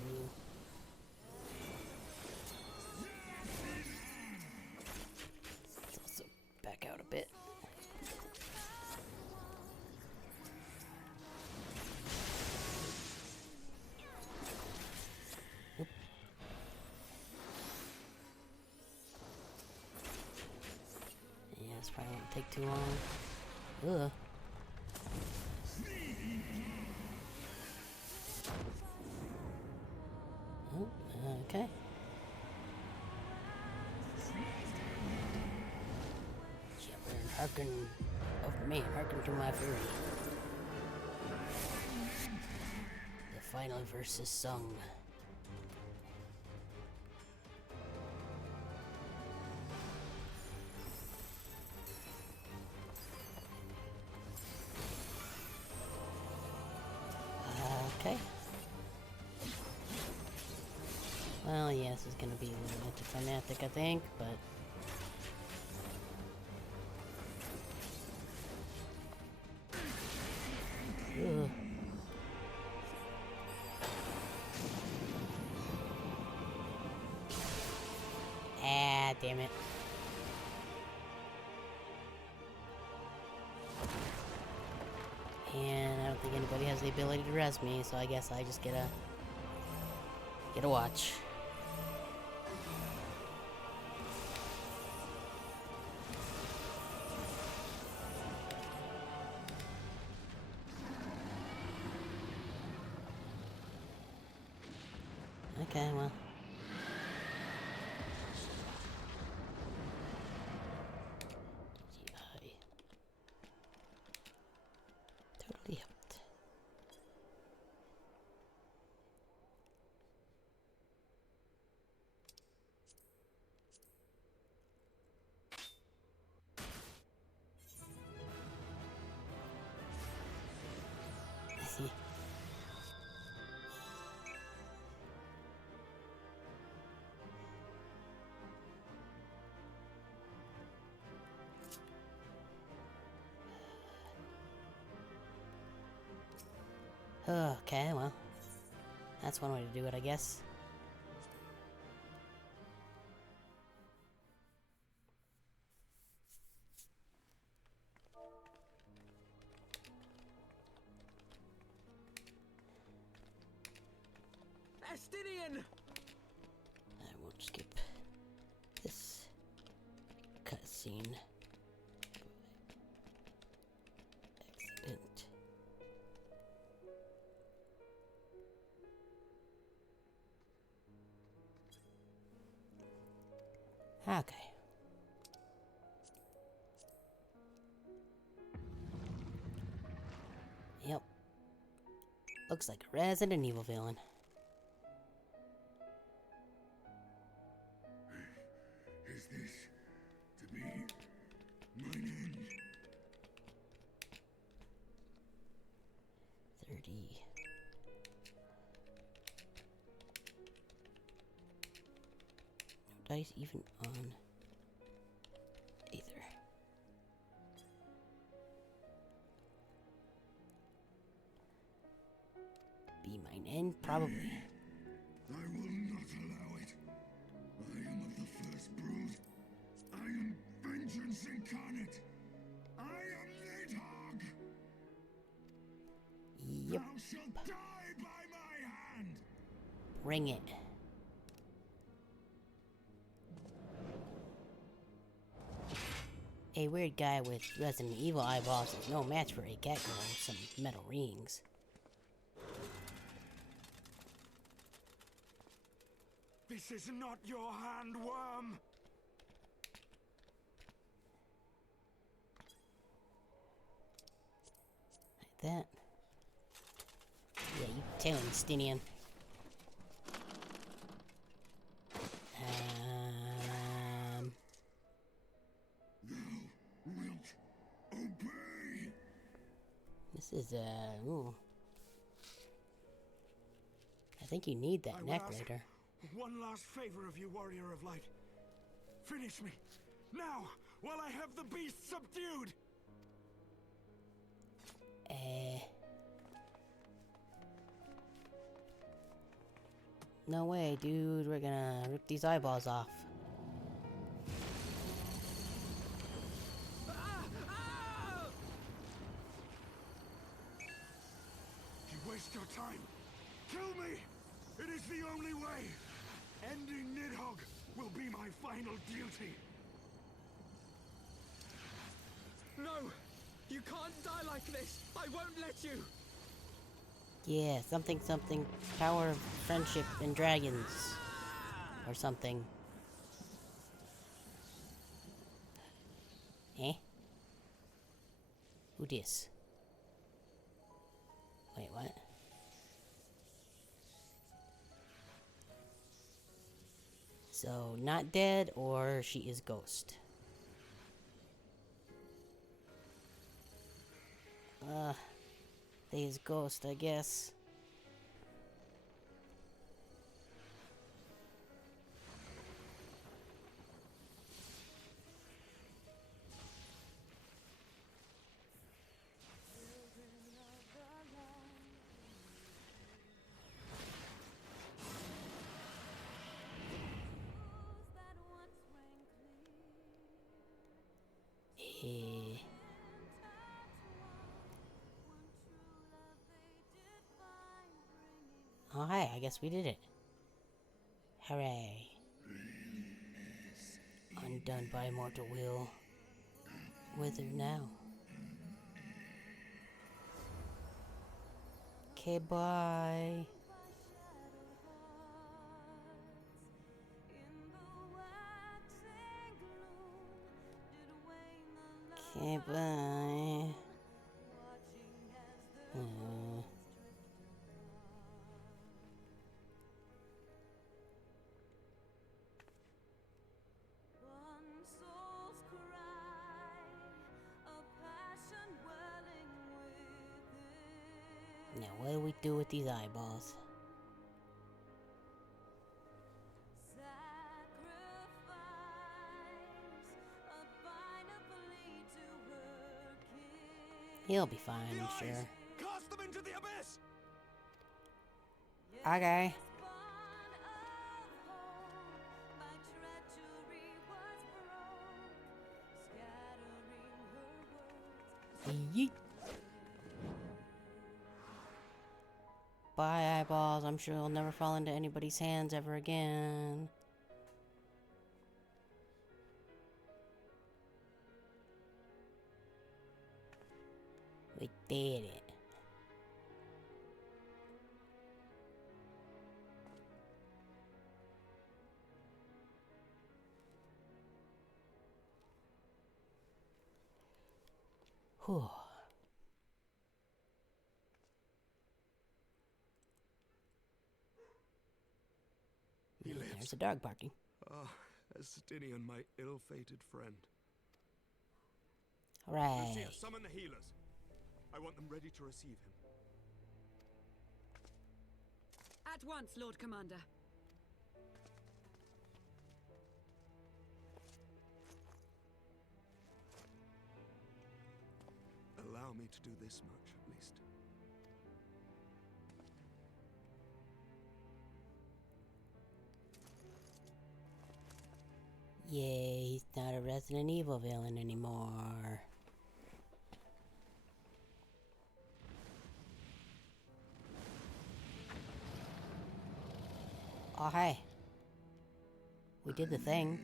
Let's also back out a bit. This probably won't take too long. Ugh. Oh, okay. Shepherd, hearken of me, hearken to my fury. The final verse is sung. Okay. Well, yeah, this is gonna be a little anticlimactic, I think, but... Ugh. Ah, damn it. And I don't think anybody has the ability to res me, so I guess I just get a watch. Okay, well. Totally helped. Okay, well, that's one way to do it, I guess. Estinien! I won't skip this cutscene. Accident. Okay. Yep. Looks like a Resident Evil villain. Is this to be mine end? 30. No dice even on either. And probably. I will not allow it. I am of the first brood. I am vengeance incarnate. I am Nidhogg. Yep. Thou shalt die by my hand. Bring it. A weird guy with Resident Evil eyeballs is no match for a cat girl with some metal rings. This is not your hand, worm. Like that. Yeah, you tell him, Estinien. Thou wilt obey. This is, ooh. I think you need that neck later. One last favor of you, warrior of light. Finish me, now, while I have the beast subdued! No way, dude. We're gonna rip these eyeballs off. You waste your time. Kill me! It is the only way! Ending Nidhogg will be my final duty. No! You can't die like this! I won't let you! Yeah, something, power of friendship and dragons. Or something. Eh? Who dis? Wait, what? So, not dead, or she is ghost. They is ghost, I guess. Oh, hi, I guess we did it. Hooray. Undone by mortal will. Whither now? Okay, bye. Okay, bye. Now, what do we do with these eyeballs? He'll be fine, I'm sure. Cast them into the abyss! Okay. Yeet. Bye, eyeballs. I'm sure they'll never fall into anybody's hands ever again. We did it. Whew. There's a dog barking. Ah, Estinien, my ill-fated friend. Hooray. Lucia, summon the healers. I want them ready to receive him. At once, Lord Commander. Allow me to do this much, at least. Yay, he's not a Resident Evil villain anymore. Oh, hey. We did the thing.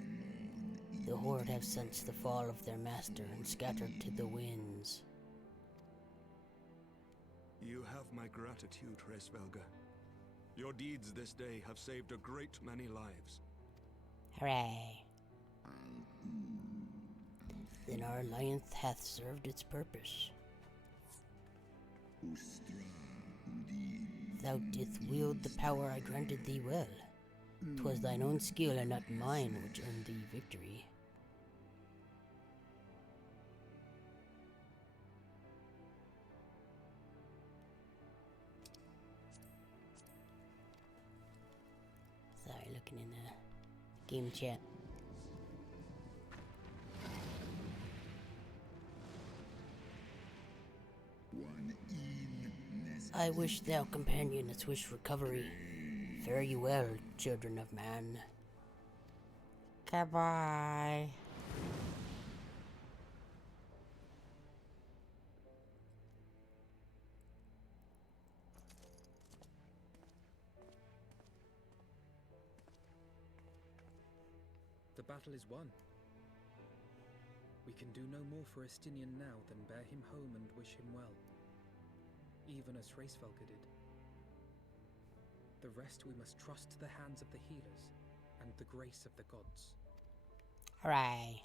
The Horde have sensed the fall of their master and scattered to the winds. You have my gratitude, Hraesvelga. Your deeds this day have saved a great many lives. Hooray. Then our alliance hath served its purpose. Thou didst wield the power I granted thee well. 'Twas thine own skill and not mine which earned thee victory. Sorry, looking in the game chat. I wish thou companion a swift recovery. Fare you well, children of man. Goodbye. The battle is won. We can do no more for Estinien now than bear him home and wish him well, even as Hraesvelga did. The rest we must trust to the hands of the healers and the grace of the gods. Hooray.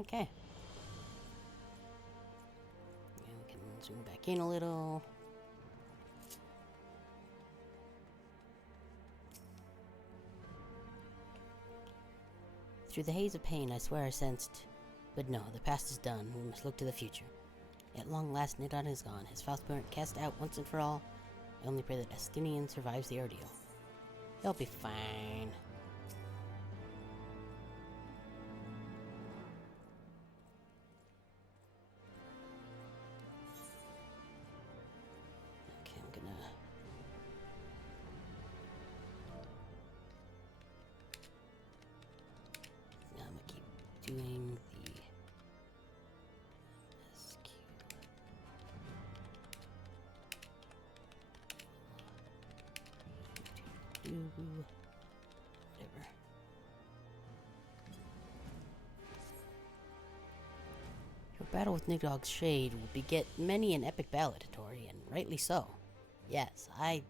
Okay. And we can zoom back in a little. Through the haze of pain, I swear I sensed. But no, the past is done. We must look to the future. At long last, Nidhogg is gone. His foul spirit cast out once and for all. I only pray that Estinien survives the ordeal. He'll be fine. Okay, I'm gonna... Now I'm gonna keep doing the... SQ. Whatever. Your battle with Nidhogg's Shade will beget many an epic ballad, Tori, and rightly so. Yes, I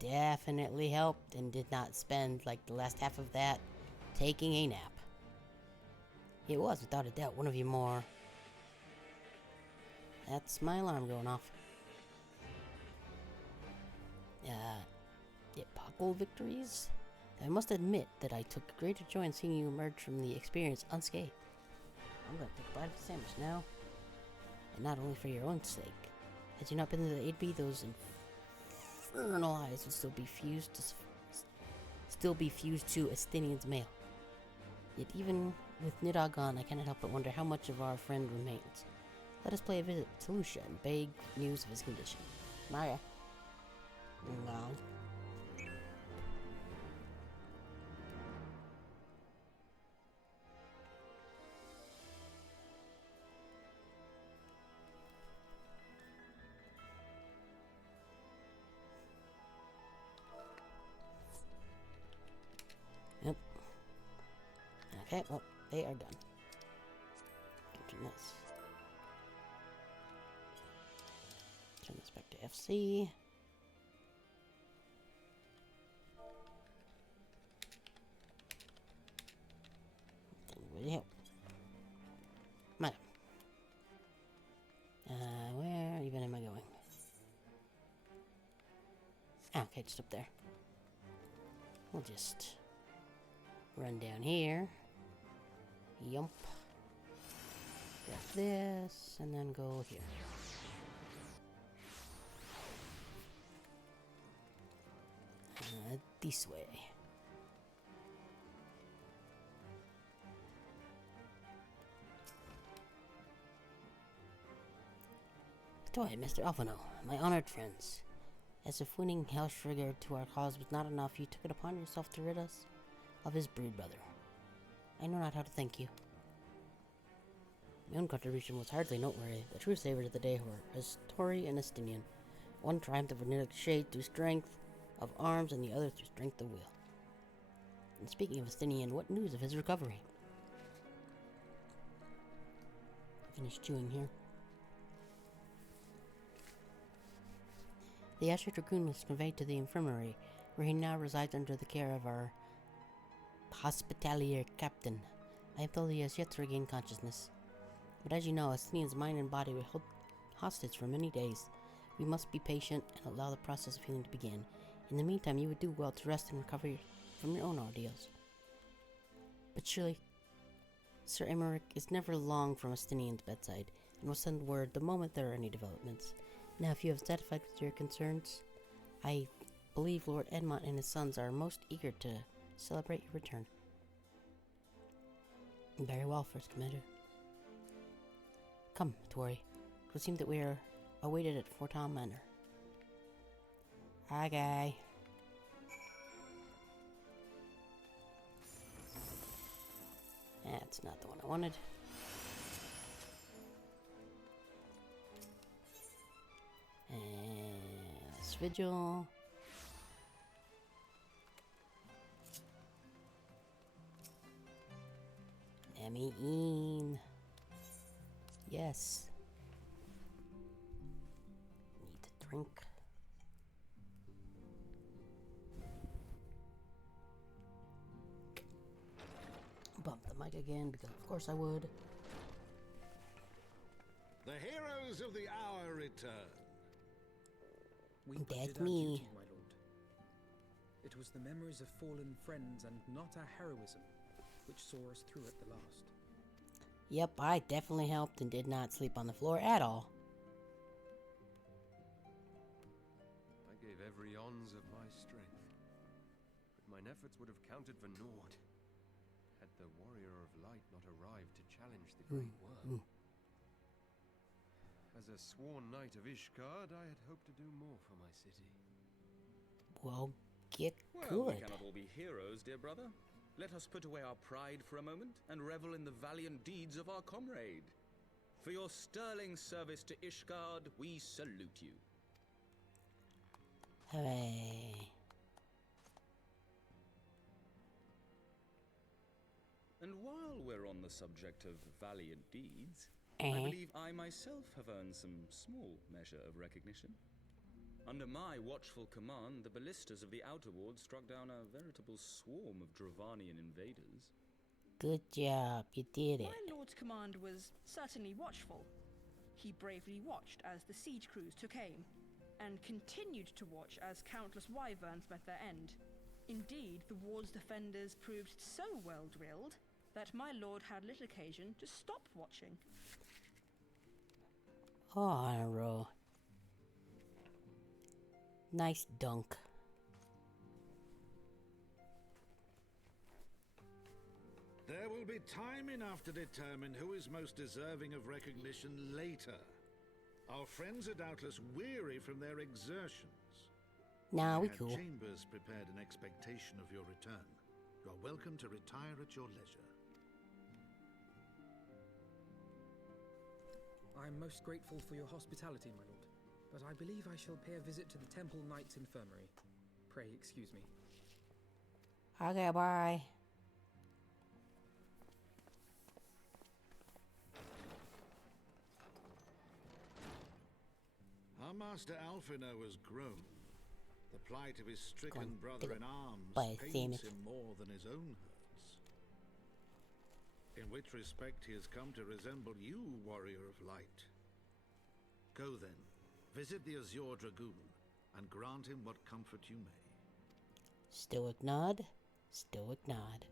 definitely helped and did not spend like the last half of that taking a nap. It was, without a doubt, one of your more... That's my alarm going off. Epochal victories? I must admit that I took greater joy in seeing you emerge from the experience unscathed. I'm gonna take a bite of the sandwich now. And not only for your own sake. Had you not been to the aid, those infernal eyes would still be fused to Estinien's mail. Yet even with Nidhogg gone, I cannot help but wonder how much of our friend remains. Let us play a visit to Lucia and beg news of his condition. Maya. No. Yep. Okay, well, they are done. Turn this. Turn this back to FC. Anybody help? Madam. Where even am I going? Ah, okay, just up there. We'll just run down here. Yump. Grab this, and then go here. This way. Toy, Mr. Alphino, my honored friends. As if winning Hellstrigger to our cause was not enough, you took it upon yourself to rid us of his brood brother. I know not how to thank you. My own contribution was hardly noteworthy. The true savers of the day were Tori and Estinien. One triumphed over Nidhogg's shade through strength of arms, and the other through strength of will. And speaking of Estinien, what news of his recovery? Finish chewing here. The Asher Dragoon was conveyed to the infirmary, where he now resides under the care of our hospitalier captain. I am told he has yet to regain consciousness. But as you know, Estinien's mind and body were held hostage for many days. We must be patient and allow the process of healing to begin. In the meantime, you would do well to rest and recover from your own ordeals. But surely, Sir Emmerich is never long from Estinien's bedside, and will send word the moment there are any developments. Now, if you have satisfied with your concerns, I believe Lord Edmont and his sons are most eager to celebrate your return. Very well, First Commander. Come, Tori. It would seem that we are awaited at Forton Manor. Hi, guy. That's not the one I wanted. And vigil. Emmy. Yes. Need to drink. Bump the mic again because of course I would. The heroes of the hour return. That's me. Duty, my lord. It was the memories of fallen friends and not our heroism which saw us through at the last. Yep, I definitely helped and did not sleep on the floor at all. I gave every ounce of my strength, but mine efforts would have counted for naught had the Warrior of Light not arrived to challenge the Great Worm. As a sworn knight of Ishgard, I had hoped to do more for my city. Well, get Well, good. we cannot all be heroes, dear brother. Let us put away our pride for a moment and revel in the valiant deeds of our comrade. For your sterling service to Ishgard, we salute you. Hooray. And while we're on the subject of valiant deeds, I believe I myself have earned some small measure of recognition. Under my watchful command, the ballistas of the Outer Ward struck down a veritable swarm of Dravanian invaders. Good job, you did it. My lord's command was certainly watchful. He bravely watched as the siege crews took aim, and continued to watch as countless wyverns met their end. Indeed, the ward's defenders proved so well drilled that my lord had little occasion to stop watching. Oh, on a roll. Nice dunk. There will be time enough to determine who is most deserving of recognition later. Our friends are doubtless weary from their exertions. Nah, we I had cool. Chambers prepared in expectation of your return. You are welcome to retire at your leisure. I am most grateful for your hospitality, my lord, but I believe I shall pay a visit to the Temple Knight's Infirmary. Pray excuse me. Okay, bye. Our Master Alphino has grown. The plight of his stricken brother in arms Bye, pains him more than his own hurts. In which respect he has come to resemble you, Warrior of Light. Go then, visit the Azure Dragoon, and grant him what comfort you may. Stoic nod. Stoic nod.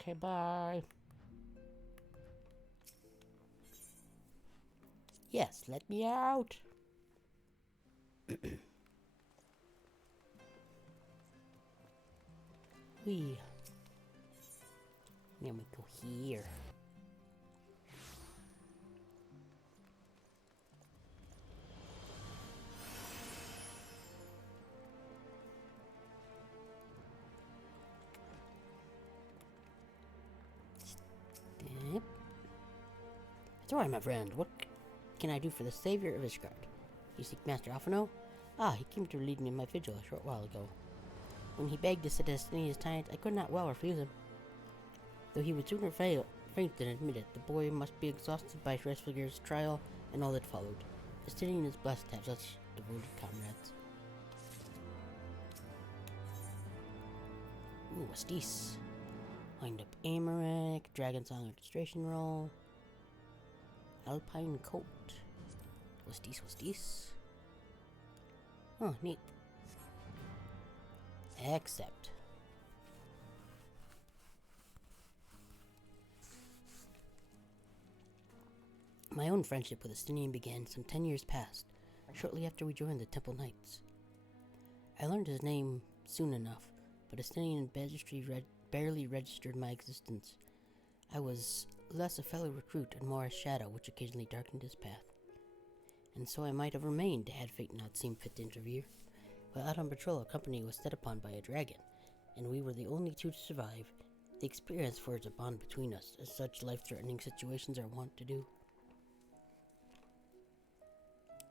Okay, bye. Yes, let me out. Wee. Then we go here. Sorry, my friend. What can I do for the savior of Ishgard? You seek Master Alphino? Ah, he came to relieve me of my vigil a short while ago. When he begged to sit Estinien's tyrant, I could not well refuse him. Though he would sooner faint than admit it, the boy must be exhausted by Hresvelgir's trial and all that followed. Estinien is blessed to have such devoted comrades. Ooh, what's this? Wind up Amaric, Dragonsong registration roll, Alpine coat. What's this? What's this? Oh, neat. Accept. My own friendship with Estinien began some 10 years past, shortly after we joined the Temple Knights. I learned his name soon enough, but Estinien barely registered my existence. I was less a fellow recruit and more a shadow which occasionally darkened his path. And so I might have remained had fate not seemed fit to interfere. While out on patrol, our company was set upon by a dragon, and we were the only two to survive. The experience forged a bond between us, as such life-threatening situations are wont to do.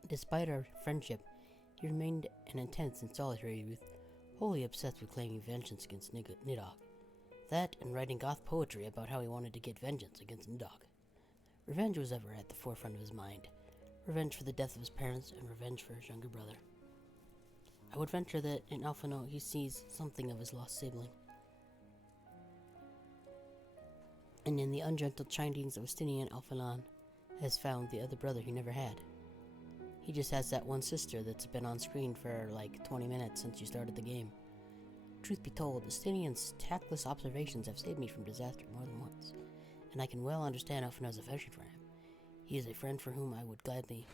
Despite our friendship, he remained an intense and solitary youth, wholly obsessed with claiming vengeance against Nidhogg. That, and writing goth poetry about how he wanted to get vengeance against Nidhogg. Revenge was ever at the forefront of his mind. Revenge for the death of his parents, and revenge for his younger brother. I would venture that in Alphino he sees something of his lost sibling. And in the ungentle chidings of Estinien, Alphinon has found the other brother he never had. He just has that one sister that's been on screen for like 20 minutes since you started the game. Truth be told, Estinien's tactless observations have saved me from disaster more than once, and I can well understand Alphino's affection for him. He is a friend for whom I would gladly...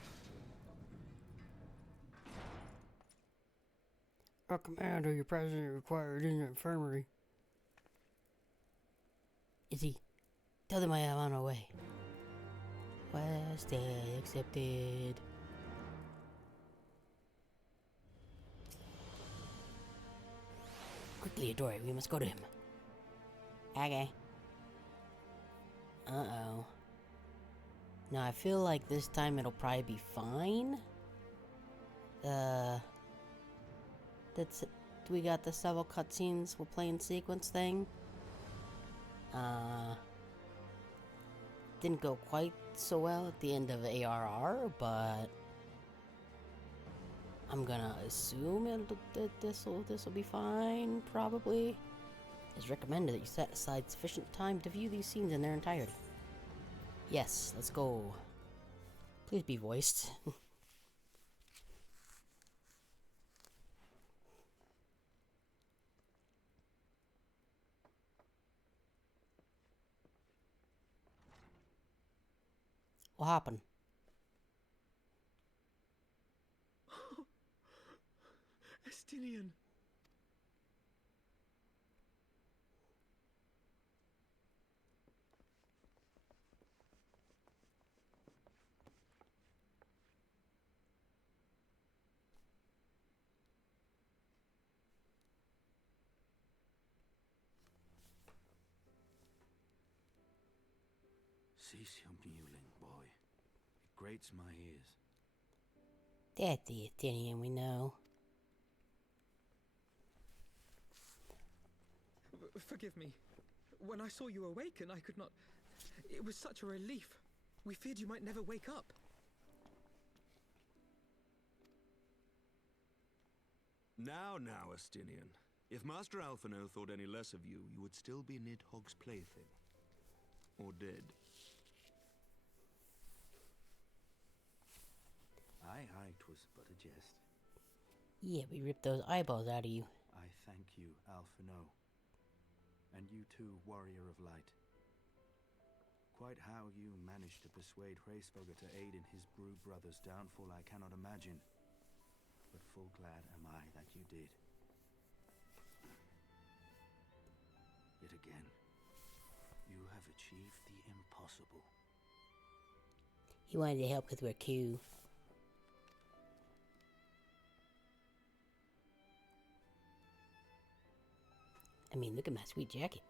A commander, your president required in the infirmary. Is he? Tell them I am on my way. Quest accepted. Quickly, Adore, we must go to him. Okay. Uh-oh. Now, I feel like this time it'll probably be fine. That's it. We got the several cutscenes we'll play in sequence thing. Didn't go quite so well at the end of ARR, but I'm gonna assume this will be fine. Probably. It's recommended that you set aside sufficient time to view these scenes in their entirety. Yes, let's go. Please be voiced. What happened? Estinien. Cease your mewling, boy. It grates my ears. That's the Estinien we know. Forgive me. When I saw you awaken, I could not... It was such a relief. We feared you might never wake up. Now, Estinien. If Master Alphino thought any less of you, you would still be Nidhogg's plaything. Or dead. Aye, 'twas but a jest. Yeah, we ripped those eyeballs out of you. I thank you, Alphino. And you too, Warrior of Light. Quite how you managed to persuade Hresvelgr to aid in his brood brother's downfall I cannot imagine. But full glad am I that you did. Yet again, you have achieved the impossible. He wanted to help with our coup. I mean, look at my sweet jacket.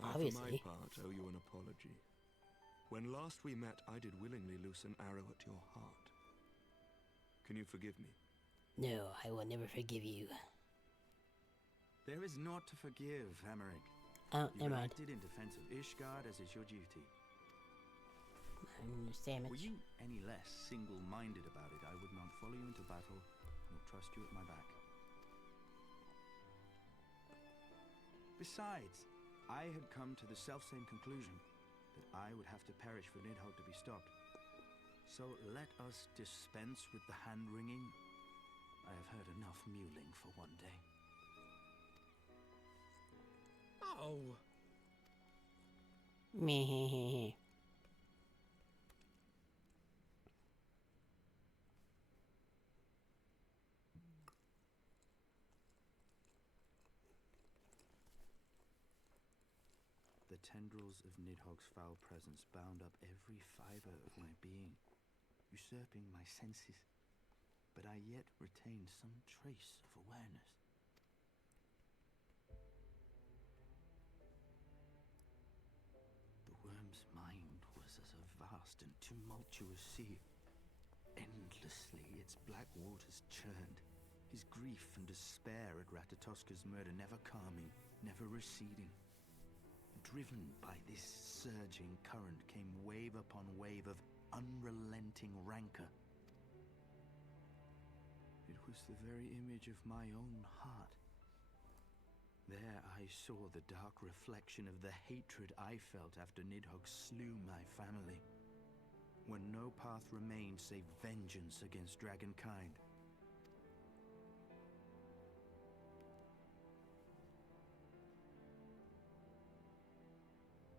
I, obviously. for my part, owe you an apology. When last we met, I did willingly loose an arrow at your heart. Can you forgive me? No, I will never forgive you. There is naught to forgive, Hameric. Oh, You never mind. acted in defense of Ishgard as is your duty. I understand it. Were you any less single-minded about it, I would not follow you into battle, nor trust you at my back. Besides, I had come to the selfsame conclusion, that I would have to perish for Nidhogg to be stopped. So let us dispense with the hand-wringing. I have heard enough mewling for one day. Oh! Meh. The tendrils of Nidhogg's foul presence bound up every fiber of my being, usurping my senses, but I yet retained some trace of awareness. The worm's mind was as a vast and tumultuous sea. Endlessly its black waters churned, his grief and despair at Ratatoska's murder never calming, never receding. Driven by this surging current came wave upon wave of unrelenting rancor. It was the very image of my own heart. There I saw the dark reflection of the hatred I felt after Nidhogg slew my family, when no path remained save vengeance against dragonkind.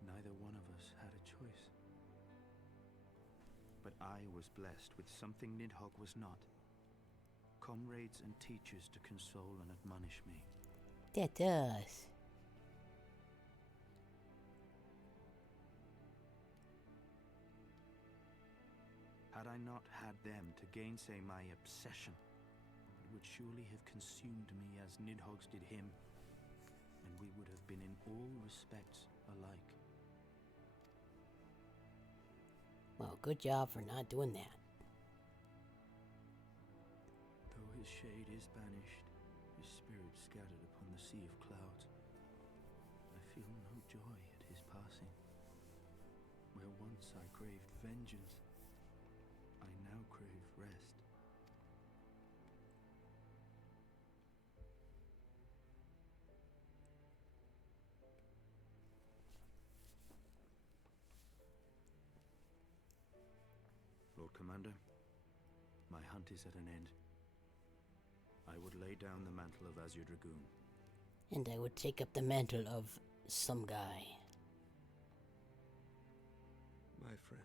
Neither one of us had a choice. But I was blessed with something Nidhogg was not. Comrades and teachers to console and admonish me. That does. Had I not had them to gainsay my obsession, it would surely have consumed me as Nidhogg's did him, and we would have been in all respects alike. Well, good job for not doing that. Though his shade is banished, his spirit scattered upon the sea of clouds, I feel no joy at his passing. Where once I craved vengeance, I now crave rest. Lord Commander, my hunt is at an end. I would lay down the mantle of Azure Dragoon. And I would take up the mantle of some guy. My friend.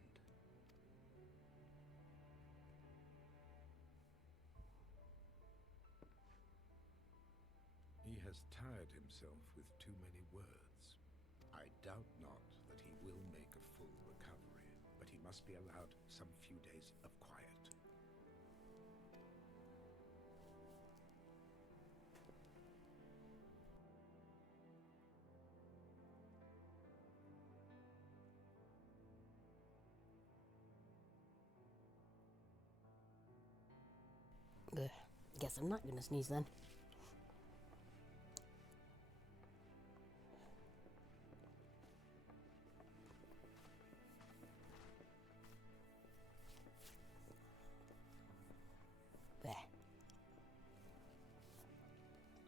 He has tired himself with too many words. I doubt not that he will make a full recovery, but he must be allowed some few days of quiet. Ugh. Guess I'm not gonna sneeze then.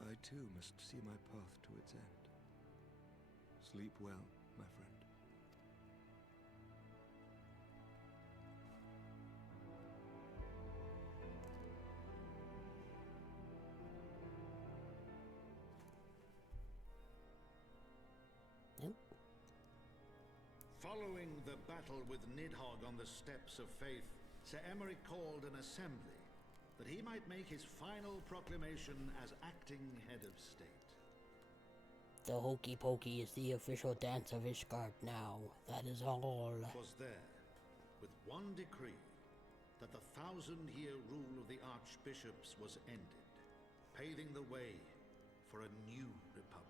I too must see my path to its end. Sleep well, my friend. Yep. Following the battle with Nidhogg on the steps of faith, Sir Emeric called an assembly that he might make his final proclamation as acting head of state. The hokey pokey is the official dance of Ishgard now. That is all. 'Twas there, with one decree, that the 1,000-year rule of the archbishops was ended, paving the way for a new republic.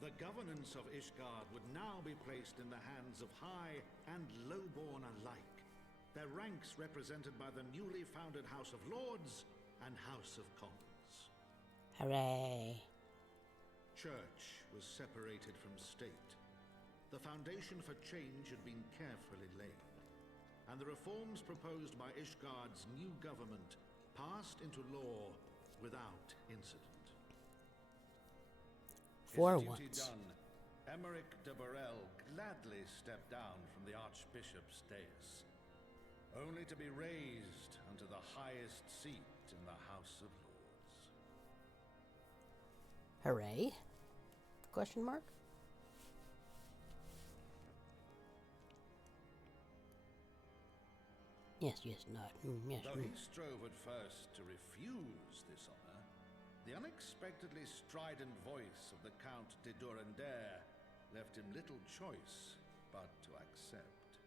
The governance of Ishgard would now be placed in the hands of high and lowborn alike, their ranks represented by the newly founded House of Lords and House of Commons. Hooray! Church was separated from state. The foundation for change had been carefully laid, and the reforms proposed by Ishgard's new government passed into law without incident. For His duty once. done, Emeric de Burrell gladly stepped down from the Archbishop's dais, only to be raised unto the highest seat in the House of Lords. Hooray? Question mark? Yes, nod. Yes. Though he strove at first to refuse this honor, the unexpectedly strident voice of the Count de Durandare left him little choice but to accept.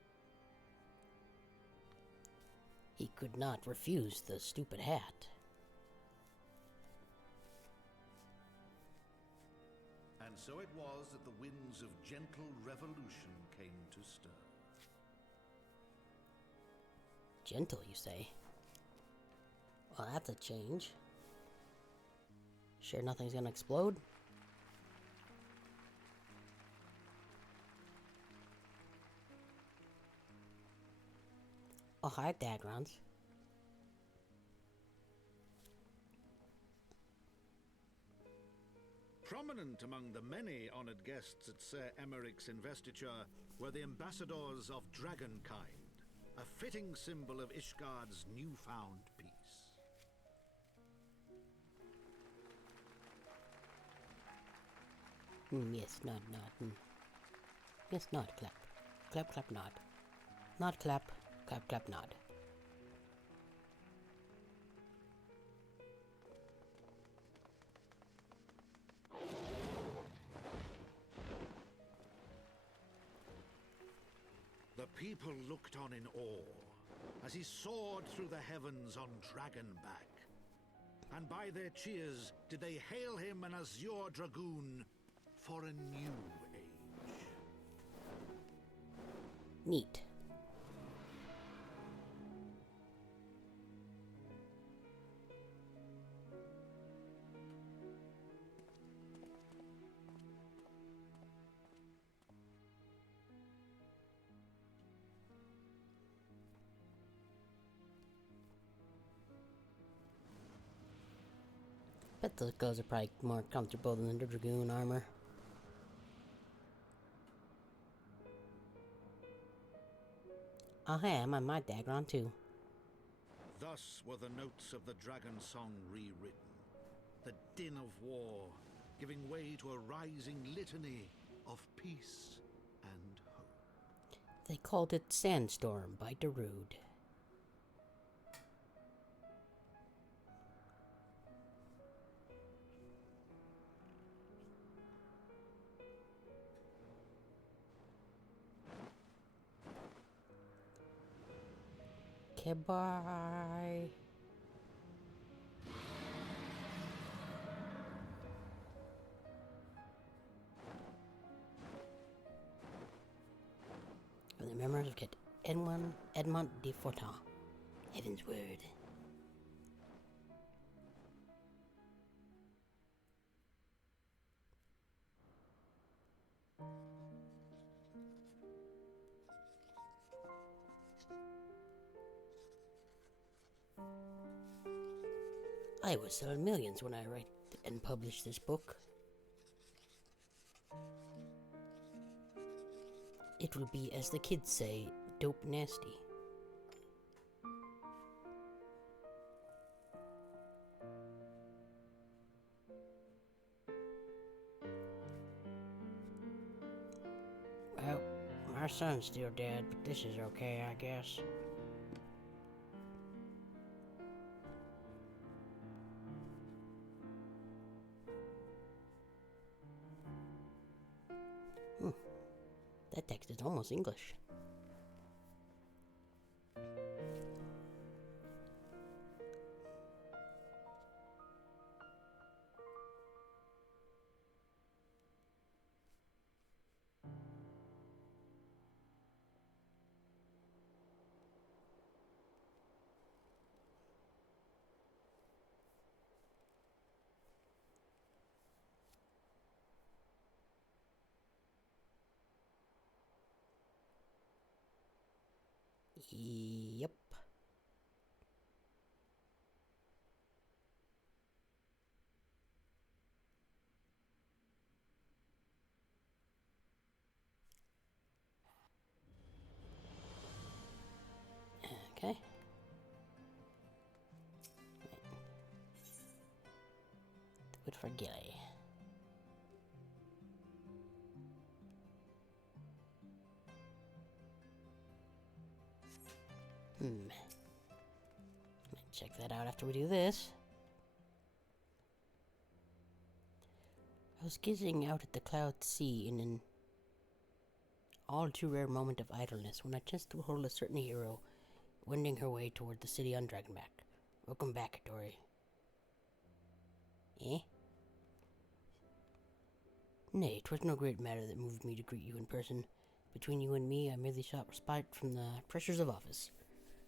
He could not refuse the stupid hat. And so it was that the winds of gentle revolution came to stir. Gentle, you say? Well, that's a change. Sure nothing's gonna explode? Oh, hi, Dagrons. Prominent among the many honored guests at Sir Emeric's investiture were the ambassadors of Dragonkind, a fitting symbol of Ishgard's newfound peace. Yes, nod. Yes, nod, clap. Clap, nod. Nod, clap, nod. The people looked on in awe as he soared through the heavens on Dragonback. And by their cheers did they hail him an Azure Dragoon for a new age. Neat. Bet those gloves are probably more comfortable than the Dragoon armor. Oh hey, I'm on my Dagron too. Thus were the notes of the Dragonsong rewritten, the din of war giving way to a rising litany of peace and hope. They called it Sandstorm by Darude. Okay, bye. From the memoirs of Kit Edmond de Fortin, Heavensward. I will sell millions when I write and publish this book. It will be, as the kids say, dope nasty. Well, my son's still dead, but this is okay, I guess. That text is almost English. Yep. Okay. Good for Gilly. Check that out after we do this. I was gazing out at the cloud sea in an all too rare moment of idleness when I chanced to behold a certain hero wending her way toward the city on Dragonback. Welcome back, Dory. Eh? Nay, 'twas no great matter that moved me to greet you in person. Between you and me, I merely sought respite from the pressures of office.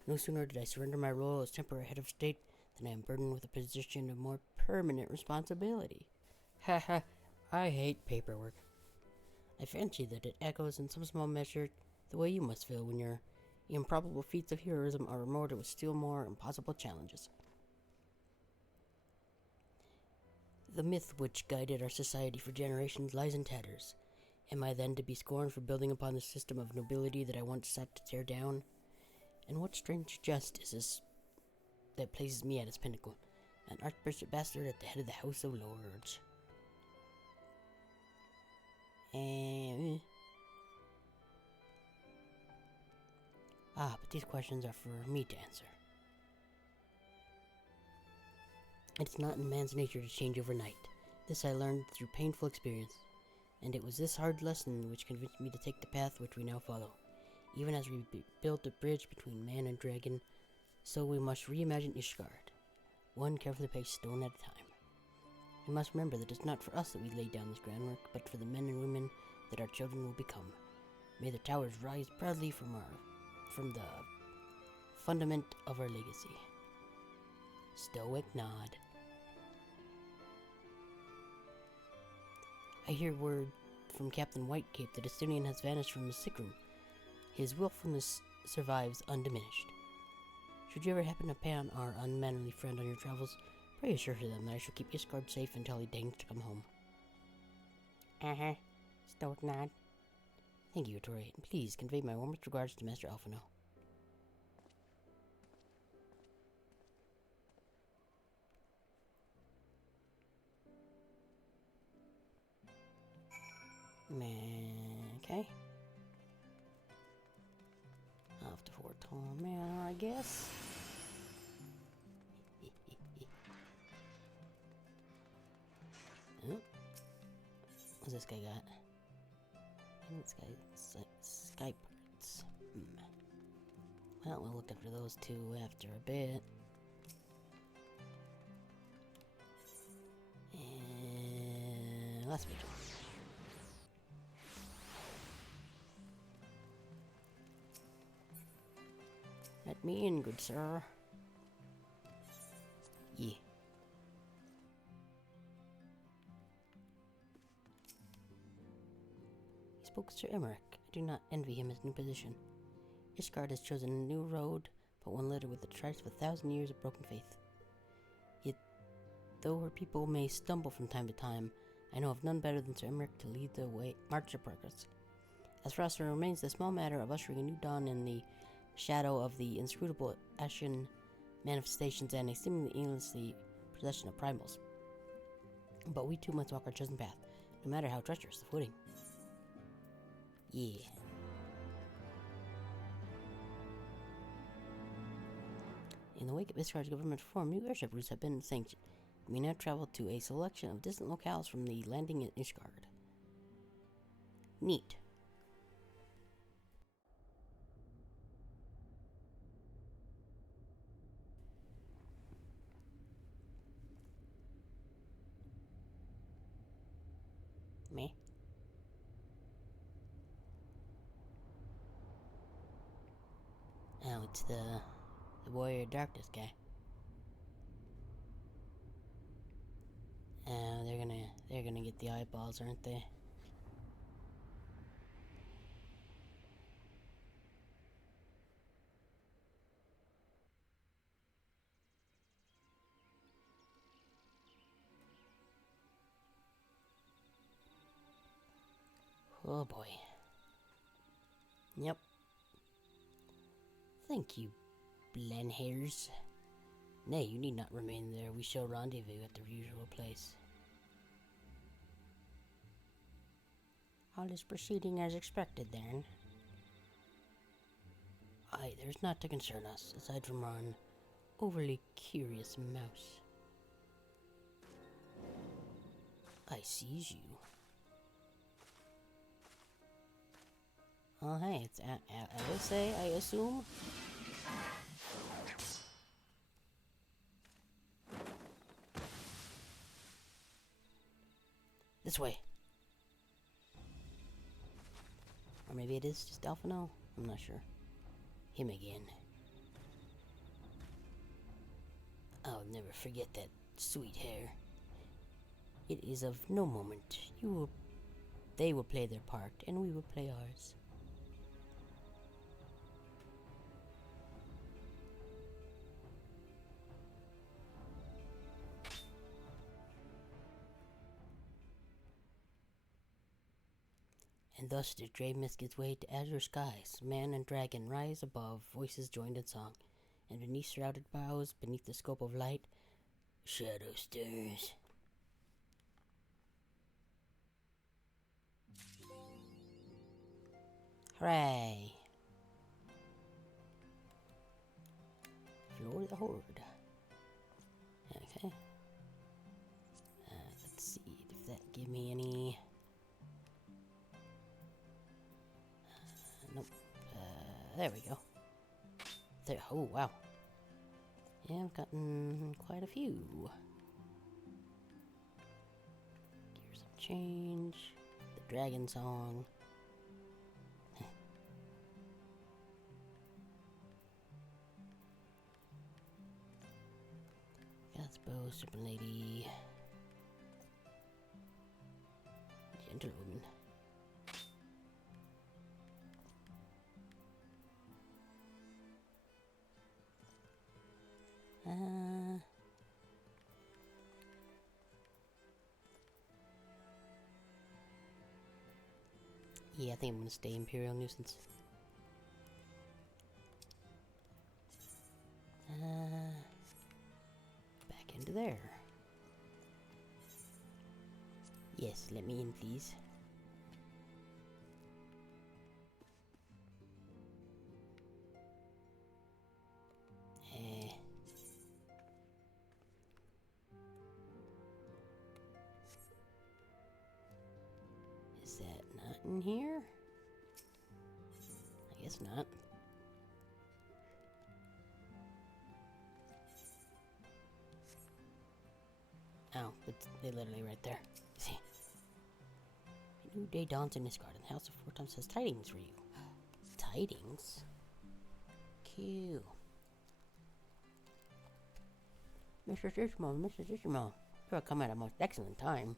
No sooner did I surrender my role as temporary head of state than I am burdened with a position of more permanent responsibility. Ha ha, I hate paperwork. I fancy that it echoes in some small measure the way you must feel when your improbable feats of heroism are rewarded with still more impossible challenges. The myth which guided our society for generations lies in tatters. Am I then to be scorned for building upon the system of nobility that I once sought to tear down? And what strange jest is this that places me at its pinnacle, an archbishop bastard at the head of the House of Lords? But these questions are for me to answer. It's not in man's nature to change overnight. This I learned through painful experience, and it was this hard lesson which convinced me to take the path which we now follow. Even as we built a bridge between man and dragon, so we must reimagine Ishgard, one carefully placed stone at a time. We must remember that it's not for us that we lay down this groundwork, but for the men and women that our children will become. May the towers rise proudly from the fundament of our legacy. Stoic nod. I hear word from Captain Whitecape that Estinien has vanished from his sick room. His willfulness survives undiminished. Should you ever happen upon our unmannerly friend on your travels, pray assure them that I shall keep Ishgard safe until he deigns to come home. Stoic nod. Thank you, Tori, and please convey my warmest regards to Master Alphino. Okay. Off to Fort Tom Manor, I guess. Oh. What's this guy got? This guy's like Skype parts. Well, we'll look after those two after a bit. And last video. Let me in, good sir. Yeah. He spoke to Sir Emmerich. I do not envy him his new position. Ishgard has chosen a new road, but one littered with the tracks of 1,000 years of broken faith. Yet, though her people may stumble from time to time, I know of none better than Sir Emmerich to lead the way, march of progress. As for us, there remains the small matter of ushering a new dawn in the shadow of the inscrutable Ashen manifestations and a seemingly endlessly procession of primals. But we too must walk our chosen path, no matter how treacherous the footing. Yeah. In the wake of Ishgard's government reform, new airship routes have been sanctioned. We now travel to a selection of distant locales from the landing in Ishgard. Neat. Me? Oh, it's the Warrior of Darkness guy. They're gonna get the eyeballs, aren't they? Oh boy. Yep. Thank you, Blenhairs. Nay, you need not remain there. We shall rendezvous at the usual place. All is proceeding as expected, then. Aye, there's naught to concern us, aside from an overly curious mouse. I seize you. Oh, hey, it's Alice, I assume? This way. Or maybe it is just Alphino? I'm not sure. Him again. I'll never forget that sweet hair. It is of no moment. They will play their part, and we will play ours. And thus did grey mist its way to azure skies. Man and dragon rise above, voices joined in song. And beneath shrouded boughs, beneath the scope of light, shadow stirs. Hooray! Floor the horde. Okay. Let's see if that give me any... Nope. There we go. There. Oh, wow. Yeah, I've gotten quite a few. Gears of Change. The Dragonsong. God's Bow, Super Lady. Gentlewoman. Yeah, I think I'm gonna stay Imperial Nuisance. Back into there. Yes, let me in, please. Is that not in here? I guess not. Oh, it's literally right there. See. A new day dawns in Ishgard, and the House of Fortune has tidings for you. Tidings? Cool. Mrs. Ishmael, you have come at a most excellent time.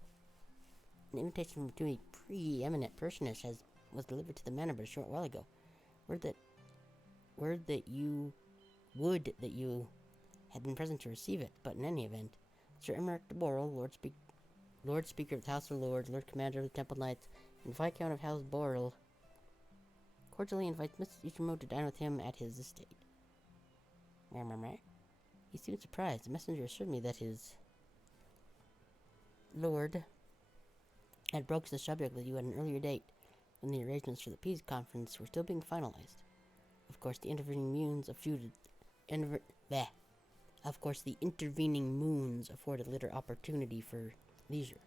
An invitation to a preeminent personage was delivered to the manor but a short while ago. Word that you had been present to receive it, but in any event, Sir Emmerich de Borrell, Lord Speaker of the House of Lords, Lord Commander of the Temple Knights, and Viscount of House Borrell, cordially invites Mrs. Ishmael to dine with him at his estate. He seemed surprised. The messenger assured me that his lord had broached the subject with you at an earlier date, when the arrangements for the peace conference were still being finalized. Of course, the intervening moons afforded little opportunity for leisure.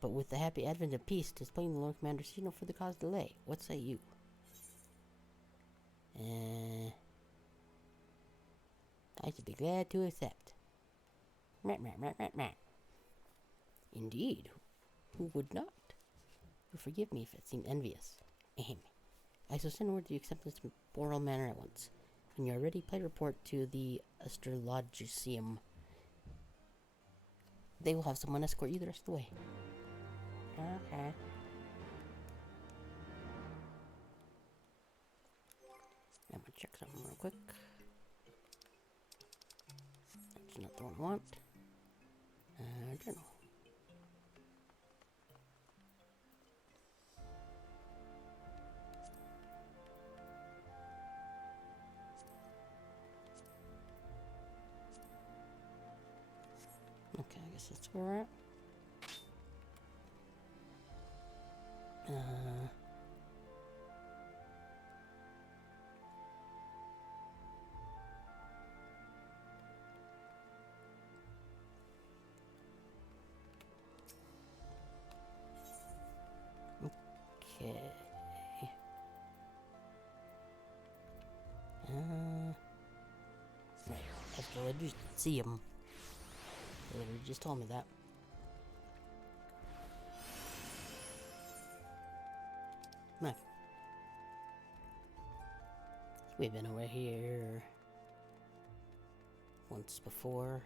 But with the happy advent of peace, 'tis plain the Lord Commander sees no further cause delay. What say you? I should be glad to accept. Indeed. Who would not? You forgive me if it seemed envious. Ahem. I shall send word to acceptance from Borrell Manor at once. When you are ready, play report to the Astrologium. They will have someone escort you the rest of the way. Okay. I'm gonna check something real quick. That's not the one I want. Journal. guess that's where we're at. Okay. Right. Let's go and just see him. They literally just told me that. Come on. We've been over here once before.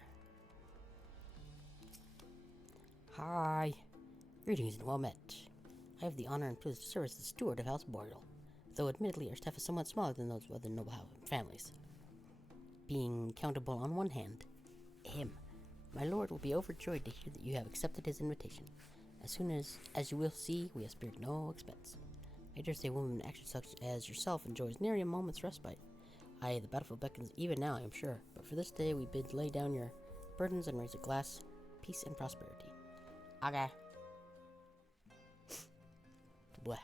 Hi. Greetings and well met. I have the honor and privilege to serve as the steward of House Boreal, though admittedly our staff is somewhat smaller than those of other noble families. Being countable on one hand, him. My lord will be overjoyed to hear that you have accepted his invitation. As soon as you will see, we have spared no expense. I dare say a woman in action such as yourself enjoys nary a moment's respite. Aye, the battlefield beckons even now, I am sure, but for this day we bid lay down your burdens and raise a glass, peace and prosperity. Okay. Blah.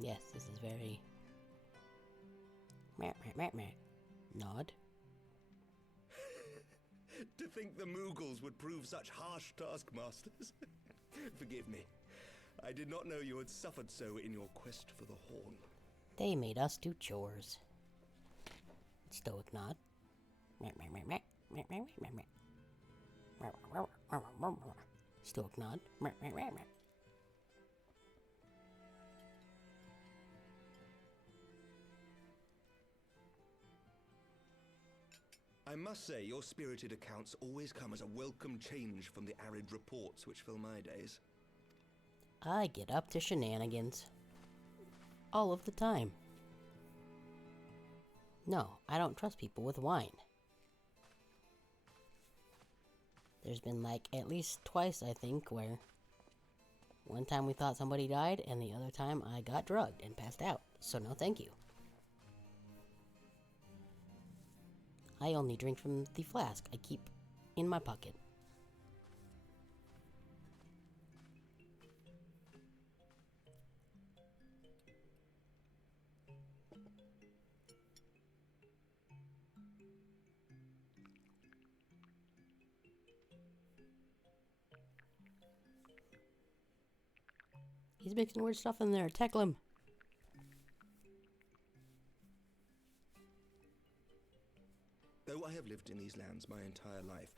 Yes, this is very... Nod. To think the Moogles would prove such harsh taskmasters. Forgive me. I did not know you had suffered so in your quest for the horn. They made us do chores. Stoic nod. Stoic nod. I must say, your spirited accounts always come as a welcome change from the arid reports which fill my days. I get up to shenanigans. All of the time. No, I don't trust people with wine. There's been like at least twice, I think, where one time we thought somebody died and the other time I got drugged and passed out. So no thank you. I only drink from the flask I keep in my pocket. He's mixing weird stuff in there. Tackle him. Though I have lived in these lands my entire life,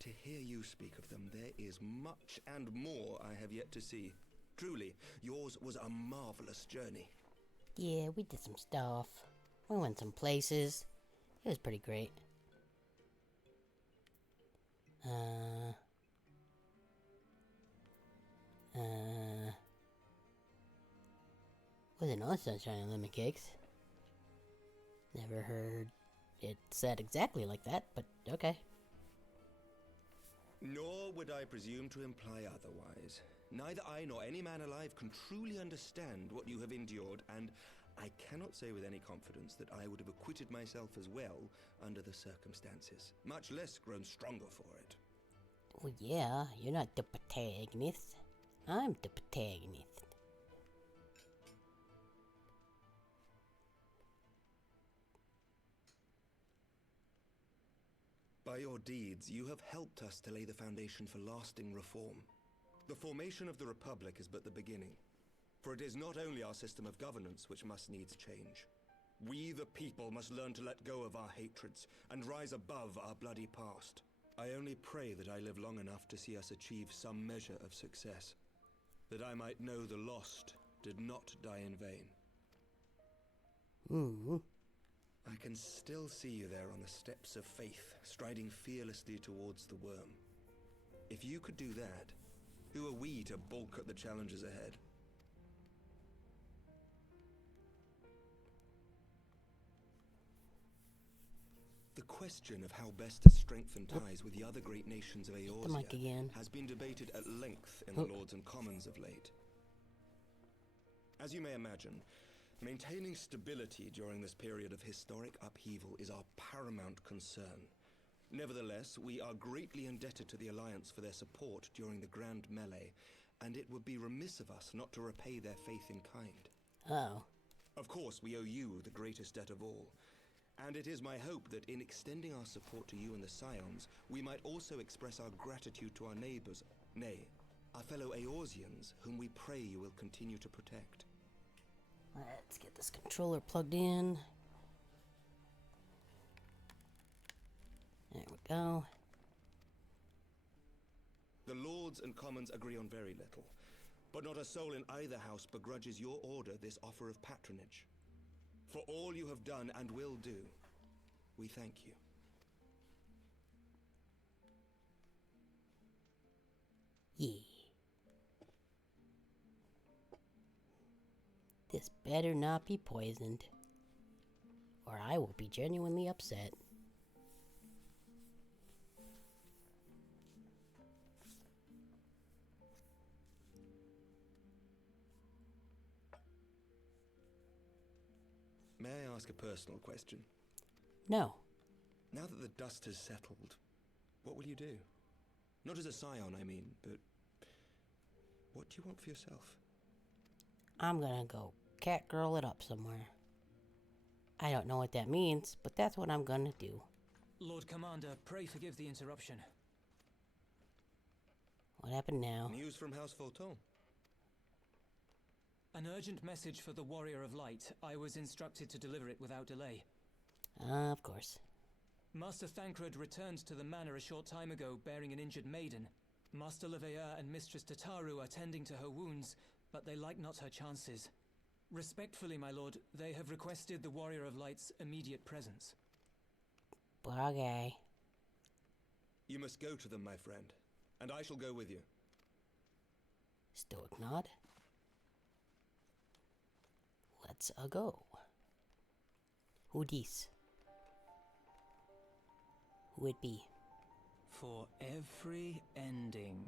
to hear you speak of them, there is much and more I have yet to see. Truly, yours was a marvelous journey. Yeah, we did some stuff. We went some places. It was pretty great. Wasn't all sunshine and lemon cakes. Never heard it said exactly like that, but okay. Nor would I presume to imply otherwise. Neither I nor any man alive can truly understand what you have endured, and I cannot say with any confidence that I would have acquitted myself as well under the circumstances, much less grown stronger for it. Well, yeah, you're not the protagonist. I'm the protagonist. By your deeds, you have helped us to lay the foundation for lasting reform. The formation of the Republic is but the beginning, for it is not only our system of governance which must needs change. We, the people, must learn to let go of our hatreds and rise above our bloody past. I only pray that I live long enough to see us achieve some measure of success, that I might know the lost did not die in vain. I can still see you there on the steps of faith, striding fearlessly towards the worm. If you could do that, who are we to balk at the challenges ahead? question of how best to strengthen ties with the other great nations of Eorzea has been debated at length in the Lords and Commons of late. As you may imagine, maintaining stability during this period of historic upheaval is our paramount concern. Nevertheless, we are greatly indebted to the Alliance for their support during the Grand Melee, and it would be remiss of us not to repay their faith in kind. Oh. Of course, we owe you the greatest debt of all. And it is my hope that in extending our support to you and the Scions, we might also express our gratitude to our neighbors, nay, our fellow Eorzeans, whom we pray you will continue to protect. Let's get this controller plugged in. There we go. The Lords and Commons agree on very little, but not a soul in either house begrudges your order this offer of patronage. For all you have done and will do, we thank you. Yeah. This better not be poisoned, or I will be genuinely upset. May I ask a personal question? No. Now that the dust has settled, what will you do? Not as a scion, I mean, but what do you want for yourself? I'm gonna go catgirl it up somewhere. I don't know what that means, but that's what I'm gonna do. Lord Commander, pray forgive the interruption. What happened now? News from House Fulton. An urgent message for the Warrior of Light. I was instructed to deliver it without delay. Of course. Master Thancred returned to the manor a short time ago, bearing an injured maiden. Master Leveilleur and Mistress Tataru are tending to her wounds, but they like not her chances. Respectfully, my lord, they have requested the Warrior of Light's immediate presence. Okay. You must go to them, my friend, and I shall go with you. Stoic nod. Let's go. Who dis? Who it be? For every ending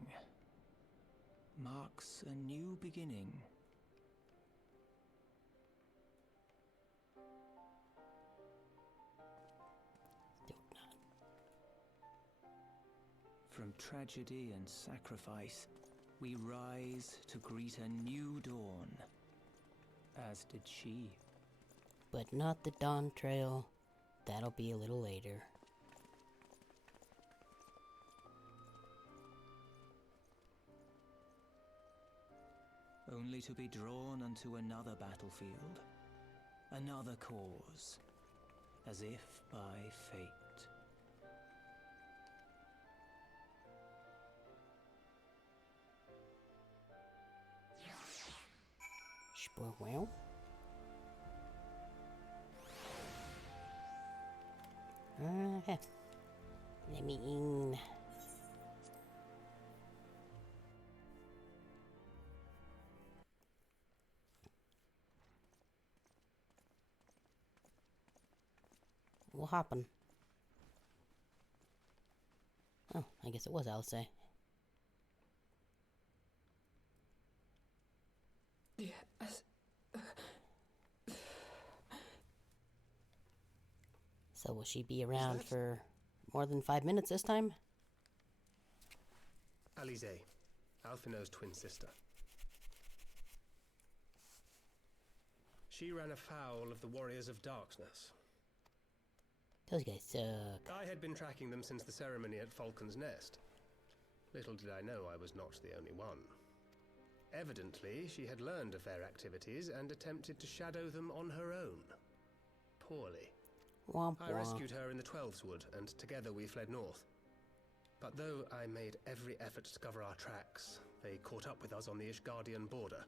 marks a new beginning. From tragedy and sacrifice, we rise to greet a new dawn. As did she. But not the Dawn Trail. That'll be a little later. Only to be drawn unto another battlefield, another cause, as if by fate. Well. Okay. Let me in. What happened? Oh, I guess it was Alcé. So will she be around for more than 5 minutes this time? Alizé, Alphinaud's twin sister. She ran afoul of the Warriors of Darkness. Those guys suck. I had been tracking them since the ceremony at Falcon's Nest. Little did I know I was not the only one. Evidently, she had learned of their activities and attempted to shadow them on her own. Poorly. Womp I rescued her in the Twelveswood, and together we fled north. But though I made every effort to cover our tracks, they caught up with us on the Ishgardian border.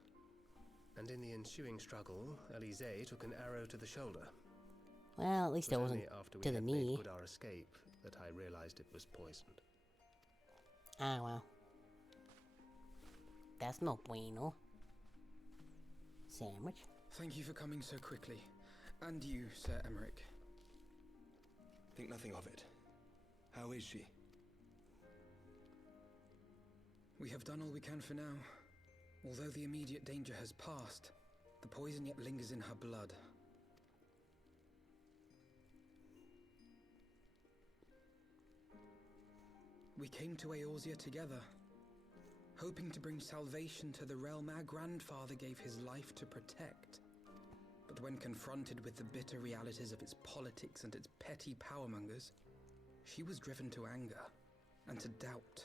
And in the ensuing struggle, Alizé took an arrow to the shoulder. Well, at least it wasn't to the knee. Made good our escape that I realized it was poisoned. Ah, well. That's no bueno. Sandwich. Thank you for coming so quickly. And you, Sir Emmerich. Think nothing of it. How is she? We have done all we can for now. Although the immediate danger has passed, the poison yet lingers in her blood. We came to Eorzea together, hoping to bring salvation to the realm our grandfather gave his life to protect. But when confronted with the bitter realities of its politics and its petty powermongers, she was driven to anger and to doubt.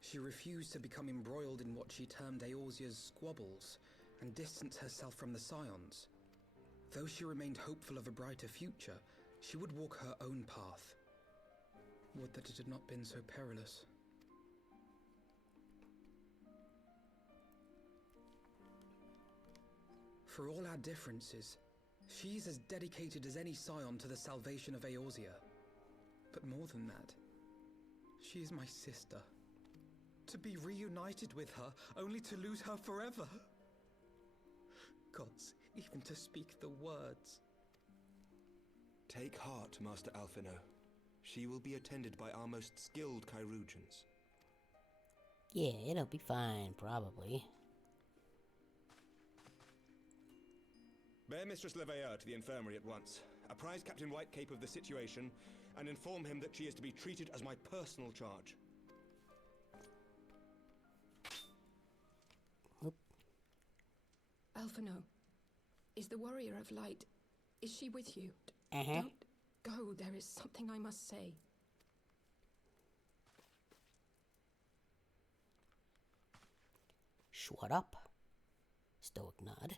She refused to become embroiled in what she termed Eorzea's squabbles and distance herself from the Scions. Though she remained hopeful of a brighter future, she would walk her own path. Would that it had not been so perilous. For all our differences, she's as dedicated as any Scion to the salvation of Eorzea. But more than that, she is my sister. To be reunited with her, only to lose her forever. Gods, even to speak the words. Take heart, Master Alphino. She will be attended by our most skilled Chirurgeons. Yeah, it'll be fine, probably. Bear Mistress Leveilleur to the infirmary at once. Apprise Captain Whitecape of the situation, and inform him that she is to be treated as my personal charge. Alphino, is the Warrior of Light, is she with you? Don't go, there is something I must say. Shut up. Stoic nod.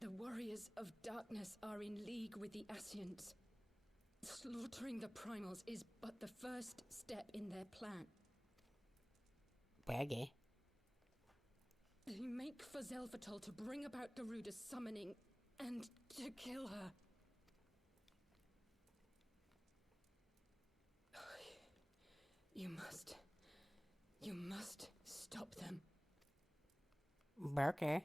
The Warriors of Darkness are in league with the Ascients. Slaughtering the Primals is but the first step in their plan. Braggy. They make for Zelvatol to bring about Garuda's summoning and to kill her. You must stop them. Barker.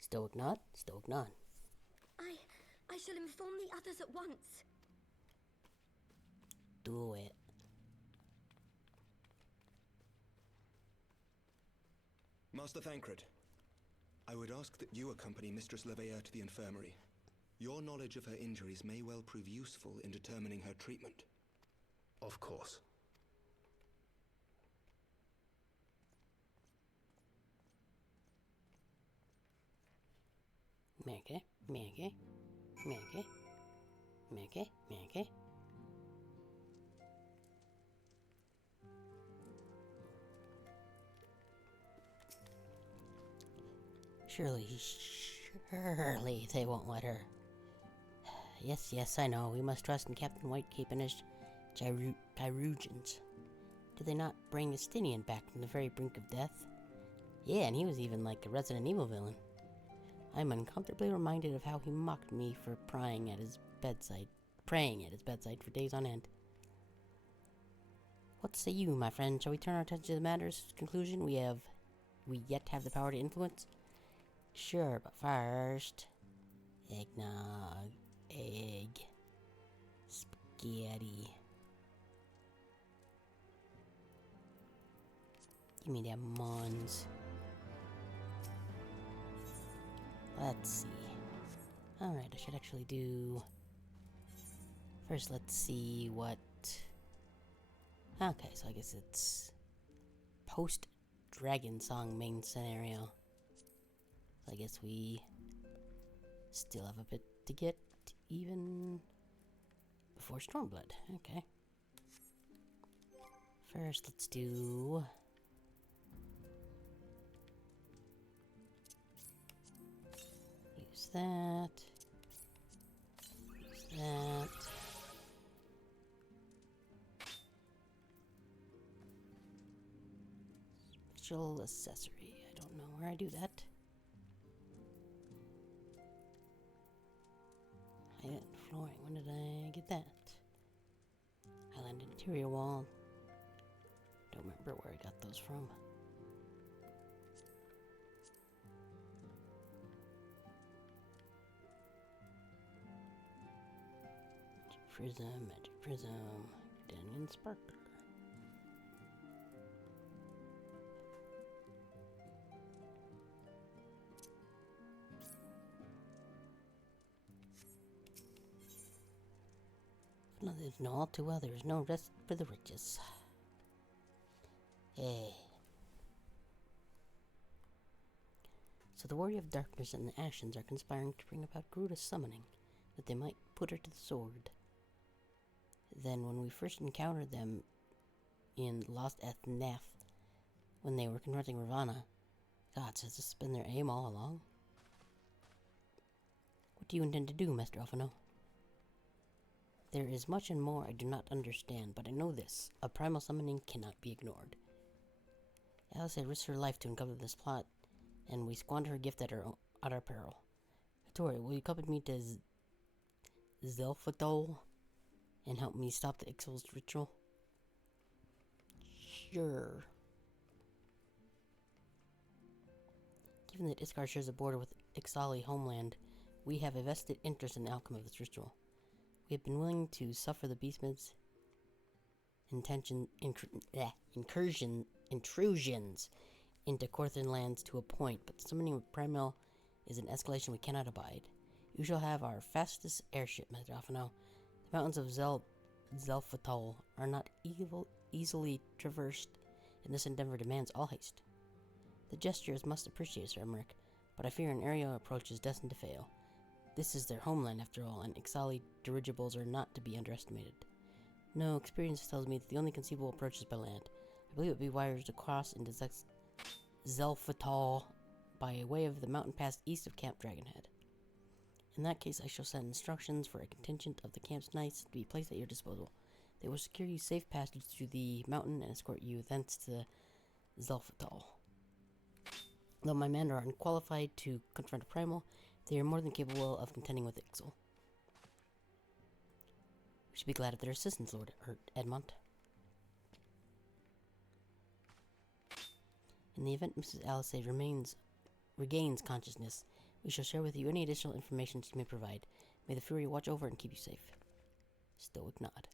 Stoic nod, stoic nod. I shall inform the others at once. Do it. Master Thancred, I would ask that you accompany Mistress Leveilleur to the infirmary. Your knowledge of her injuries may well prove useful in determining her treatment. Of course. Maggie. Surely they won't let her. Yes, I know. We must trust in Captain Whitecape and his Chirurgeons. Did they not bring Estinien back from the very brink of death? Yeah, and he was even like a Resident Evil villain. I'm uncomfortably reminded of how he mocked me for praying at his bedside for days on end. What say you, my friend? Shall we turn our attention to the matter's conclusion? We yet have the power to influence? Sure, but first... eggnog, egg, spaghetti. Give me them mons. Let's see. Alright, I should actually do... First, let's see what... Okay, so I guess it's... post-Dragonsong main scenario. So I guess we... still have a bit to get, even... before Stormblood. Okay. First, let's do... use that. Use that. Special accessory. I don't know where I do that. High-end flooring. When did I get that? Highland interior wall. Don't remember where I got those from. Magic prism, Daniel Sparkler. No, there's no all too well. There's no rest for the riches. Hey. So the Warrior of Darkness and the Ashes are conspiring to bring about Gruda's summoning, that they might put her to the sword. Then when we first encountered them in Lost Ethnath, when they were confronting Ravana, God, has this been their aim all along? What do you intend to do, Master Alphino? There is much and more I do not understand, but I know this. A primal summoning cannot be ignored. Alice had risked her life to uncover this plot, and we squander her gift at our peril. Victoria, will you accompany me to Zelfatol and help me stop the Ixal's ritual? Sure. Given that Ishgard shares a border with Ixali homeland, we have a vested interest in the outcome of this ritual. We have been willing to suffer the beastmen's intrusions into Corthan lands to a point, but the summoning of Primal is an escalation we cannot abide. You shall have our fastest airship, Master Alphino. The mountains of Zelfatol are not easily traversed, and this endeavor demands all haste. The gesture is most appreciated, Sir Emmerich, but I fear an aerial approach is destined to fail. This is their homeland, after all, and Ixali dirigibles are not to be underestimated. No, experience tells me that the only conceivable approach is by land. I believe it would be wise to cross into Zelfatol by way of the mountain pass east of Camp Dragonhead. In that case, I shall send instructions for a contingent of the camp's knights to be placed at your disposal. They will secure you safe passage through the mountain and escort you thence to Zelfatol. Though my men are unqualified to confront a primal, they are more than capable of contending with Ixal. We should be glad of their assistance, Lord Edmont. In the event Mrs. Alice regains consciousness, we shall share with you any additional information she may provide. May the Fury watch over and keep you safe. Stoic nod.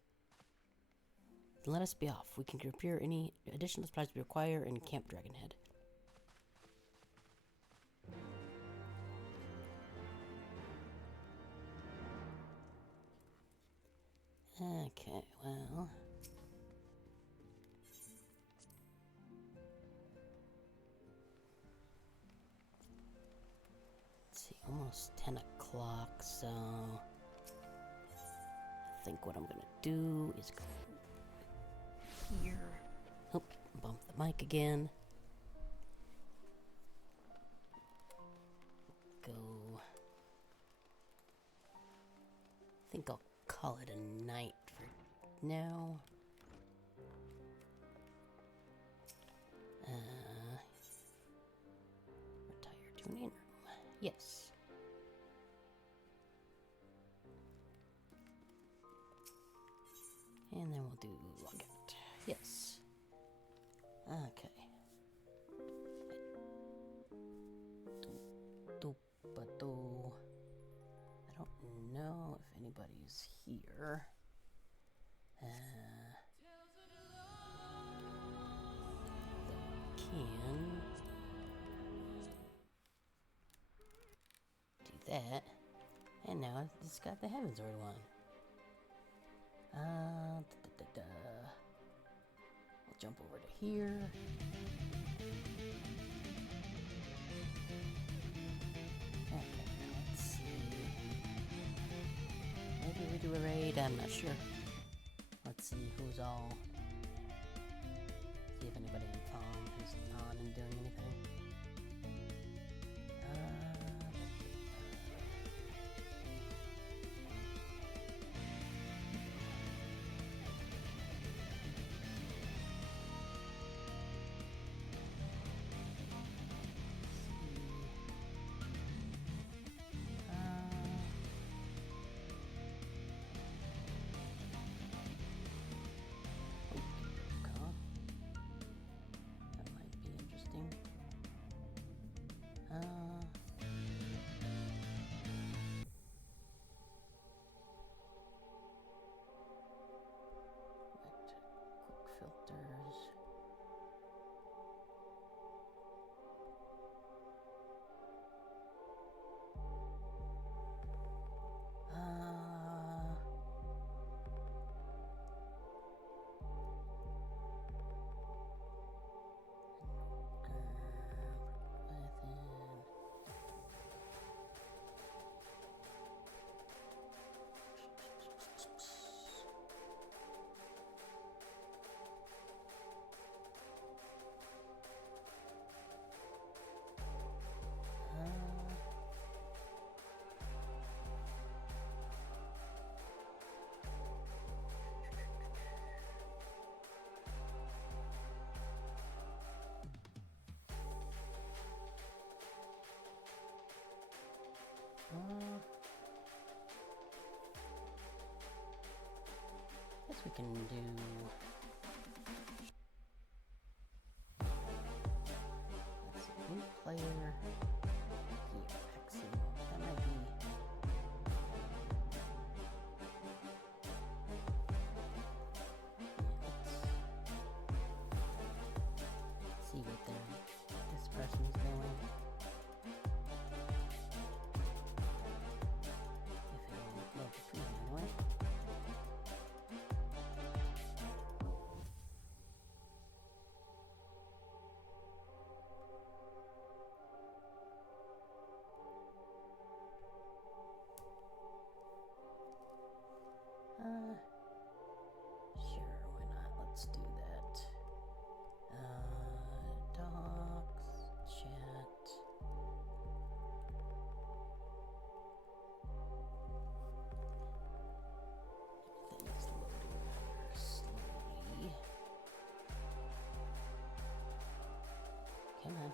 Then let us be off. We can procure any additional supplies we require in Camp Dragonhead. Okay, well... let's see, almost 10 o'clock, so... I think what I'm gonna do is go here. Oh, bump the mic again. Go... I think I'll call it a night for now. Retire to an in room. Yes. And then we'll do logout. Yes. Okay. I don't know if anybody's here. Can do that. And now I've just got the Heavensward one. I'll jump over to here. Okay, let's see. Maybe we do a raid, I'm not sure. Let's see who's all. See if anybody in town who's on and doing anything. filters. Guess we can do. Let's see, new player here. Excellent. That might be. Let's see what this person's doing. Sure, why not? Let's do that. Docs, chat. Everything's loading rather slowly. Come on.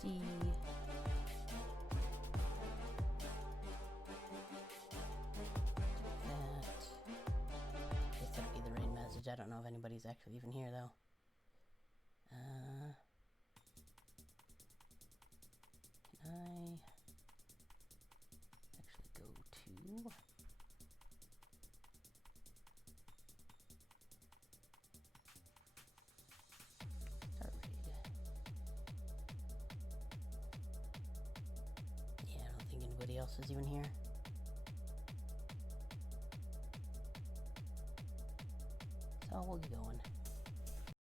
See. That. It's gonna be the raid message. I don't know if anybody's actually even here though. Can I actually go to? Anybody else is even here? So we'll get going.